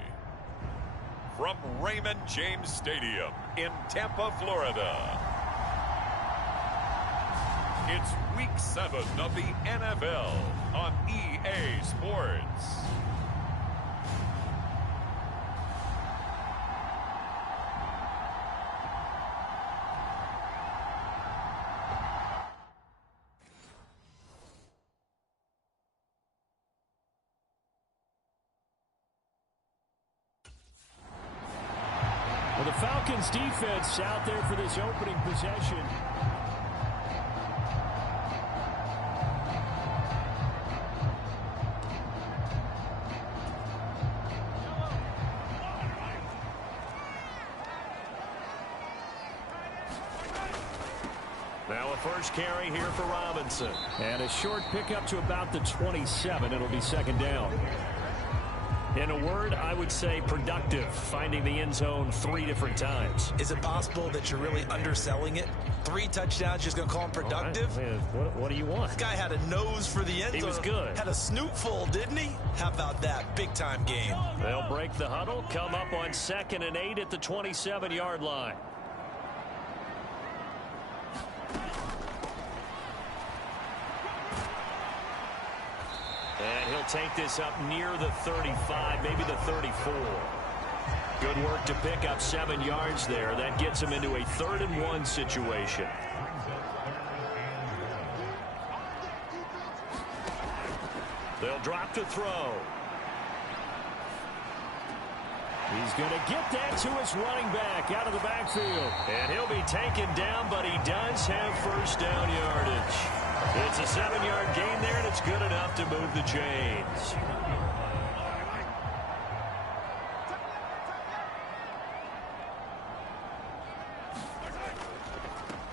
from Raymond James Stadium in Tampa, Florida, it's Week 7 of the NFL on EA Sports. Well, the Falcons defense out there for this opening possession. Now a first carry here for Robinson. And a short pickup to about the 27. It'll be second down. In a word, I would say productive, finding the end zone 3 different times. Is it possible that you're really underselling it? 3 touchdowns, just going to call him productive? Right. What do you want? This guy had a nose for the end zone. He was good. Had a snoot full, didn't he? How about that? Big-time game. They'll break the huddle, come up on 2nd and 8 at the 27-yard line. And he'll take this up near the 35, maybe the 34. Good work to pick up 7 yards there. That gets him into a 3rd and 1 situation. They'll drop to throw. He's going to get that to his running back out of the backfield. And he'll be taken down, but he does have first down yardage. It's a 7-yard gain there, and it's good enough to move the chains.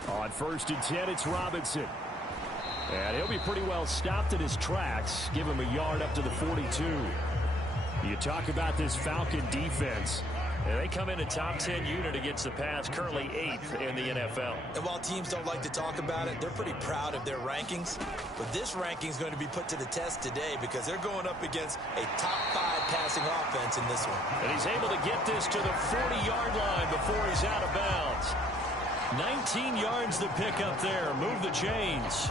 On 1st and 10, it's Robinson. And he'll be pretty well stopped in his tracks. Give him a yard up to the 42. You talk about this Falcon defense. And they come in a top 10 unit against the pass, currently 8th in the NFL. And while teams don't like to talk about it, they're pretty proud of their rankings. But this ranking is going to be put to the test today because they're going up against a top 5 passing offense in this one. And he's able to get this to the 40-yard line before he's out of bounds. 19 yards to pick up there. Move the chains.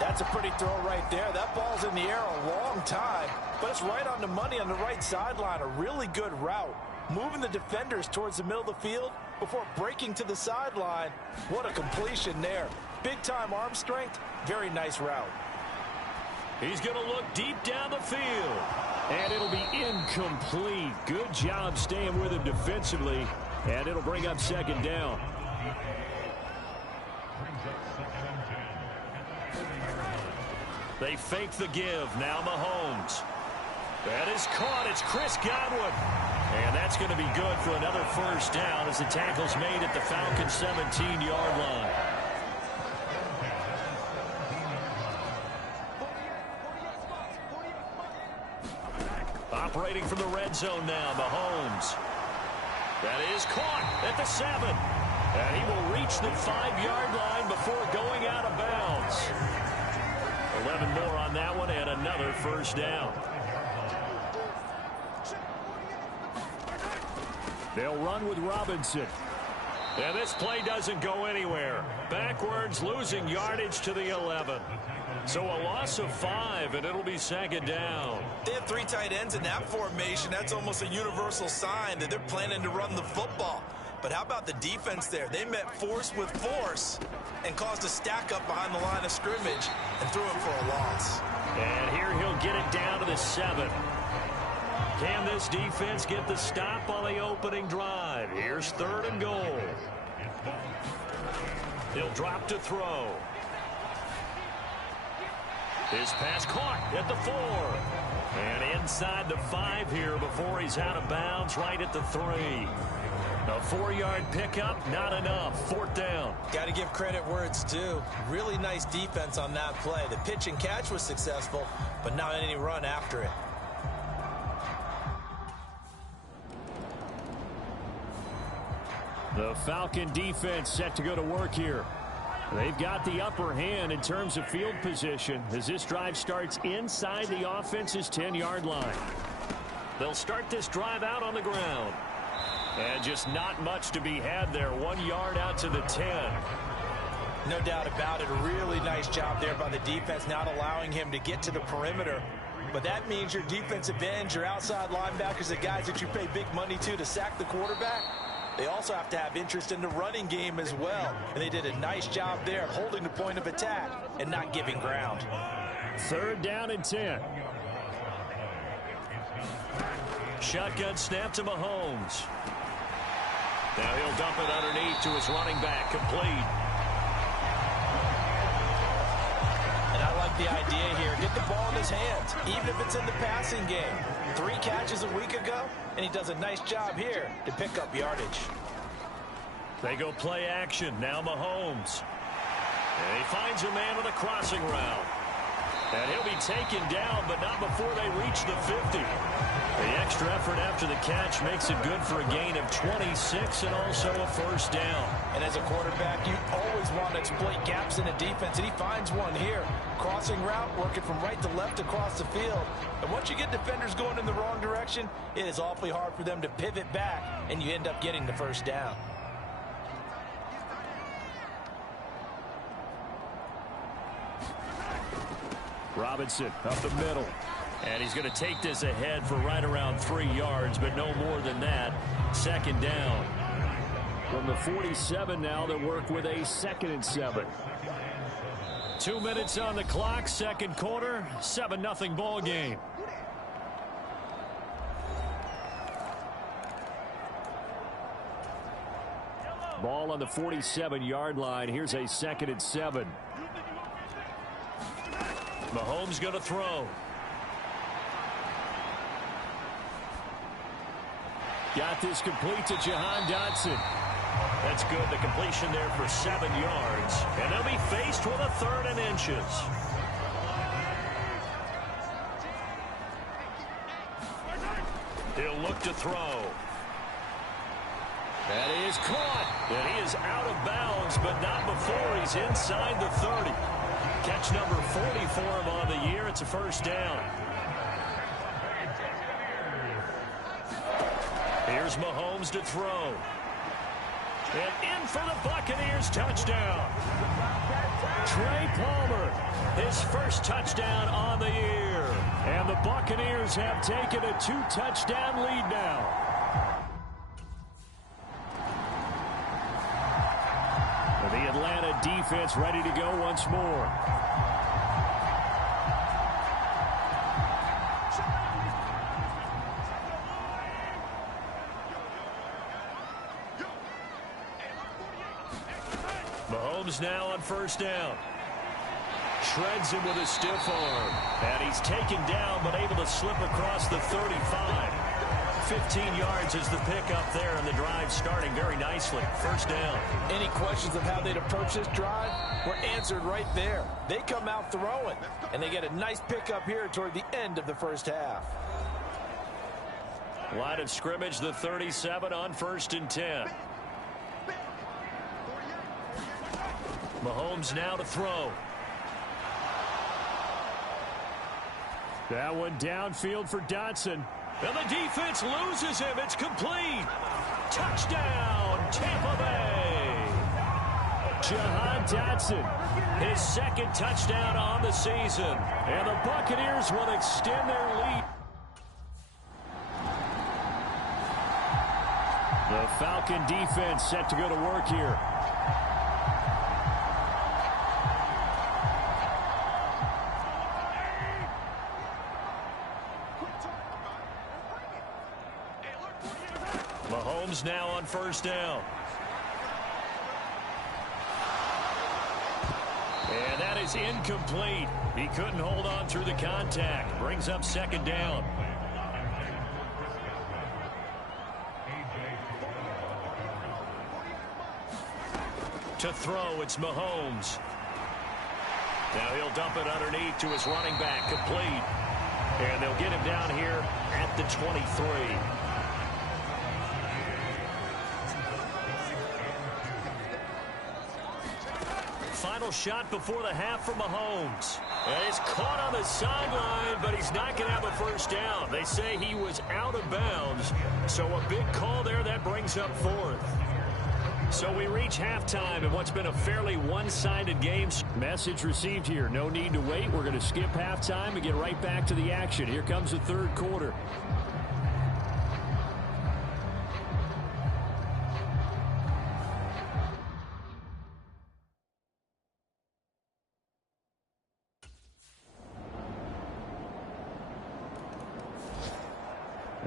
That's a pretty throw right there. That ball's in the air a long time, but it's right on the money on the right sideline. A really good route. Moving the defenders towards the middle of the field before breaking to the sideline. What a completion there. Big-time arm strength. Very nice route. He's going to look deep down the field. And it'll be incomplete. Good job staying with him defensively. And it'll bring up 2nd down. They fake the give. Now Mahomes. That is caught. It's Chris Godwin. And that's going to be good for another first down as the tackle's made at the Falcons' 17-yard line. Operating from the red zone now, Mahomes. That is caught at the 7. And he will reach the 5-yard line before going out of bounds. 11 more on that one and another first down. They'll run with Robinson. And this play doesn't go anywhere. Backwards, losing yardage to the 11. So a loss of 5, and it'll be 2nd down. They have 3 tight ends in that formation. That's almost a universal sign that they're planning to run the football. But how about the defense there? They met force with force and caused a stack up behind the line of scrimmage and threw it for a loss. And here he'll get it down to the 7. Can this defense get the stop on the opening drive? Here's 3rd and goal. He'll drop to throw. His pass caught at the 4. And inside the 5 here before he's out of bounds right at the 3. A 4-yard pickup, not enough. 4th down. Got to give credit where it's due. Really nice defense on that play. The pitch and catch was successful, but not any run after it. The Falcon defense set to go to work here. They've got the upper hand in terms of field position as this drive starts inside the offense's 10-yard line. They'll start this drive out on the ground. And just not much to be had there. 1 yard out to the 10. No doubt about it. A really nice job there by the defense, not allowing him to get to the perimeter. But that means your defensive ends, your outside linebackers, the guys that you pay big money to sack the quarterback, they also have to have interest in the running game as well. And they did a nice job there holding the point of attack and not giving ground. 3rd down and 10. Shotgun snap to Mahomes. Now he'll dump it underneath to his running back, complete. And I like the idea here. Get the ball in his hands, even if it's in the passing game. 3 catches a week ago, and he does a nice job here to pick up yardage. They go play action. Now Mahomes. And he finds a man with a crossing route. And he'll be taken down, but not before they reach the 50. The extra effort after the catch makes it good for a gain of 26 and also a first down. And as a quarterback, you always want to exploit gaps in the defense, and he finds one here. Crossing route, working from right to left across the field. And once you get defenders going in the wrong direction, it is awfully hard for them to pivot back, and you end up getting the first down. Robinson up the middle. And he's going to take this ahead for right around 3 yards, but no more than that. Second down. From the 47 now, they work with a 2nd and 7. 2 minutes on the clock, second quarter, 7-0 ball game. Ball on the 47-yard line. Here's a 2nd and 7. Mahomes going to throw. Got this complete to Jahan Dotson. That's good. The completion there for 7 yards. And they'll be faced with a 3rd and inches. He'll look to throw. That is caught. And he is out of bounds, but not before he's inside the 30. Catch number 40 for him on the year. It's a first down. Here's Mahomes to throw. And in for the Buccaneers touchdown. Trey Palmer, his first touchdown on the year. And the Buccaneers have taken a 2-touchdown lead now. The Atlanta defense ready to go once more. Mahomes now on first down. Shreds him with a stiff arm. And he's taken down but able to slip across the 35. 15 yards is the pickup there, and the drive starting very nicely. First down. Any questions of how they'd approach this drive were answered right there. They come out throwing, and they get a nice pickup here toward the end of the first half. Line of scrimmage, the 37 on 1st and 10. Mahomes now to throw. That one downfield for Dotson. And the defense loses him. It's complete. Touchdown, Tampa Bay. Jahan Dotson, his 2nd touchdown on the season. And the Buccaneers will extend their lead. The Falcon defense set to go to work here. Mahomes now on first down. And that is incomplete. He couldn't hold on through the contact. Brings up 2nd down. To throw, it's Mahomes. Now he'll dump it underneath to his running back, complete. And they'll get him down here at the 23. Final shot before the half from Mahomes. And he's caught on the sideline, but he's not going to have a first down. They say he was out of bounds. So a big call there that brings up 4th. So we reach halftime in what's been a fairly one-sided game. Message received here. No need to wait. We're going to skip halftime and get right back to the action. Here comes the 3rd quarter.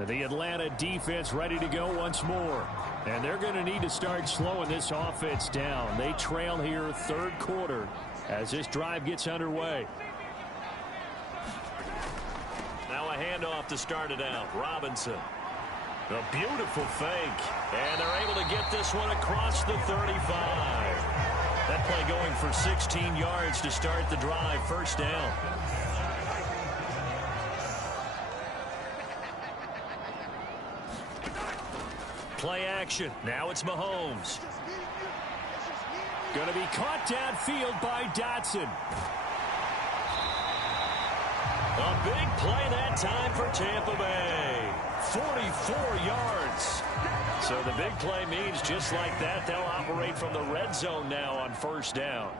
The Atlanta defense ready to go once more. And they're going to need to start slowing this offense down. They trail here third quarter as this drive gets underway. Now a handoff to start it out. Robinson. A beautiful fake. And they're able to get this one across the 35. That play going for 16 yards to start the drive. First down. Play action. Now it's Mahomes. Going to be caught downfield by Dotson. A big play that time for Tampa Bay. 44 yards. So the big play means just like that, they'll operate from the red zone now on first down.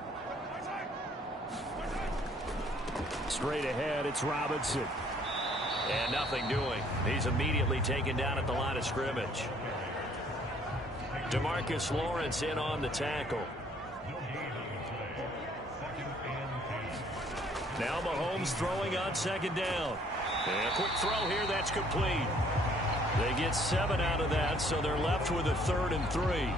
Straight ahead, it's Robinson. And nothing doing. He's immediately taken down at the line of scrimmage. DeMarcus Lawrence in on the tackle. Now Mahomes throwing on second down. And a quick throw here, that's complete. They get 7 out of that, so they're left with a 3rd and 3.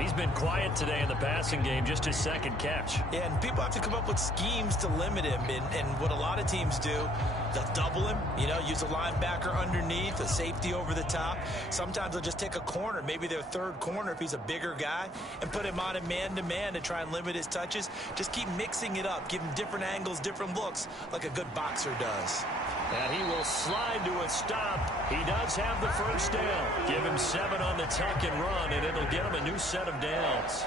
He's been quiet today in the passing game, just his second catch. Yeah, and people have to come up with schemes to limit him. And what a lot of teams do, they'll double him, use a linebacker underneath, a safety over the top. Sometimes they'll just take a corner, maybe their third corner if he's a bigger guy, and put him on a man-to-man to try and limit his touches. Just keep mixing it up, give him different angles, different looks, like a good boxer does. And he will slide to a stop. He does have the first down. Give him 7 on the tuck and run, and it'll get him a new set of downs.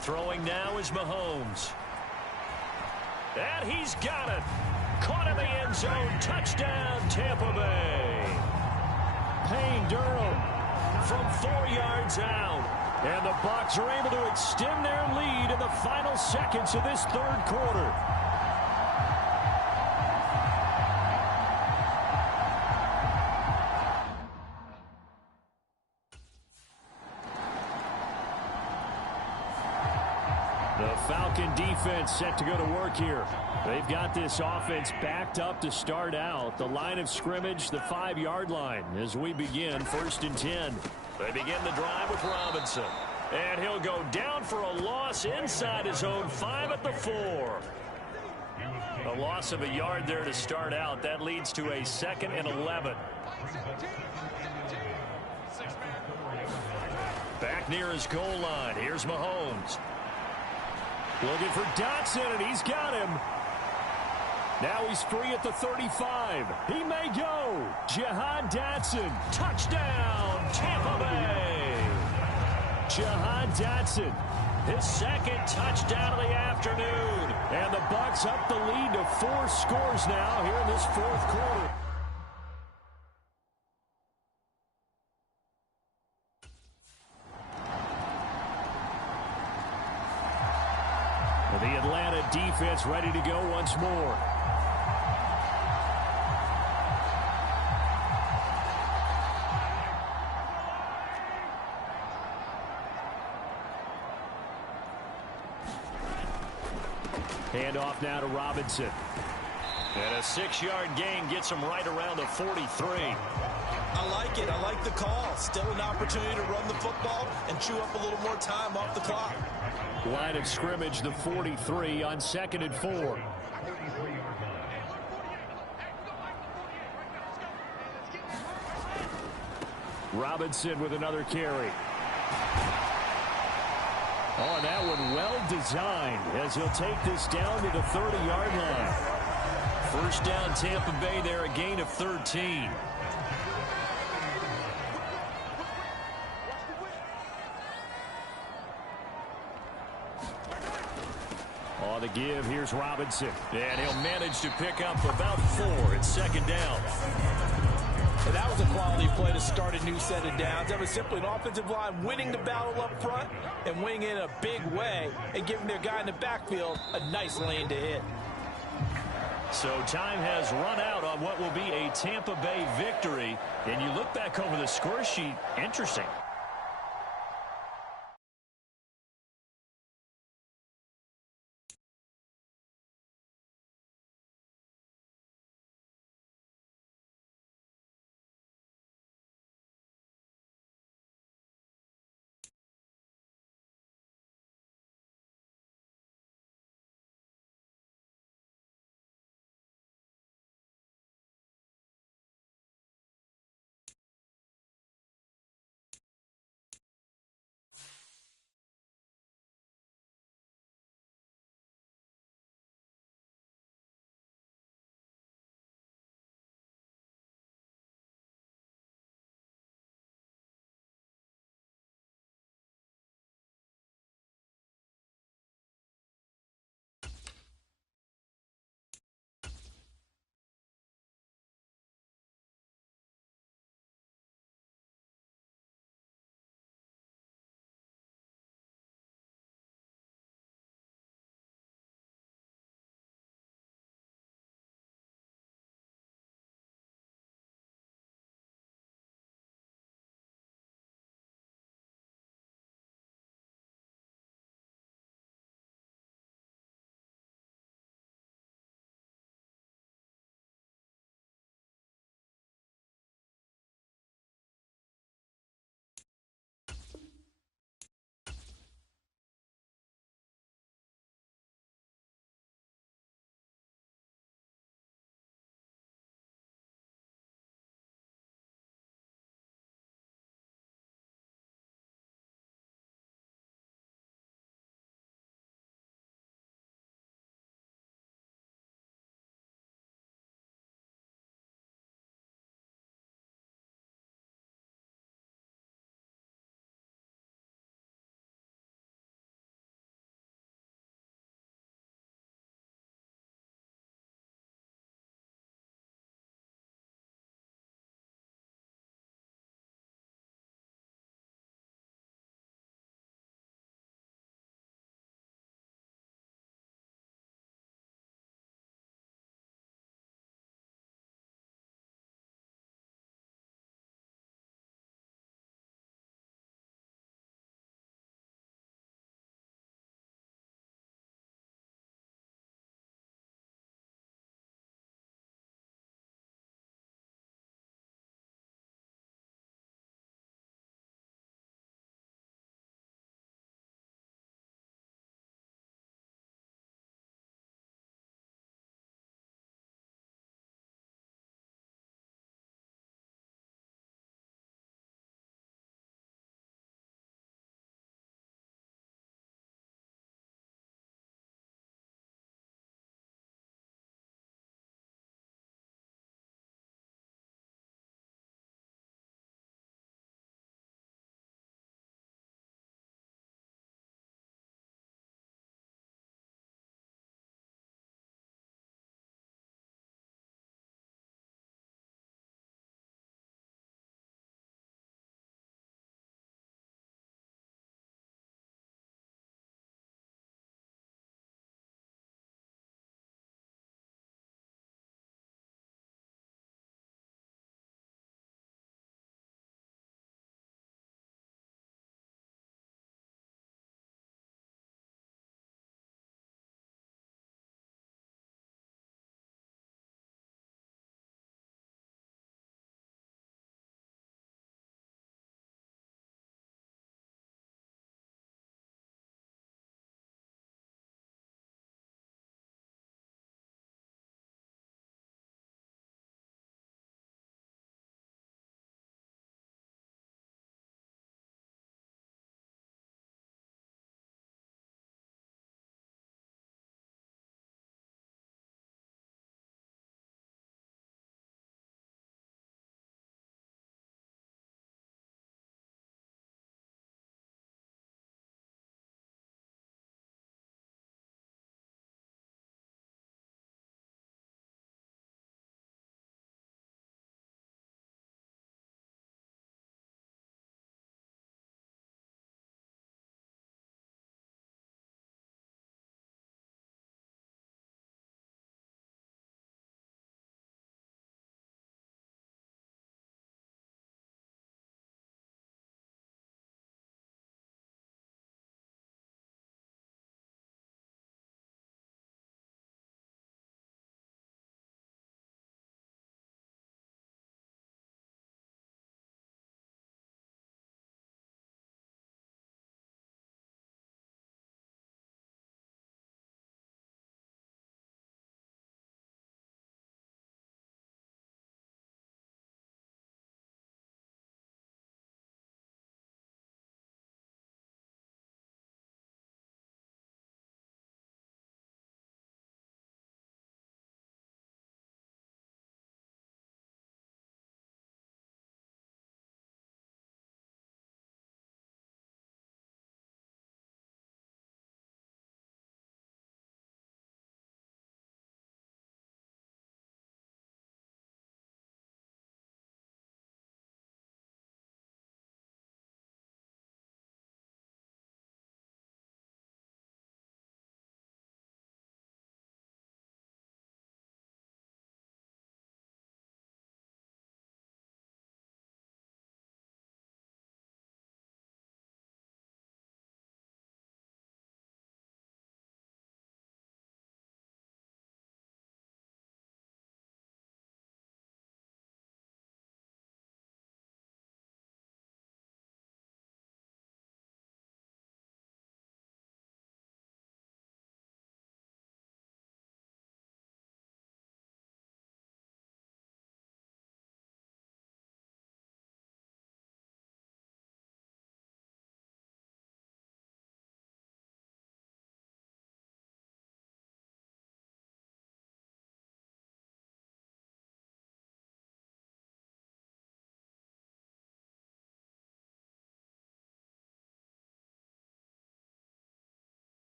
Throwing now is Mahomes. And he's got it. Caught in the end zone. Touchdown, Tampa Bay. Payne Durham from 4 yards out. And the Bucs are able to extend their lead in the final seconds of this third quarter. The Falcon defense set to go to work here. They've got this offense backed up to start out. The line of scrimmage, the 5-yard line as we begin 1st and 10. They begin the drive with Robinson. And he'll go down for a loss inside his own 5 at the 4. A loss of a yard there to start out. That leads to a 2nd and 11. Back near his goal line. Here's Mahomes. Looking for Dotson, and he's got him. Now he's free at the 35. He may go. Jahan Dotson. Touchdown, Tampa Bay. Jahan Dotson, his 2nd touchdown of the afternoon. And the Bucs up the lead to 4 scores now here in this 4th quarter. The Atlanta defense ready to go once more. Handoff now to Robinson. And a 6-yard gain gets him right around the 43. I like it. I like the call. Still an opportunity to run the football and chew up a little more time off the clock. Line of scrimmage, the 43 on 2nd and 4. Robinson with another carry. Oh, that one well designed as he'll take this down to the 30-yard line. First down, Tampa Bay there, a gain of 13. On the give, here's Robinson. And he'll manage to pick up about 4. It's 2nd down. And that was a quality play to start a new set of downs. That was simply an offensive line winning the battle up front and winning it in a big way and giving their guy in the backfield a nice lane to hit. So time has run out on what will be a Tampa Bay victory. And you look back over the score sheet, interesting.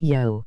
Yo.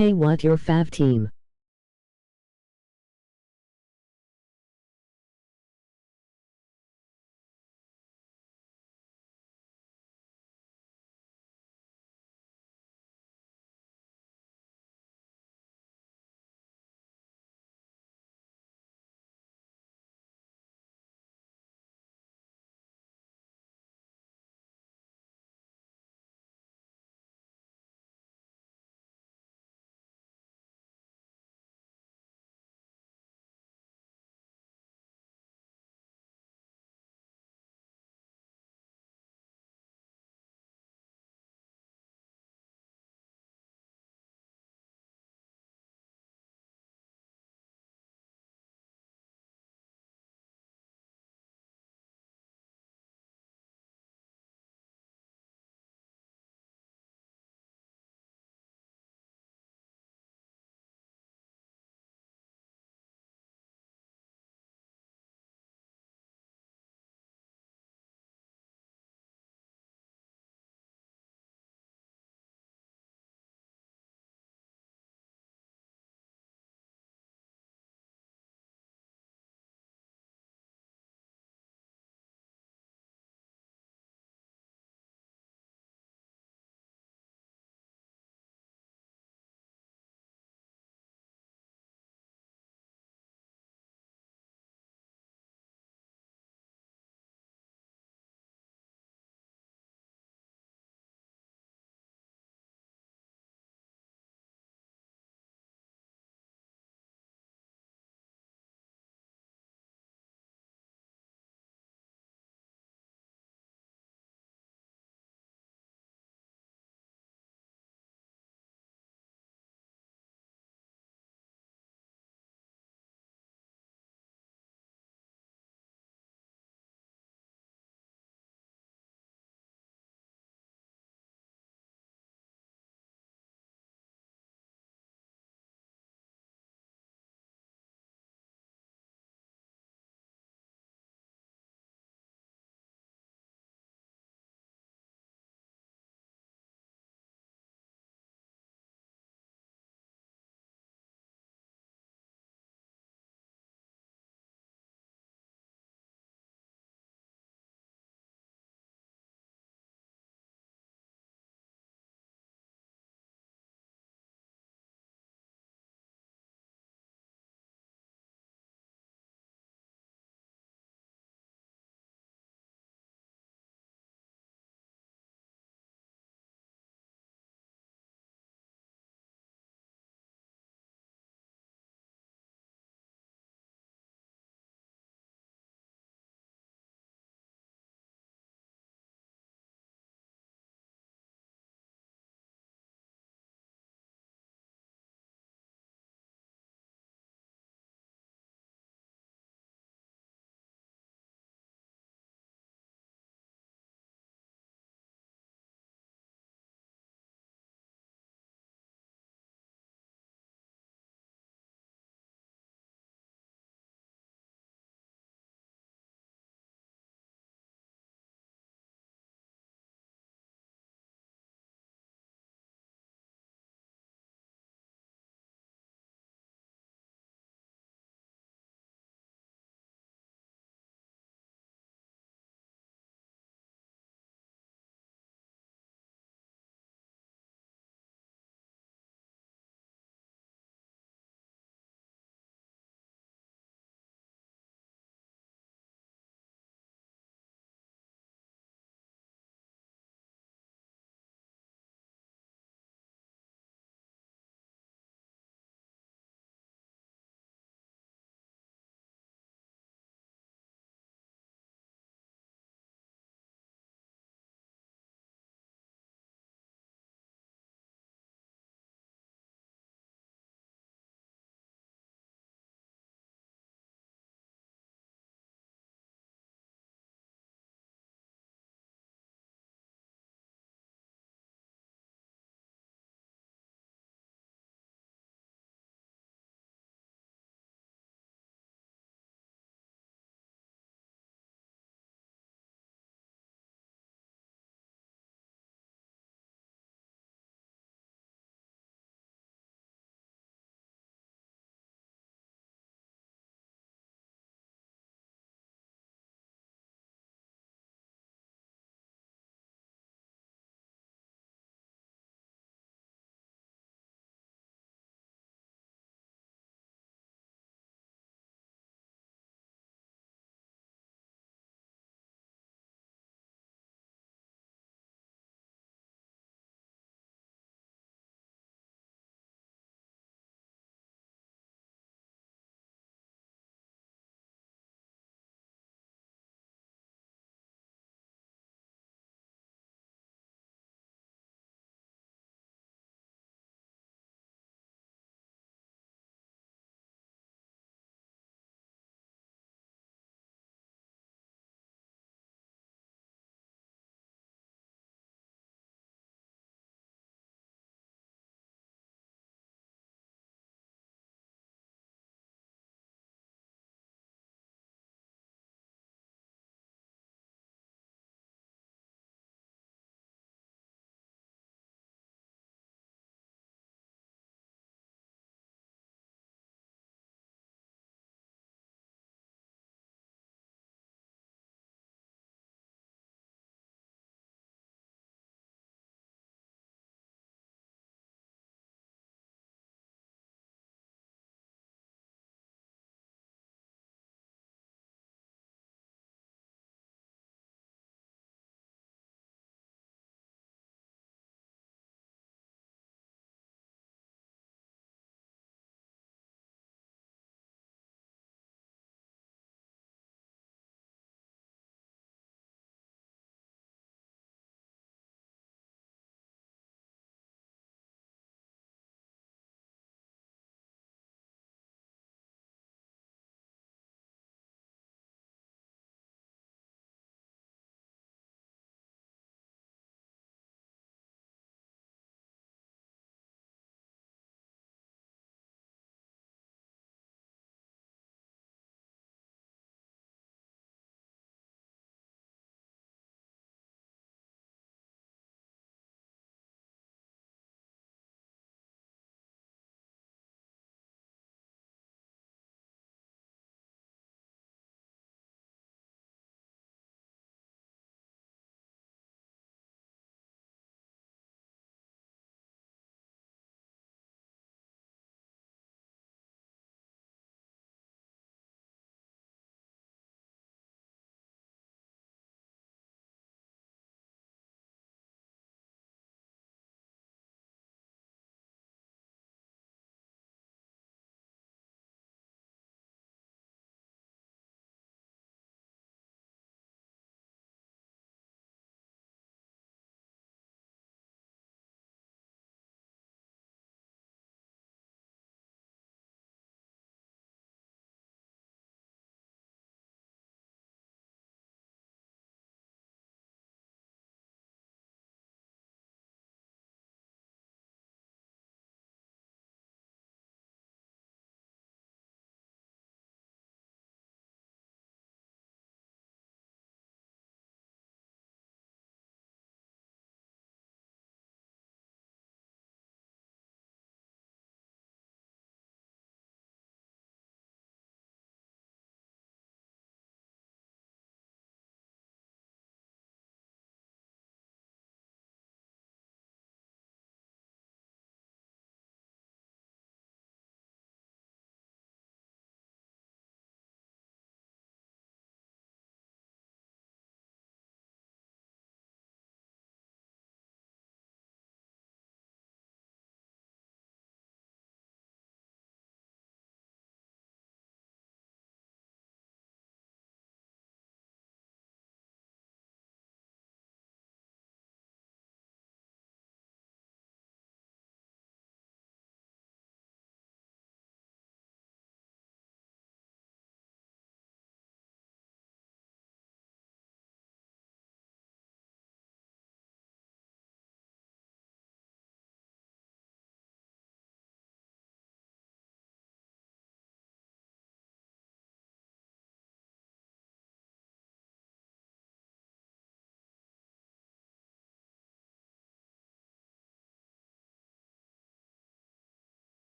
Hey, what your fav team?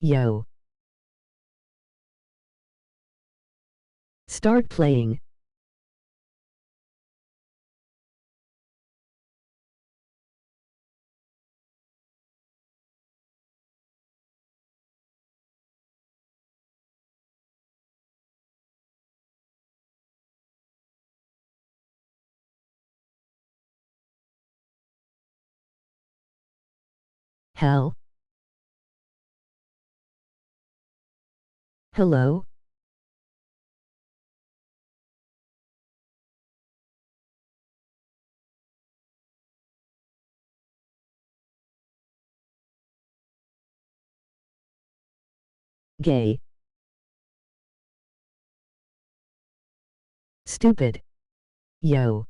Yo. Start playing. Hell. Hello? Gay. Stupid. Yo.